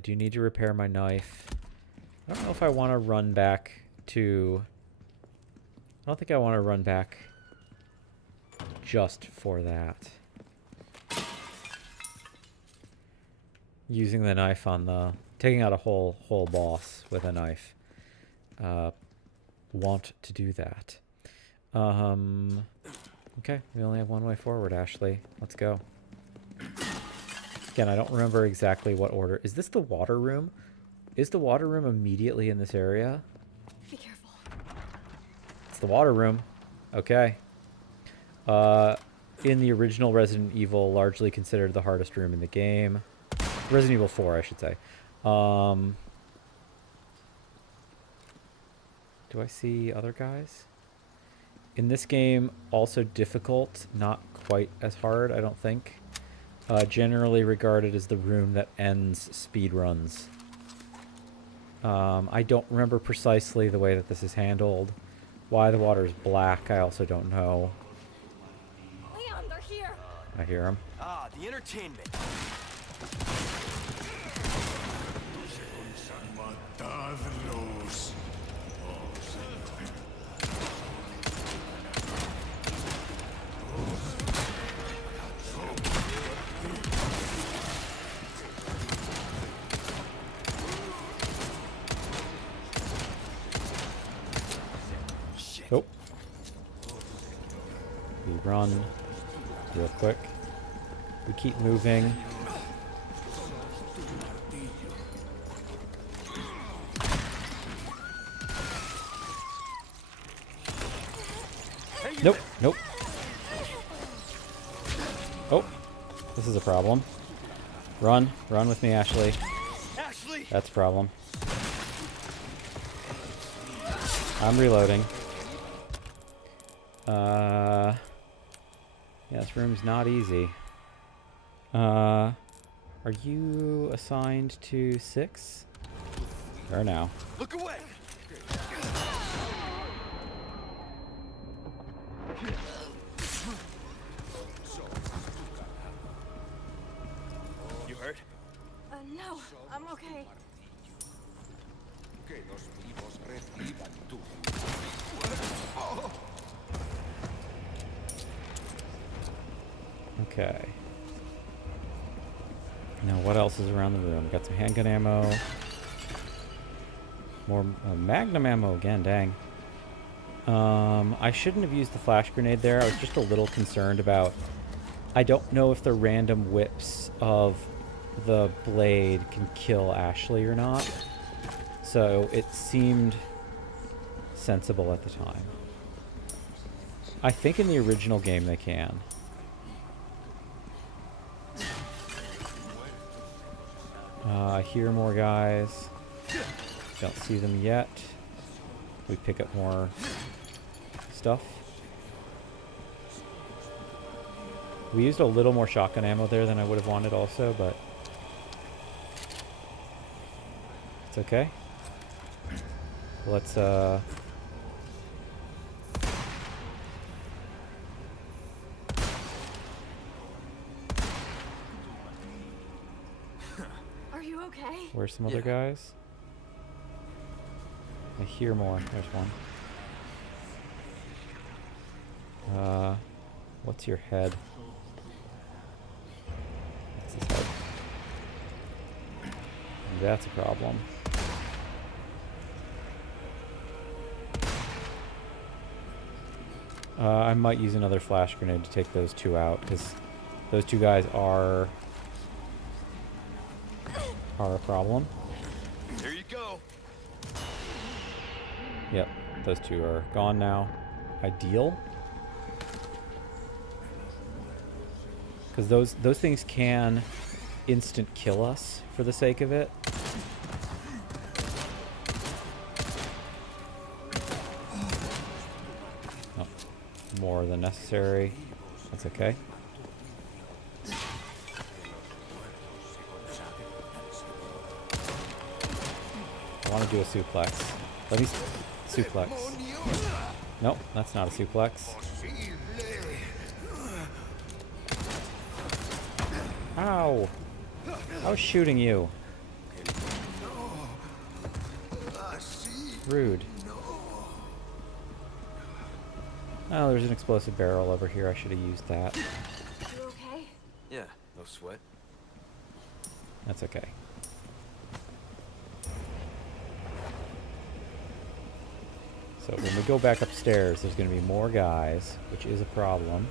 do need to repair my knife. I don't know if I want to run back to... I don't think I want to run back just for that. using the knife on the... taking out a whole boss with a knife. Want to do that. Okay, we only have one way forward, Ashley. Let's go. Again, I don't remember exactly what order. Is this the water room? Is the water room immediately in this area? Be careful. It's the water room. Okay. In the original Resident Evil, largely considered the hardest room in the game. Resident Evil 4, I should say. Do I see other guys? In this game, also difficult, not quite as hard, I don't think. Generally regarded as the room that ends speed runs. I don't remember precisely the way that this is handled. Why the water is black, I also don't know. Leon, they're here. I hear him. Ah, the entertainment. Oh. We run real quick. We keep moving. Nope, nope. Oh, this is a problem. Run with me, Ashley. Ashley! That's a problem. I'm reloading. Yeah, this room's not easy. Are you assigned to 6? Or now? Look away! You hurt? No, I'm okay. Okay. Now, what else is around the room? Got some handgun ammo. More magnum ammo again, dang. I shouldn't have used the flash grenade there. I was just a little concerned about... I don't know if the random whips of the blade can kill Ashley or not. So it seemed sensible at the time. I think in the original game they can. I hear more guys. Don't see them yet. We pick up more stuff. We used a little more shotgun ammo there than I would have wanted also, but it's okay. Let's Are you okay? where's some other guys? I hear more. There's one. What's your head? What's his head? That's a problem. I might use another flash grenade to take those two out, because those two guys are a problem. Here you go. Yep, those two are gone now. Ideal. Because those things can instant kill us for the sake of it. Oh, more than necessary. That's okay. I want to do a suplex. Let me suplex. Nope, that's not a suplex. Ow! I was shooting you. Rude. Oh, there's an explosive barrel over here. I should have used that. You okay? Yeah, no sweat. That's okay. So when we go back upstairs, there's going to be more guys, which is a problem.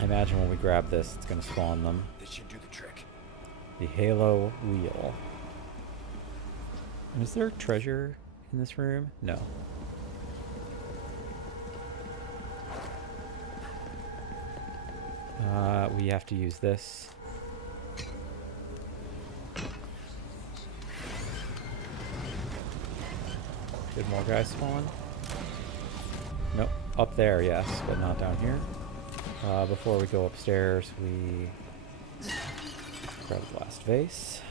I imagine when we grab this, it's going to spawn them. This should do the trick. The Halo Wheel. And is there treasure in this room? No. We have to use this. Did more guys spawn? Nope. Up there, yes, but not down here. Before we go upstairs, we grab the last vase.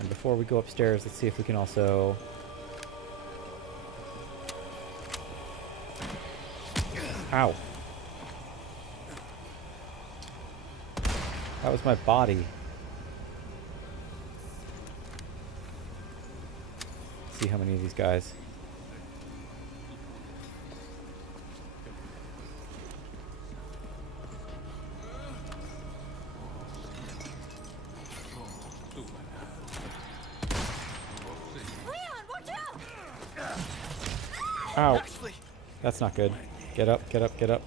And before we go upstairs, let's see if we can also... Ow. That was my body. See how many of these guys. Ow. That's not good. Get up, get up, get up.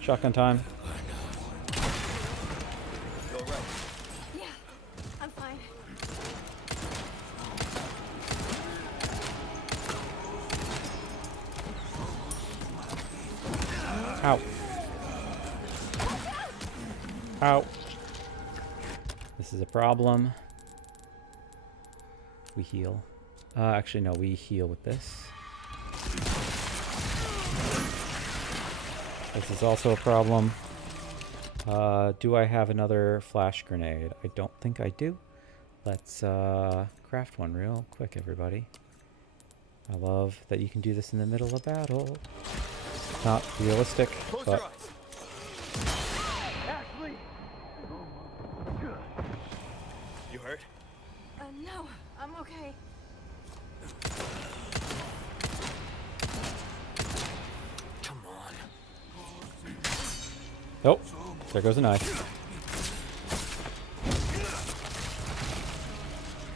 Shotgun time. Yeah, I'm fine. Ow. Ow. This is a problem. We heal. Actually, no, we heal with this. This is also a problem. Do I have another flash grenade? I don't think I do. Let's craft one real quick, everybody. I love that you can do this in the middle of battle. Not realistic, but... You hurt? No, I'm okay. Come on. Oh, there goes a knife.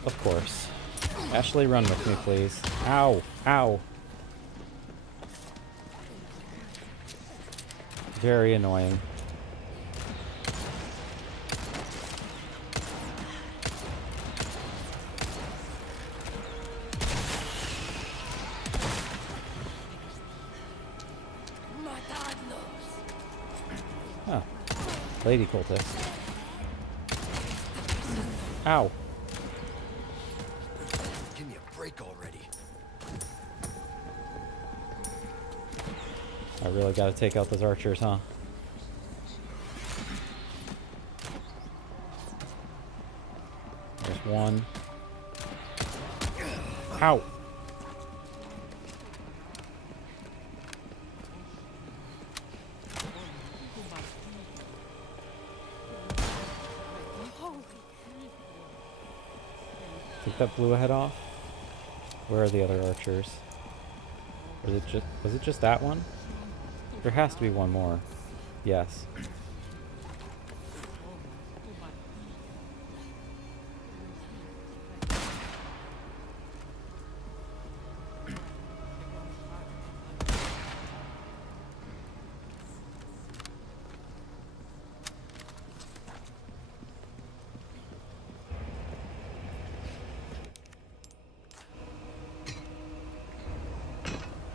Of course. Ashley, run with me, please. Ow! Ow! Very annoying. Huh. Lady cultist. Ow. Give me a break already. I really gotta take out those archers, huh? There's one. Ow! Think that blew a head off? Where are the other archers? Was it just that one? There has to be one more. Yes.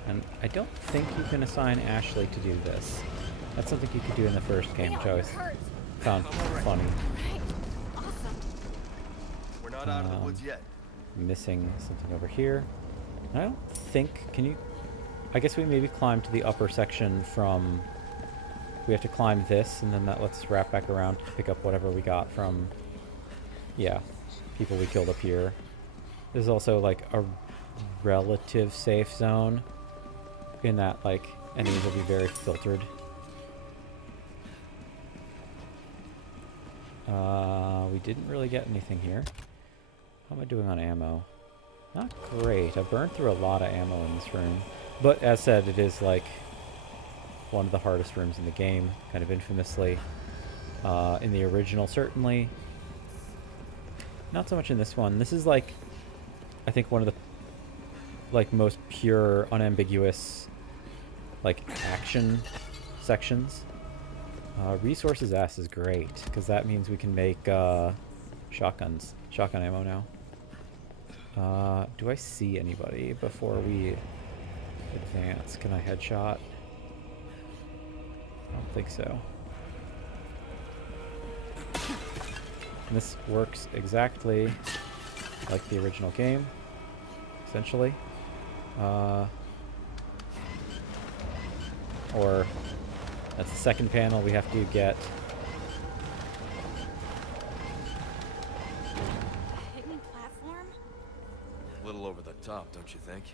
And I don't think you can assign Ashley to do this. That's something you could do in the first game, which I always found funny. Right. Awesome. We're not out of the woods yet. Missing something over here. I don't think... Can you... I guess we maybe climb to the upper section from... We have to climb this, and then that lets us wrap back around to pick up whatever we got from... Yeah. People we killed up here. There's also, like, a relative safe zone. In that, like, enemies will be very filtered. We didn't really get anything here. How am I doing on ammo? Not great. I burned through a lot of ammo in this room. But, as said, it is, like, one of the hardest rooms in the game, kind of infamously. In the original, certainly. Not so much in this one. This is like, I think one of the like most pure, unambiguous, like action sections. Resources S is great because that means we can make shotgun ammo now. Do I see anybody before we advance? Can I headshot? I don't think so. And this works exactly like the original game, essentially. Or that's the second panel we have to get. A hidden platform? A little over the top, don't you think?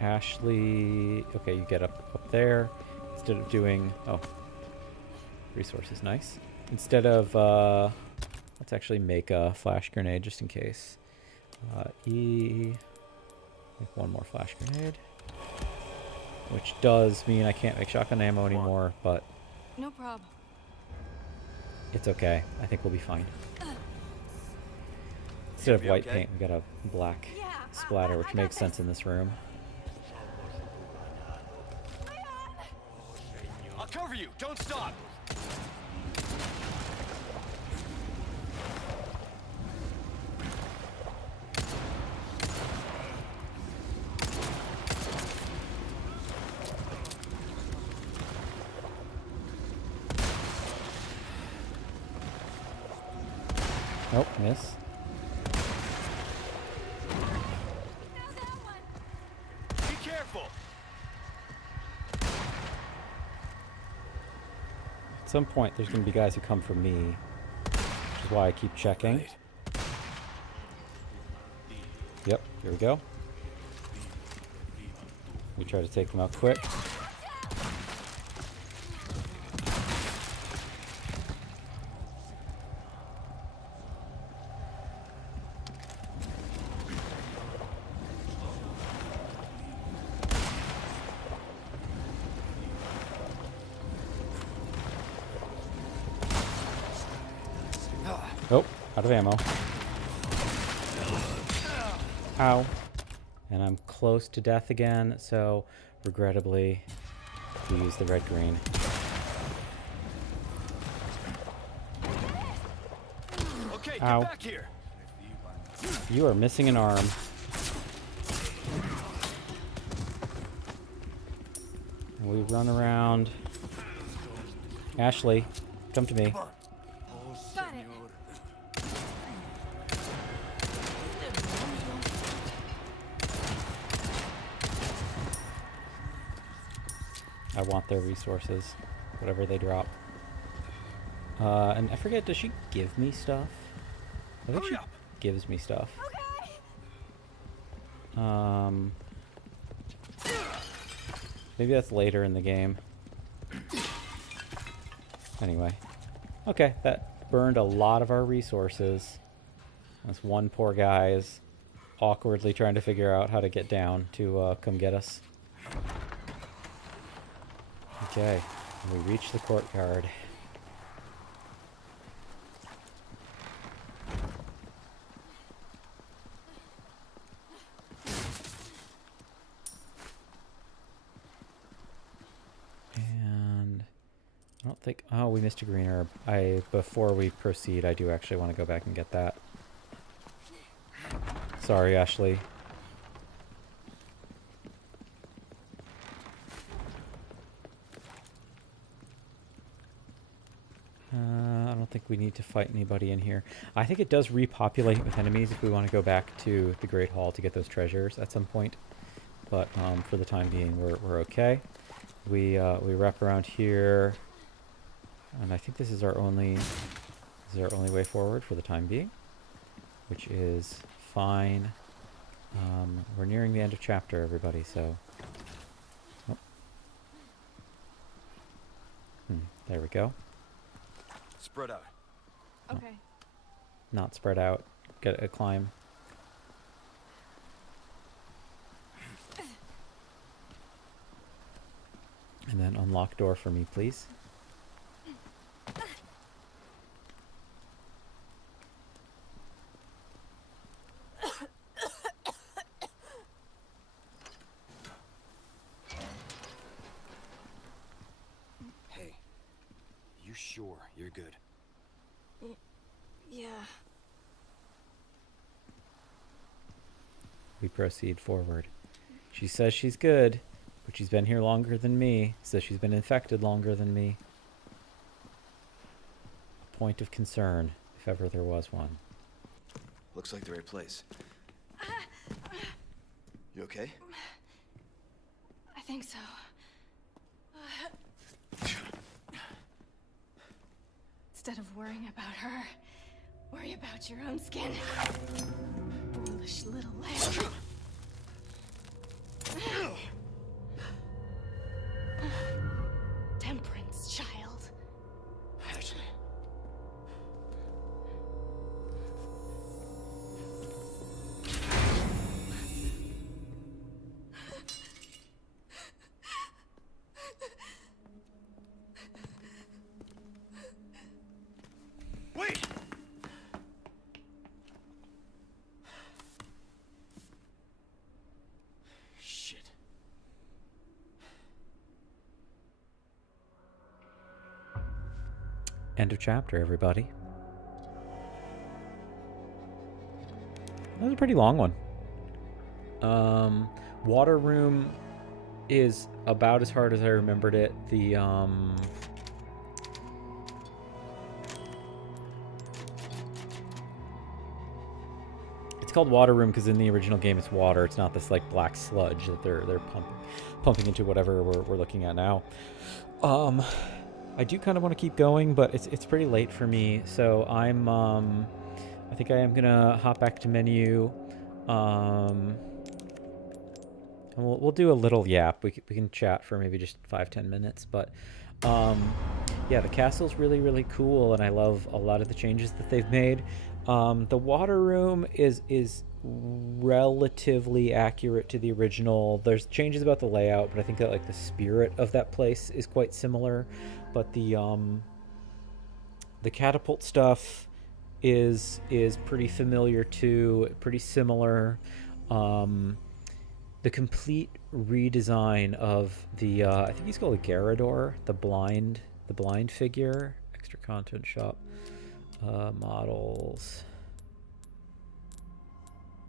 Ashley, okay, you get up there instead of doing, oh, resources, nice. Instead of, let's actually make a flash grenade just in case. E, make one more flash grenade, which does mean I can't make shotgun ammo anymore, but No problem. it's okay. I think we'll be fine. Instead of white paint, we got a black splatter, which makes sense in this room. I'll cover you. Don't stop. Nope, miss. Be careful. At some point, there's going to be guys who come for me, which is why I keep checking. Yep, here we go. We try to take them out quick. Oh, out of ammo. Ow. And I'm close to death again, so regrettably, we use the red-green. Okay, Ow. get back here. You are missing an arm. And we run around. Ashley, come to me. Got it. I want their resources, whatever they drop. And I forget, does she give me stuff? I think she gives me stuff. Maybe that's later in the game. Anyway. Okay, that burned a lot of our resources. This one poor guy is awkwardly trying to figure out how to get down to come get us. Okay, we reach the courtyard. And I don't think, oh, we missed a green herb. Before we proceed, I do actually want to go back and get that. Sorry, Ashley. I don't think we need to fight anybody in here. I think it does repopulate with enemies if we want to go back to the Great Hall to get those treasures at some point. But for the time being, we're okay. We wrap around here, and I think this is our only way forward for the time being, which is fine. We're nearing the end of chapter, everybody. So, there we go. Spread out. Okay. Not spread out. Get a climb. And then unlock door for me, please. you're good. Yeah. We proceed forward. She says she's good, but she's been here longer than me, so she's been infected longer than me. Point of concern, if ever there was one. Looks like the right place. You okay? I think so. Instead of worrying about her, worry about your own skin. Foolish little lamb. Temperance, child. Ashley. Wait! Shit. End of chapter, everybody. That was a pretty long one. Water room is about as hard as I remembered it. It's called water room because in the original game it's water. It's not this like black sludge that they're pumping into whatever we're looking at now. I do kind of want to keep going, but it's pretty late for me, so I think I am gonna hop back to menu. And we'll do a little yap. We can chat for maybe just 5-10 minutes, but yeah, the castle's really, really cool, and I love a lot of the changes that they've made. The water room is relatively accurate to the original. There's changes about the layout, but I think that like the spirit of that place is quite similar. But the catapult stuff is pretty familiar too, pretty similar. The complete redesign of the I think he's called a Garador, the blind figure. Extra content shop, models.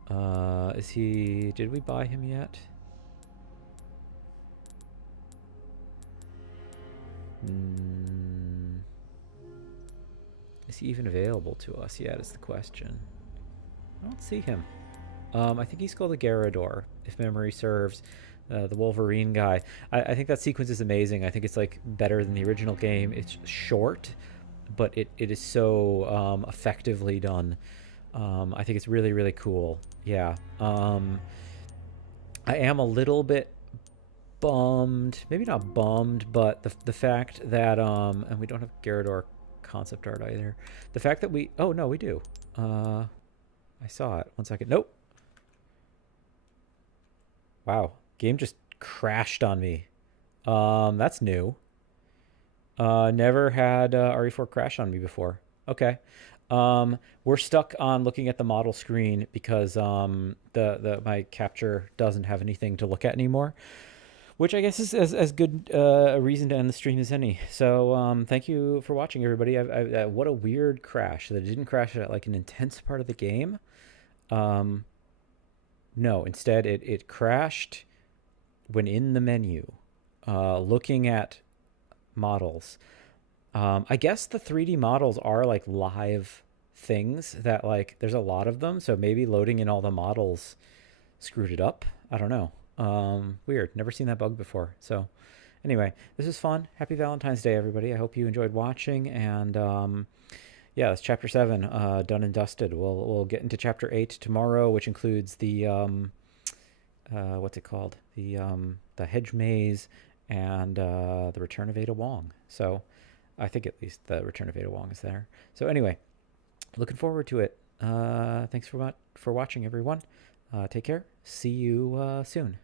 Did we buy him yet? Is he even available to us yet is the question. I don't see him. I think he's called the Garador, if memory serves. The Wolverine guy. I think that sequence is amazing. I think it's like better than the original game. It's short, but it is so effectively done. I think it's really, really cool. Yeah. I am a little bit bummed, maybe not bummed, but the fact that and we don't have Garador concept art either. The fact that oh no, we do. I saw it. 1 second. Nope. Wow, game just crashed on me. That's new. Never had RE4 crash on me before. Okay. We're stuck on looking at the model screen because my capture doesn't have anything to look at anymore, which I guess is as good a reason to end the stream as any. So thank you for watching, everybody. What a weird crash that it didn't crash at like an intense part of the game. No, instead it crashed when in the menu, looking at models. I guess the 3D models are like live things that like there's a lot of them, so maybe loading in all the models screwed it up. I don't know. Weird. Never seen that bug before. So anyway, this is fun. Happy Valentine's Day, everybody. I hope you enjoyed watching, and yeah, that's chapter 7 done and dusted. We'll get into chapter 8 tomorrow, which includes the what's it called? The hedge maze and the return of Ada Wong. So I think at least the return of Ada Wong is there. So anyway, looking forward to it. Thanks for watching, everyone. Take care. See you soon.